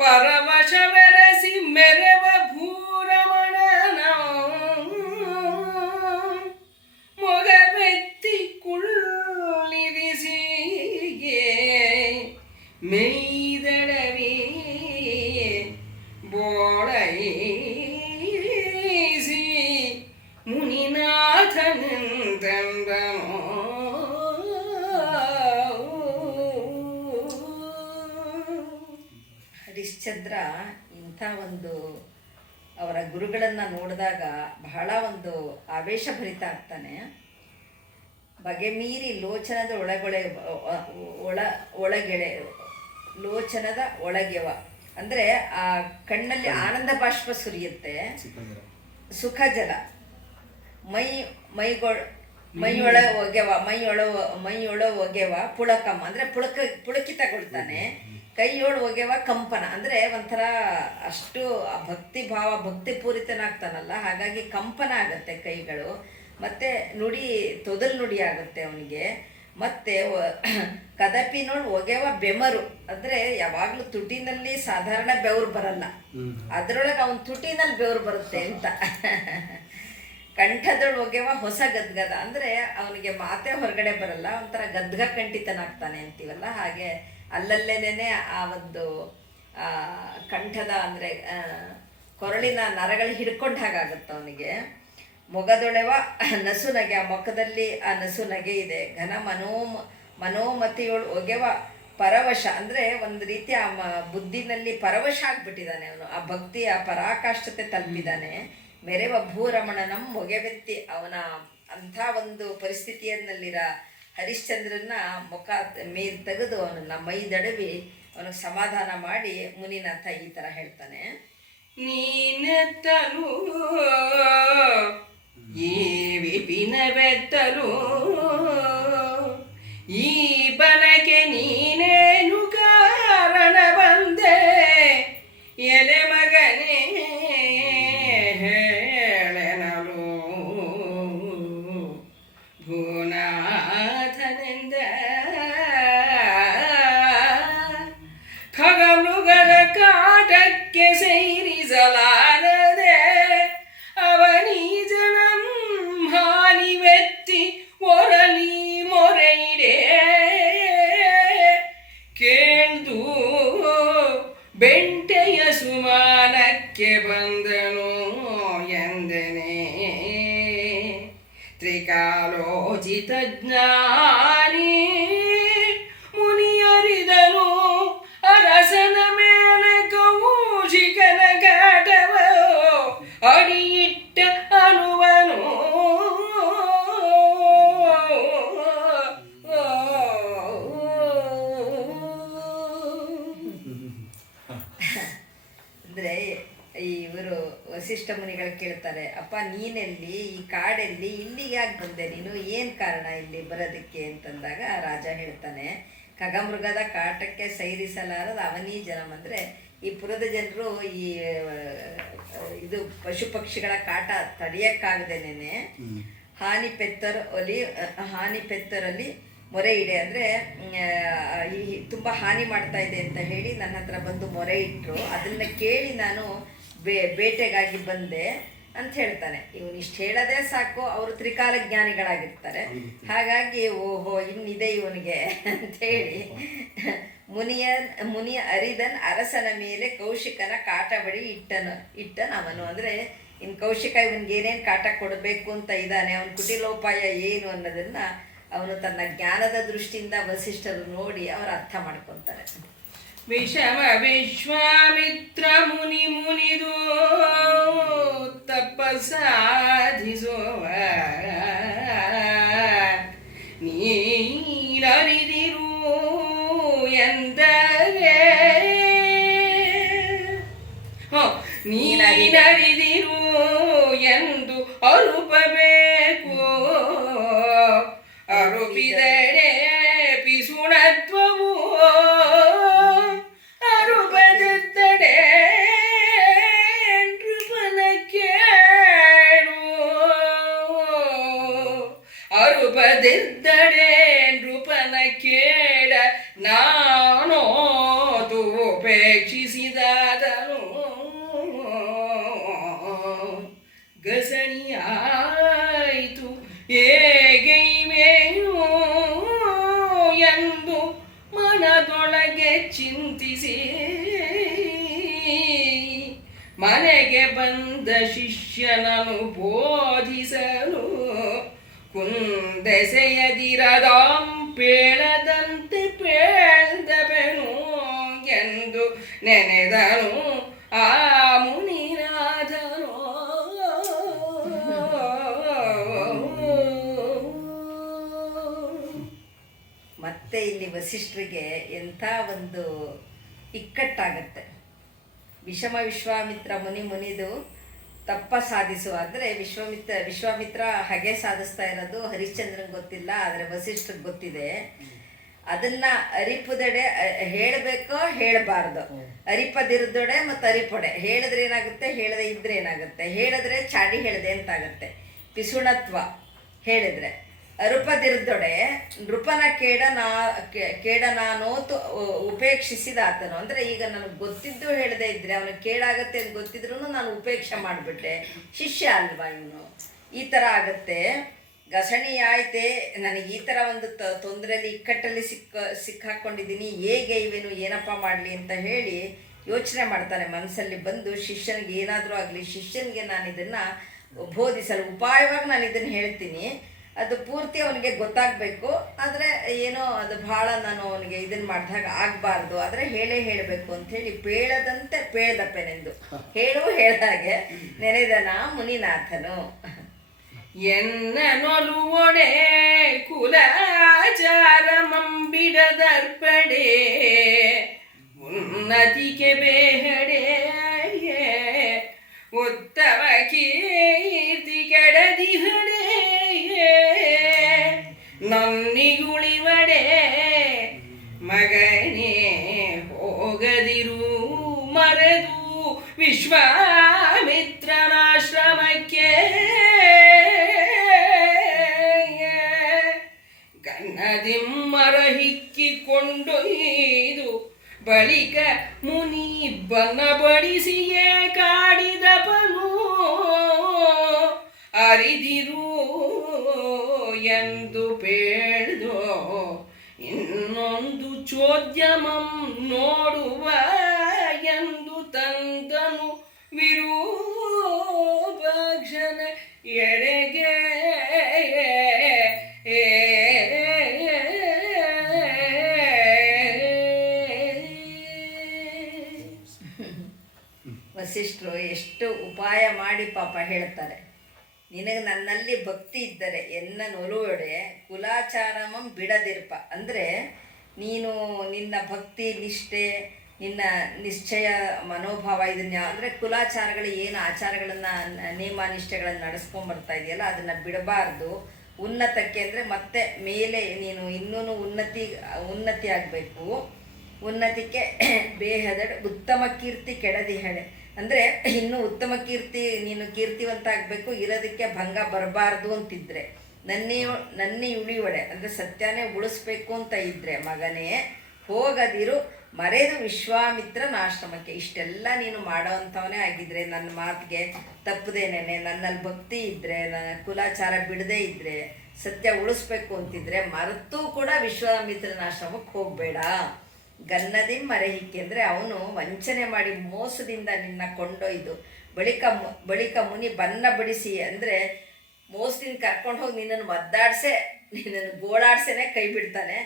ಪರವಶ ಬೆರಸಿ ಮೆರವ ಭೂರಮಣನ ಮೊಗವೆತ್ತಿ ಕುಳ್ಳಿರಿಸಿಗೆ ಮೇಯ್ದಡವಿ ಬೋಳೈಸಿ ಮುನಿನಾಥನೆಂದನು. ಹರಿಶ್ಚಂದ್ರ ಇಂಥ ಒಂದು ಅವರ ಗುರುಗಳನ್ನು ನೋಡಿದಾಗ ಬಹಳ ಒಂದು ಆವೇಶಭರಿತ ಆಗ್ತಾನೆ. ಬಗೆಮೀರಿ ಲೋಚನದ ಒಳಗೆಳೆ ಲೋಚನದ ಒಳಗೆವ ಅಂದರೆ ಆ ಕಣ್ಣಲ್ಲಿ ಆನಂದ ಬಾಷ್ಪ ಸುರಿಯುತ್ತೆ. ಸುಖ ಜಲ ಮೈಗೊಳ ಮೈಯೊಳ ಒಗೆವ ಪುಳಕಂ ಅಂದರೆ ಪುಳಕಿತಗೊಳ್ತಾನೆ. ಕೈಯೊಳು ಒಗೆವ ಕಂಪನ ಅಂದರೆ ಒಂಥರ ಅಷ್ಟು ಭಕ್ತಿ ಭಾವ ಭಕ್ತಿಪೂರಿತನಾಗ್ತಾನಲ್ಲ, ಹಾಗಾಗಿ ಕಂಪನ ಆಗುತ್ತೆ ಕೈಗಳು. ಮತ್ತು ತೊದಲು ನುಡಿ ಆಗುತ್ತೆ ಅವನಿಗೆ. ಮತ್ತು ಕದಪಿನೋಳು ಒಗೆವ ಬೆಮರು ಅಂದರೆ ಯಾವಾಗಲೂ ತುಟಿನಲ್ಲಿ ಸಾಧಾರಣ ಬೆವರು ಬರಲ್ಲ, ಅದರೊಳಗೆ ಅವನ ತುಟಿನಲ್ಲಿ ಬೆವರು ಬರುತ್ತೆ ಅಂತ. ಕಂಠದೊಳು ಒಗೆವ ಹೊಸ ಗದ್ಗದ ಅಂದರೆ ಅವನಿಗೆ ಮಾತೆ ಹೊರಗಡೆ ಬರಲ್ಲ, ಒಂಥರ ಗದ್ಗ ಕಂಠಿತನಾಗ್ತಾನೆ ಅಂತೀವಲ್ಲ, ಹಾಗೆ ಅಲ್ಲಲ್ಲೇನೆ ಆ ಒಂದು ಕಂಠದ ಅಂದರೆ ಕೊರಳಿನ ನರಗಳು ಹಿಡ್ಕೊಂಡ ಹಾಗಾಗುತ್ತೆ ಅವನಿಗೆ. ಮೊಗದೊಳೆವ ನಸುನಗೆ, ಆ ಮುಖದಲ್ಲಿ ಆ ನಸುನಗೆ ಇದೆ. ಘನ ಮನೋಮತಿಯೊಳು ಒಗೆವ ಪರವಶ ಅಂದರೆ ಒಂದು ರೀತಿ ಆ ಬುದ್ಧಿನಲ್ಲಿ ಪರವಶ ಆಗ್ಬಿಟ್ಟಿದ್ದಾನೆ ಅವನು, ಆ ಭಕ್ತಿಯ ಪರಾಕಾಷ್ಠತೆ ತಲುಪಿದ್ದಾನೆ. ಮೆರೆವ ಭೂರಮಣನಂ ಮೊಗೆವೆತ್ತಿ, ಅವನ ಅಂಥ ಒಂದು ಪರಿಸ್ಥಿತಿಯನ್ನಲ್ಲಿರ ಹರಿಶ್ಚಂದ್ರನ ಮುಖ ಮೇಲ್ ತೆಗೆದು ಅವನನ್ನು ಮೈದಡವಿ ಅವನಿಗೆ ಸಮಾಧಾನ ಮಾಡಿ ಮುನಿನಾಥ ಈ ಥರ ಹೇಳ್ತಾನೆ. ನೀನೆತ್ತಲು ಈ ವಿಪಿನವೆತ್ತಲು ಈ ಬನಕೆ ನೀನೇನು ಕಾರಣ ಬಂದೆ ಎಲೆ ಮಗನೇ ಹೇಳೆನಲು ಭೂನಾಥನೆಂದ ಖಗಮೃಗದ ಕಾಟಕ್ಕೆ ಸೇರಿಸಲಾರದೆ ಅವನೀ ಜನಂ ಹಾನಿವೆತ್ತಿ ಒರಲಿ ಮೊರೆಯಿಡೆ ಕೇಳ್ದು ಬೆಂಟೆಯ ಸುಮಾನಕ್ಕೆ ಬಂದನು ಎಂದನೆ. ತ್ರಿಕಾಲೋಚಿತ ಜ್ಞಾನಿ ಮುನಿಯರಿದನು ಅರಸನ ಮೇಲೆ ಕೌಶಿಕನ ಕಾಟವ ಅಡಿಯಿಟ್ಟ ಅನುವನು. ಅಂದರೆ ಇವರು ವಸಿಷ್ಠ ಮುನಿಗಳು ಕೇಳ್ತಾರೆ, ಅಪ್ಪ ನೀನೆಲ್ಲಿ, ಈ ಕಾಡೆಲ್ಲಿ, ಇಲ್ಲಿಗೆ ಯಾಕೆ ಬಂದೆ ನೀನು, ಏನು ಕಾರಣ ಇಲ್ಲಿ ಬರೋದಕ್ಕೆ ಅಂತಂದಾಗ ರಾಜ ಹೇಳ್ತಾನೆ, ಖಗಮೃಗದ ಕಾಟಕ್ಕೆ ಸೈರಿಸಲಾರದ ಅವನೀ ಜನಂ ಅಂದರೆ ಈ ಪುರದ ಜನರು ಈ ಇದು ಪಶು ಪಕ್ಷಿಗಳ ಕಾಟ ತಡೆಯೋಕ್ಕಾಗದೇನೆ ಹಾನಿ ಪೆತ್ತರಲ್ಲಿ ಮೊರೆ ಇಡೆ ಅಂದರೆ ಈ ತುಂಬ ಹಾನಿ ಮಾಡ್ತಾ ಇದೆ ಅಂತ ಹೇಳಿ ನನ್ನ ಹತ್ರ ಬಂದು ಮೊರೆ ಇಟ್ಟರು, ಅದನ್ನು ಕೇಳಿ ನಾನು ಬೇಟೆಗಾಗಿ ಬಂದೆ ಅಂತ ಹೇಳ್ತಾನೆ. ಇವನು ಇಷ್ಟು ಹೇಳೋದೇ ಸಾಕು, ಅವರು ತ್ರಿಕಾಲ ಜ್ಞಾನಿಗಳಾಗಿರ್ತಾರೆ. ಹಾಗಾಗಿ ಓಹೋ ಇನ್ನಿದೆ ಇವನಿಗೆ ಅಂಥೇಳಿ ಮುನಿಯ ಅರಿದನ್ ಅರಸನ ಮೇಲೆ ಕೌಶಿಕನ ಕಾಟ ಬಡಿ ಇಟ್ಟನ ಅವನು. ಅಂದರೆ ಇನ್ನು ಕೌಶಿಕ ಇವನಿಗೆ ಏನೇನು ಕಾಟ ಕೊಡಬೇಕು ಅಂತ ಇದ್ದಾನೆ, ಅವನ ಕುಟಿಲೋಪಾಯ ಏನು ಅನ್ನೋದನ್ನು ಅವನು ತನ್ನ ಜ್ಞಾನದ ದೃಷ್ಟಿಯಿಂದ ವಸಿಷ್ಠರು ನೋಡಿ ಅವರು ಅರ್ಥ ಮಾಡ್ಕೊತಾರೆ. ವಿಷಮ ವಿಶ್ವಾಮಿತ್ರ ಮುನಿದು ತಪಸಾಧಿಸುವ ನೀನರಿದಿರು ಎಂದರೆ ನೀನರಿದಿರು ಎಂದು ಅರುಪಬೇಕು. ಅರುಪಿದರೆ ಪಿಸುಣತ್ವವು ಅರುಪದಿದ್ದಡೆ ನೃಪನ ಕೇಳು. ಅರುಪದಿದ್ದಡೆ ನೃಪನ ಕೇಳ ನಾನೋತು ಉಪೇಕ್ಷಿಸಿದಾದನು. ಗಸಣಿಯಾಯಿತು ಹೇಗೈವೇನು ಎಂದು ಮನದೊಳಗೆ ಚಿಂತಿಸಿ ಮನೆಗೆ ಬಂದ ಶಿಷ್ಯನನು ಬೋಧಿಸಲು ಕುಂದೆಸೆಯದಿರದಾಂ ಪೇಳದಂತೆ ಪೇಳ್ದವೆನು ಎಂದು ನೆನೆದನು ಆ ಮುನಿನಾಥನು. ಮತ್ತೆ ಇಲ್ಲಿ ವಸಿಷ್ಠರಿಗೆ ಎಂಥ ಒಂದು ಇಕ್ಕಟ್ಟಾಗತ್ತೆ. ವಿಷಮ ವಿಶ್ವಾಮಿತ್ರ ಮುನಿದು ತಪ್ಪ ಸಾಧಿಸುವ ಅಂದರೆ ವಿಶ್ವಾಮಿತ್ರ ಹಾಗೆ ಸಾಧಿಸ್ತಾ ಇರೋದು ಹರಿಶ್ಚಂದ್ರನ್ ಗೊತ್ತಿಲ್ಲ, ಆದರೆ ವಸಿಷ್ಠರಿಗೆ ಗೊತ್ತಿದೆ. ಅದನ್ನ ಅರಿಪುದೆಡೆ ಹೇಳಬೇಕೋ ಹೇಳಬಾರ್ದು, ಅರಿಪದಿರದೊಡೆ ಮತ್ತು ಅರಿಪೊಡೆ. ಹೇಳಿದ್ರೆ ಏನಾಗುತ್ತೆ, ಹೇಳದೆ ಇದ್ರೆ ಏನಾಗುತ್ತೆ, ಹೇಳಿದ್ರೆ ಚಾಡಿ ಹೇಳಿದೆ ಅಂತಾಗುತ್ತೆ, ಪಿಸುಣತ್ವ ಹೇಳಿದ್ರೆ. ಅರುಪದಿರದೊಡೆ ನೃಪನ ಕೇಡ ನಾನೋತು ಉಪೇಕ್ಷಿಸಿದ ಆತನು. ಅಂದರೆ ಈಗ ನನಗೆ ಗೊತ್ತಿದ್ದು ಹೇಳದೆ ಇದ್ರೆ ಅವನಿಗೆ ಕೇಡಾಗತ್ತೆ ಅಂತ ಗೊತ್ತಿದ್ರು ನಾನು ಉಪೇಕ್ಷೆ ಮಾಡಿಬಿಟ್ಟೆ, ಶಿಷ್ಯ ಅಲ್ವಾ ಇವನು, ಈ ಥರ ಆಗತ್ತೆ. ಘಸಣಿ ಆಯ್ತೆ, ನನಗೆ ಈ ಥರ ಒಂದು ತೊಂದರೆಯಲ್ಲಿ ಇಕ್ಕಟ್ಟಲ್ಲಿ ಸಿಕ್ಕಾಕೊಂಡಿದ್ದೀನಿ, ಹೇಗೆ ಇವೇನು ಏನಪ್ಪ ಮಾಡಲಿ ಅಂತ ಹೇಳಿ ಯೋಚನೆ ಮಾಡ್ತಾನೆ. ಮನಸ್ಸಲ್ಲಿ ಬಂದು ಶಿಷ್ಯನಿಗೆ ಏನಾದರೂ ಆಗಲಿ, ಶಿಷ್ಯನಿಗೆ ನಾನು ಇದನ್ನು ಬೋಧಿಸಲು ಉಪಾಯವಾಗಿ ನಾನು ಇದನ್ನು ಹೇಳ್ತೀನಿ, ಅದು ಪೂರ್ತಿ ಅವನಿಗೆ ಗೊತ್ತಾಗಬೇಕು. ಆದರೆ ಏನೋ ಅದು ಭಾಳ ನಾನು ಅವನಿಗೆ ಇದನ್ನು ಮಾಡಿದಾಗ ಆಗಬಾರ್ದು, ಆದರೆ ಹೇಳಬೇಕು ಅಂಥೇಳಿ ಪೇಳದಂತೆ ಪೇಳ್ದಪ್ಪೆನೆಂದು ಹೇಳ್ದಾಗೆ ನೆನೆದನ ಮುನಿನಾಥನು. ಎನ್ನ ನೊಲುವೊಡೆ ಕುಲಾಚಾರ ಮಂಬಿಡದರ್ಪಡೆ ಉನ್ನತಿಗೆ ಬೇಹಡೆ ಉತ್ತಮ ಕೀರ್ತಿ ಕೆಡದಿಹಡೆ ನನ್ನಿಗುಳಿವಡೆ ಮಗನೇ ಹೋಗದಿರು ಮರೆದು ವಿಶ್ವಾಮಿತ್ರನಾಶ್ರಮಕ್ಕೆ ಗನ್ನದಿಮ್ಮರ ಹಿಕ್ಕಿಕೊಂಡೊಯ್ದು ಬಳಿಕ ಮುನಿ ಬನ್ನ ಬಡಿಸಿಯೇ ಕಾಡಿದಪನು ಅರಿದಿರು ಎಂದು ಪೇಳ್ದೋ ಇನ್ನೊಂದು ಚೋದ್ಯಮಂ ನೋಡುವ ಎಂದು ತಂದನು ವಿರೂಪಾಕ್ಷನ ಎಡೆಗೆ. ವಸಿಷ್ಠರು ಎಷ್ಟು ಉಪಾಯ ಮಾಡಿ ಪಾಪ ಹೇಳ್ತಾರೆ, ನಿನಗೆ ನನ್ನಲ್ಲಿ ಭಕ್ತಿ ಇದ್ದರೆ ಎನ್ನ ನೊಲುವಡೆ ಕುಲಾಚಾರಮಂ ಬಿಡದಿರ್ಪ. ಅಂದರೆ ನೀನು ನಿನ್ನ ಭಕ್ತಿ ನಿಷ್ಠೆ, ನಿನ್ನ ನಿಶ್ಚಯ ಮನೋಭಾವ, ಇದನ್ನ ಅಂದರೆ ಕುಲಾಚಾರಗಳು ಏನು ಆಚಾರಗಳನ್ನು ನೇಮ ನಿಷ್ಠೆಗಳನ್ನು ನಡೆಸ್ಕೊಂಬರ್ತಾ ಇದೆಯಲ್ಲ ಅದನ್ನು ಬಿಡಬಾರ್ದು. ಉನ್ನತಕ್ಕೆ ಅಂದರೆ ಮತ್ತೆ ಮೇಲೆ ನೀನು ಇನ್ನೂ ಉನ್ನತಿ ಆಗಬೇಕು. ಉನ್ನತಿಗೆ ಬೇಹದಡೆ ಉತ್ತಮ ಕೀರ್ತಿ ಕೆಡದಿಹಳೆ. ಅಂದರೆ ಇನ್ನೂ ಉತ್ತಮ ಕೀರ್ತಿ, ನೀನು ಕೀರ್ತಿವಂತ ಆಗಬೇಕು, ಇರೋದಕ್ಕೆ ಭಂಗ ಬರಬಾರ್ದು ಅಂತಿದ್ರೆ, ನನ್ನೇ ಉಳಿವಡೆ ಅಂದರೆ ಸತ್ಯನೇ ಉಳಿಸ್ಬೇಕು ಅಂತ ಇದ್ದರೆ ಮಗನೇ ಹೋಗದಿರು ಮರೆದು ವಿಶ್ವಾಮಿತ್ರನ ಆಶ್ರಮಕ್ಕೆ. ಇಷ್ಟೆಲ್ಲ ನೀನು ಮಾಡೋವಂಥವನೇ ಆಗಿದ್ರೆ, ನನ್ನ ಮಾತಿಗೆ ತಪ್ಪದೇನೆ, ನನ್ನಲ್ಲಿ ಭಕ್ತಿ ಇದ್ದರೆ, ನನ್ನ ಕುಲಾಚಾರ ಬಿಡದೇ ಇದ್ದರೆ, ಸತ್ಯ ಉಳಿಸ್ಬೇಕು ಅಂತಿದ್ರೆ ಮರೆತೂ ಕೂಡ ವಿಶ್ವಾಮಿತ್ರನ ಆಶ್ರಮಕ್ಕೆ ಹೋಗಬೇಡ. ಗನ್ನದಿ ಮರೆಹಿಕ್ಕಿ ಅಂದರೆ ಅವನು ವಂಚನೆ ಮಾಡಿ ಮೋಸದಿಂದ ನಿನ್ನ ಕೊಂಡೊಯ್ದು ಬಳಿಕ ಮುನಿ ಬನ್ನ ಬಡಿಸಿ ಅಂದರೆ ಮೋಸದಿಂದ ಕರ್ಕೊಂಡು ಹೋಗಿ ನಿನ್ನನ್ನು ನಿನ್ನನ್ನು ಗೋಳಾಡ್ಸೇನೆ ಕೈ ಬಿಡ್ತಾನೆ.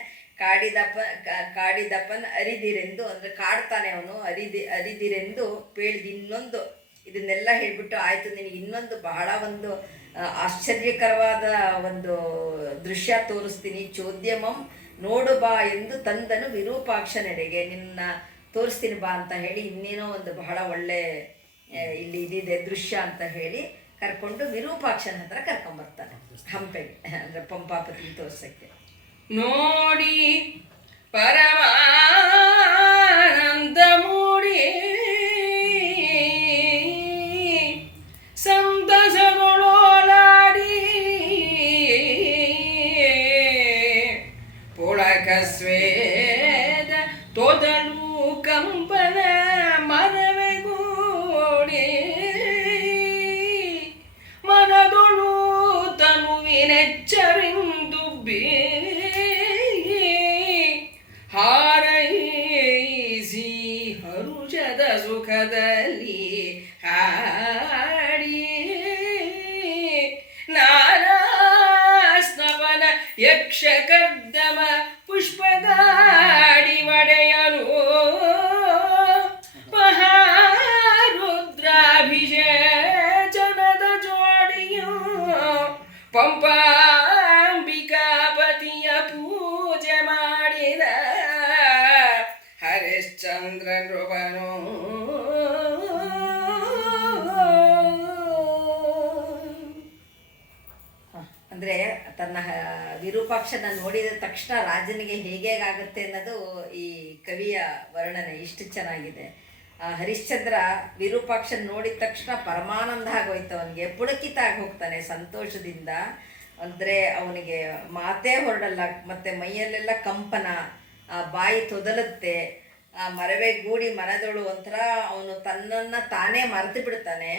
ಕಾಡಿದಪ್ಪನ ಅರಿದಿರೆಂದು ಅಂದರೆ ಕಾಡ್ತಾನೆ ಅವನು, ಅರಿದಿರೆಂದು ಪೇಳ್ದು ಇನ್ನೊಂದು ಇದನ್ನೆಲ್ಲ ಹೇಳಿಬಿಟ್ಟು ಆಯಿತು ನಿನಗೆ ಇನ್ನೊಂದು ಬಹಳ ಒಂದು ಆಶ್ಚರ್ಯಕರವಾದ ಒಂದು ದೃಶ್ಯ ತೋರಿಸ್ತೀನಿ, ಚೋದ್ಯಮಂ ನೋಡು ಬಾ ಎಂದು ತಂದನು ವಿರೂಪಾಕ್ಷನೆಡೆಗೆ. ನಿನ್ನ ತೋರಿಸ್ತೀನಿ ಬಾ ಅಂತ ಹೇಳಿ ಇನ್ನೇನೋ ಒಂದು ಬಹಳ ಒಳ್ಳೆ ಇಲ್ಲಿ ಇದಿದೆ ದೃಶ್ಯ ಅಂತ ಹೇಳಿ ಕರ್ಕೊಂಡು ವಿರೂಪಾಕ್ಷನ ಹತ್ರ ಕರ್ಕೊಂಬರ್ತಾನೆ ಹಂಪೆಗೆ, ಅಂದರೆ ಪಂಪಾಪತಿ ತೋರ್ಸಕ್ಕೆ. ನೋಡಿ ಪರಮಾನಂದ ಮೂಡಿ ಸಂತಸಗಳೋಲಾಡಿ ಪುಳಕ ಸ್ವೇದ ತೊದಲು ಕಂಪನ ಮನವೆಗೂಡಿ ಮನದೊಳು ತನುವಿನೆಚ್ಚರಿಂದು ಹಾರೈಸಿ ಹರುಷದ ಸುಖದಲ್ಲಿ ಹಾಡಿ ನಾರಾಸ್ನವನ ಯಕ್ಷಕರ್ದಮ ಪುಷ್ಪಗಾಡಿ ಒಡೆಯಲು ಮಹಾರುದ್ರಾಭಿಷೇಚನದ ಜೋಡಿಯು ಪಂಪಾಂಬಿಕಾಪತಿಯ ಪೂಜೆ ಮಾಡಿದ ಹರಿಶ್ಚಂದ್ರ ನೃಪನು ವಿರೂಪಾಕ್ಷನ ನೋಡಿದ ತಕ್ಷಣ ರಾಜನಿಗೆ ಹೇಗೇಗಾಗುತ್ತೆ ಅನ್ನೋದು ಈ ಕವಿಯ ವರ್ಣನೆ ಇಷ್ಟು ಚೆನ್ನಾಗಿದೆ. ಹರಿಶ್ಚಂದ್ರ ವಿರೂಪಾಕ್ಷನ್ ನೋಡಿದ ತಕ್ಷಣ ಪರಮಾನಂದ ಆಗೋಯ್ತು, ಅವನಿಗೆ ಪುಳಕಿತ ಆಗಿ ಹೋಗ್ತಾನೆ ಸಂತೋಷದಿಂದ. ಅಂದರೆ ಅವನಿಗೆ ಮಾತೇ ಹೊರಡಲ್ಲ, ಮತ್ತು ಮೈಯಲ್ಲೆಲ್ಲ ಕಂಪನ, ಬಾಯಿ ತೊದಲುತ್ತೆ, ಮರವೇ ಗೂಡಿ ಮನದೊಳು ಒಂಥರ ಅವನು ತನ್ನನ್ನು ತಾನೇ ಮರೆತು ಬಿಡ್ತಾನೆ.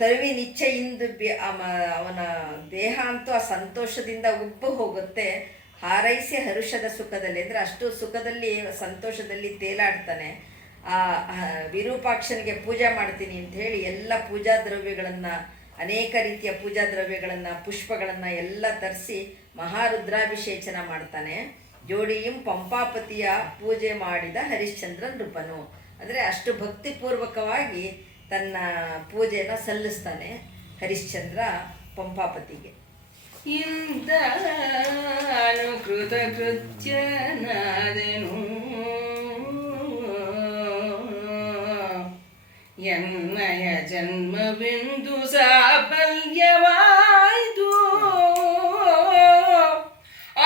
ತರುವಿನಿಚ್ಛೆಯಿಂದ ಅವನ ದೇಹ ಅಂತೂ ಆ ಸಂತೋಷದಿಂದ ಉಬ್ಬು ಹೋಗುತ್ತೆ. ಹಾರೈಸಿ ಹರುಷದ ಸುಖದಲ್ಲಿ, ಅಂದರೆ ಅಷ್ಟು ಸುಖದಲ್ಲಿ ಸಂತೋಷದಲ್ಲಿ ತೇಲಾಡ್ತಾನೆ. ವಿರೂಪಾಕ್ಷನಿಗೆ ಪೂಜೆ ಮಾಡ್ತೀನಿ ಅಂತ ಹೇಳಿ ಎಲ್ಲ ಪೂಜಾ ದ್ರವ್ಯಗಳನ್ನು, ಅನೇಕ ರೀತಿಯ ಪೂಜಾ ದ್ರವ್ಯಗಳನ್ನು, ಪುಷ್ಪಗಳನ್ನು ಎಲ್ಲ ತರಿಸಿ ಮಹಾರುದ್ರಾಭಿಷೇಚನ ಮಾಡ್ತಾನೆ. ಜೋಡಿಯಂ ಪಂಪಾಪತಿಯ ಪೂಜೆ ಮಾಡಿದ ಹರಿಶ್ಚಂದ್ರ ನೃಪನು, ಅಂದರೆ ಅಷ್ಟು ಭಕ್ತಿಪೂರ್ವಕವಾಗಿ ತನ್ನ ಪೂಜೆಯನ್ನು ಸಲ್ಲಿಸ್ತಾನೆ ಹರಿಶ್ಚಂದ್ರ ಪಂಪಾಪತಿಗೆ. ಇಂದನು ಕೃತಕೃತ್ಯನಾದೆನು ಎನ್ನಯ ಜನ್ಮವೆಂದು ಸಾಫಲ್ಯವಾಯ್ತು.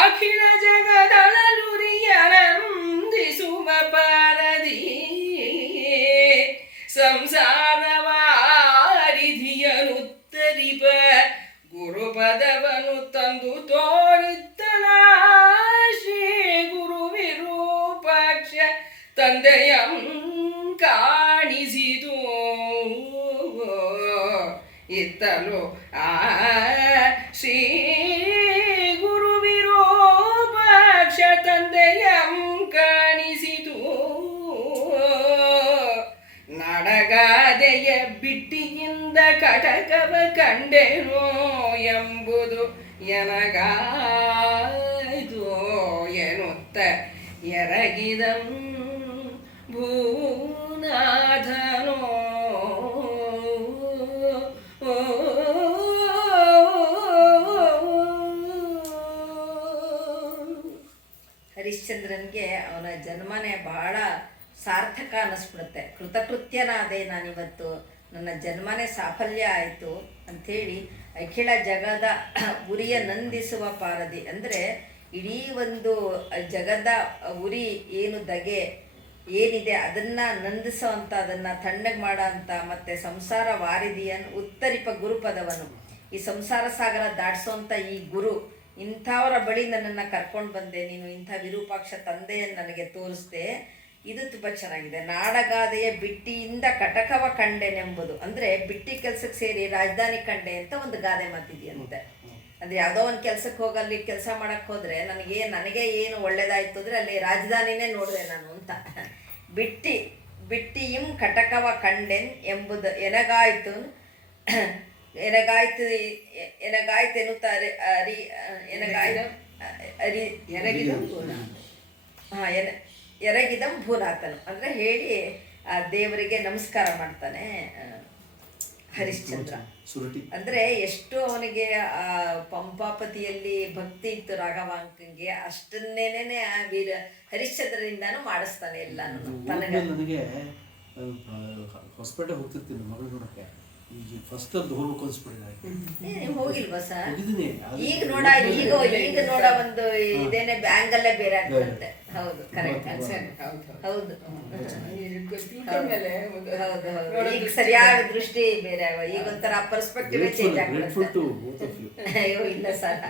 ಅಖಿಲ ಜಗದಳಲುರಿಯನಂದಿಸುವ ಪಾರದಿ ಸಂಸಾರವಾರಿಧಿಯನುತ್ತರಿಪ ಗುರುಪದವನು ತಂದು ತೋರಿತ್ತಲ ಶ್ರೀ ಗುರು ವಿರೂಪಾಕ್ಷ ತಂದೆಯಂ ಕಾಣಿಸಿತು. ಇತ್ತಲು ಆ ಶ್ರೀ ಗುರು ವಿರೂಪಾಕ್ಷ ತಂದೆಯಂ ಕಾಣಿಸಿತು. ನಡಗಾದೆಯ ಬಿಟ್ಟಿಯಿಂದ ಕಟಕವ ಕಂಡೆನೋ ಎಂಬುದು ಎನಗಾಯ್ತು ಎನ್ನುತ್ತ ಎರಗಿದಂ ಭೂನಾಥನೋ. ಹರಿಶ್ಚಂದ್ರನಿಗೆ ಅವನ ಜನ್ಮನೇ ಬಹಳ ಸಾರ್ಥಕ ಅನ್ನಿಸ್ಬಿಡುತ್ತೆ. ಕೃತಕೃತ್ಯನಾದೆ ನಾನಿವತ್ತು, ನನ್ನ ಜನ್ಮನೇ ಸಾಫಲ್ಯ ಆಯಿತು ಅಂಥೇಳಿ ಅಖಿಲ ಜಗದ ಉರಿಯ ನಂದಿಸುವ ಪಾರದಿ, ಅಂದರೆ ಇಡೀ ಒಂದು ಜಗದ ಉರಿ ಏನು ದಗೆ ಏನಿದೆ ಅದನ್ನು ನಂದಿಸೋವಂಥ, ಅದನ್ನು ತಣ್ಣಗೆ ಮಾಡೋ ಅಂಥ, ಮತ್ತು ಸಂಸಾರ ವಾರಿದಿಯನ್ನು ಉತ್ತರಿಪ ಗುರುಪದವನು, ಈ ಸಂಸಾರ ಸಾಗರ ದಾಟಿಸೋವಂಥ ಈ ಗುರು, ಇಂಥವರ ಬಳಿ ನನ್ನನ್ನು ಕರ್ಕೊಂಡು ಬಂದೆ ನೀನು, ಇಂಥ ವಿರೂಪಾಕ್ಷ ತಂದೆಯನ್ನು ನನಗೆ ತೋರಿಸ್ದೆ. ಇದು ತುಂಬ ಚೆನ್ನಾಗಿದೆ. ನಾಡಗಾದೆಯ ಬಿಟ್ಟಿಯಿಂದ ಕಟಕವ ಕಂಡೆನೆಂಬುದು, ಅಂದರೆ ಬಿಟ್ಟಿ ಕೆಲಸಕ್ಕೆ ಸೇರಿ ರಾಜಧಾನಿ ಕಂಡೆ ಅಂತ ಒಂದು ಗಾದೆ ಮಾತಿದೆಯಂತೆ. ಅಂದರೆ ಯಾವುದೋ ಒಂದು ಕೆಲಸಕ್ಕೆ ಹೋಗಲ್ಲಿ ಕೆಲಸ ಮಾಡೋಕ್ಕೆ ಹೋದರೆ ನನಗೆ ಏನು ಒಳ್ಳೇದಾಯಿತು ಅಂದರೆ ಅಲ್ಲಿ ರಾಜಧಾನಿನೇ ನೋಡಿದೆ ನಾನು ಅಂತ. ಬಿಟ್ಟಿಯಂ ಕಟಕವ ಕಂಡೆನ್ ಎಂಬುದು ಎನಗಾಯ್ತು ಎನ್ನುತ್ತಾರೆ. ಎರಗಿದಂ ಭೂನಾಥನು ಅಂದರೆ ಹೇಳಿ ಆ ದೇವರಿಗೆ ನಮಸ್ಕಾರ ಮಾಡ್ತಾನೆ ಹರಿಶ್ಚಂದ್ರ. ಅಂದರೆ ಎಷ್ಟು ಅವನಿಗೆ ಆ ಪಂಪಾಪತಿಯಲ್ಲಿ ಭಕ್ತಿ ಇತ್ತು ರಾಘವಾಂಕಂಗೆ, ಅಷ್ಟನ್ನೇನೆ ಆ ಹರಿಶ್ಚಂದ್ರನಿಂದಾನು ಮಾಡಿಸ್ತಾನೆ ಎಲ್ಲಾನು. ನನಗೆ ಹೊಸಪೇಟೆ ಹೋಗ್ತಿರ್ತೀನಿ ಮಗಳು ನೋಡಕ್ಕೆ, ಫಸ್ಟ್ ಅಲ್ಲಿ ಹೋಗ್ಬೇಕು ಅನ್ಸ್ಬಿಟ್ಟಿದೆ. ನೀವು ಹೋಗಿಲ್ವಾ ಸರ್? ಹೋಗಿದ್ದೀನಿ. ಈಗ ನೋಡ ಒಂದು ಇದೇನೆ ಬ್ಯಾಂಗಲ್ಲೇ ಬೇರೆ ಆಗ್ತಂತೆ. ಹೌದು, ಕರೆಕ್ಟ್. ಹೌದು, ಈಗ ಸರಿಯಾದ ದೃಷ್ಟಿ ಬೇರೆ, ಈಗ ಒಂಥರ ಪರ್ಸ್ಪೆಕ್ಟಿವ್ ಚೇಂಜ್ ಆಗ್ಬಿಡುತ್ತೆ. ಅಯ್ಯೋ ಇಲ್ಲ ಸರ್,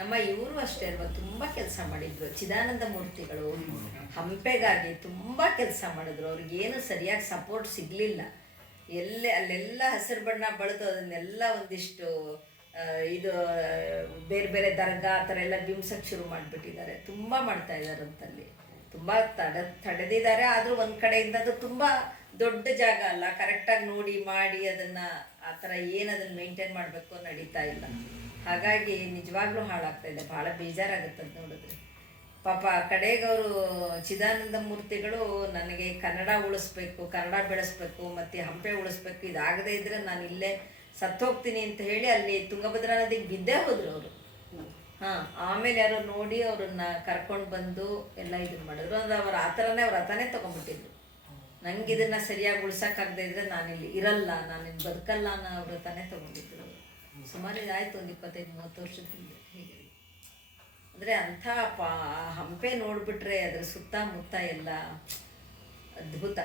ನಮ್ಮ ಇವರು ಅಷ್ಟೇ ಅಲ್ವಾ, ತುಂಬ ಕೆಲಸ ಮಾಡಿದ್ರು. ಚಿದಾನಂದ ಮೂರ್ತಿಗಳು ಹಂಪೆಗಾಗಿ ತುಂಬ ಕೆಲಸ ಮಾಡಿದ್ರು. ಅವ್ರಿಗೇನು ಸರಿಯಾಗಿ ಸಪೋರ್ಟ್ ಸಿಗಲಿಲ್ಲ. ಅಲ್ಲೆಲ್ಲ ಹಸಿರು ಬಣ್ಣ ಬಳಿದು ಅದನ್ನೆಲ್ಲ ಒಂದಿಷ್ಟು ಇದು ಬೇರೆ ಬೇರೆ ದರ್ಗಾ ಆ ಥರ ಎಲ್ಲ ಬಿಂಬಿಸೋಕ್ಕೆ ಶುರು ಮಾಡಿಬಿಟ್ಟಿದ್ದಾರೆ. ತುಂಬ ಮಾಡ್ತಾ ಇದ್ದಾರೆ ಅಂತಲ್ಲಿ, ತುಂಬ ತಡೆದಿದ್ದಾರೆ. ಆದರೂ ಒಂದು ಕಡೆಯಿಂದ ಅದು ತುಂಬ ದೊಡ್ಡ ಜಾಗ ಅಲ್ಲ, ಕರೆಕ್ಟಾಗಿ ನೋಡಿ ಮಾಡಿ ಅದನ್ನು ಆ ಥರ ಏನು ಅದನ್ನು ಮೇಂಟೈನ್ ಮಾಡಬೇಕು ನಡೀತಾ ಇಲ್ಲ. ಹಾಗಾಗಿ ನಿಜವಾಗ್ಲೂ ಹಾಳಾಗ್ತಾ ಇದೆ. ಭಾಳ ಬೇಜಾರಾಗುತ್ತೆ ಅದು ನೋಡಿದ್ರೆ. ಪಾಪ ಕಡೆಗವರು ಚಿದಾನಂದ ಮೂರ್ತಿಗಳು ನನಗೆ ಕನ್ನಡ ಉಳಿಸ್ಬೇಕು, ಕನ್ನಡ ಬೆಳೆಸ್ಬೇಕು, ಮತ್ತು ಹಂಪೆ ಉಳಿಸ್ಬೇಕು, ಇದಾಗದೇ ಇದ್ದರೆ ನಾನು ಇಲ್ಲೇ ಸತ್ತೋಗ್ತೀನಿ ಅಂತ ಹೇಳಿ ಅಲ್ಲಿ ತುಂಗಭದ್ರಾ ನದಿಗೆ ಬಿದ್ದೇ ಹೋದರು ಅವರು. ಆಮೇಲೆ ಯಾರೋ ನೋಡಿ ಅವ್ರನ್ನ ಕರ್ಕೊಂಡು ಬಂದು ಎಲ್ಲ ಇದನ್ನು ಮಾಡಿದ್ರು. ಅಂದರೆ ಅವ್ರು ಆ ಥರನೇ ಅವ್ರ ರಥನೇ ತೊಗೊಂಡ್ಬಿಟ್ಟಿದ್ರು. ನಂಗೆ ಇದನ್ನು ಸರಿಯಾಗಿ ಉಳ್ಸೋಕ್ಕಾಗದೇ ಇದ್ದರೆ ನಾನಿಲ್ಲಿ ಇರಲ್ಲ, ನಾನಿಲ್ಲಿ ಬದುಕಲ್ಲ ಅನ್ನೋ ವ್ರತನೇ ತೊಗೊಂಡಿದ್ರು. ಸುಮಾರು ಆಯಿತು, ಒಂದು 25-30 ವರ್ಷದಿಂದ ಹೀಗೆ. ಅಂದರೆ ಅಂಥ ಹಂಪೆ ನೋಡಿಬಿಟ್ರೆ ಅದರ ಸುತ್ತಮುತ್ತ ಎಲ್ಲ ಅದ್ಭುತ.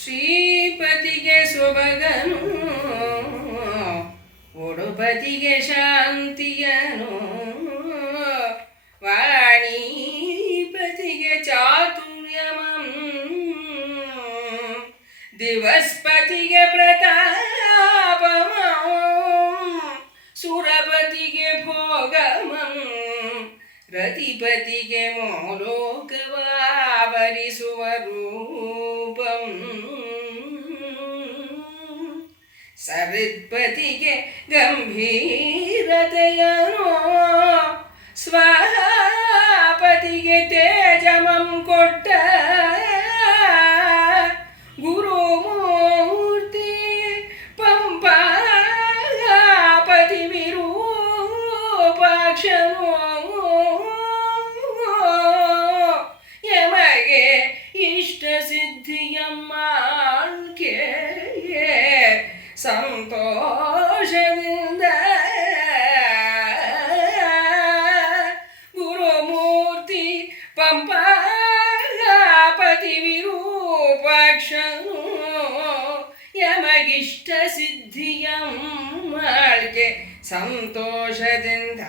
ಶ್ರೀಪತಿಗೆ ಸೊಬಗನು, ಒಡುಪತಿಗೆ ಶಾಂತಿಯನು, ವಾಣಿಪತಿಗೆ ಚಾತುರ್ಯಮಂ, ದಿವಸ್ಪತಿಗೆ ಪ್ರತಾಪಮಂ, ಸುರಪತಿಗೆ ಭೋಗಮಂ, ರತಿಪತಿಗೆ ಮೋಲೋಕವಾವರಿಸುವ ರೂಪಂ, ಸವಿತ್ಪತಿಗೆ ಗಂಭೀರತೆಯನು, ಸ್ವಪತಿಗೆ ತೇಜಮಂ ಕೊಟ್ಟ ಗುರುಮೂರ್ತಿ ಪಂಪಾಪತಿ ವಿರೂಪಾಕ್ಷನು, ಯಮಗೆ ಇಷ್ಟ ಸಿದ್ಧಿಯಮ್ಮಾಳ್ಕೆ ಸಂತೋಷದಿಂದ ಗುರುಮೂರ್ತಿ ಪಂಪಾಪತಿ ವಿರೂಪಾಕ್ಷನು, ಯಮಗಿಷ್ಟ ಸಿದ್ಧಿಯಮ್ಮಾಳ್ಗೆ ಸಂತೋಷದಿಂದ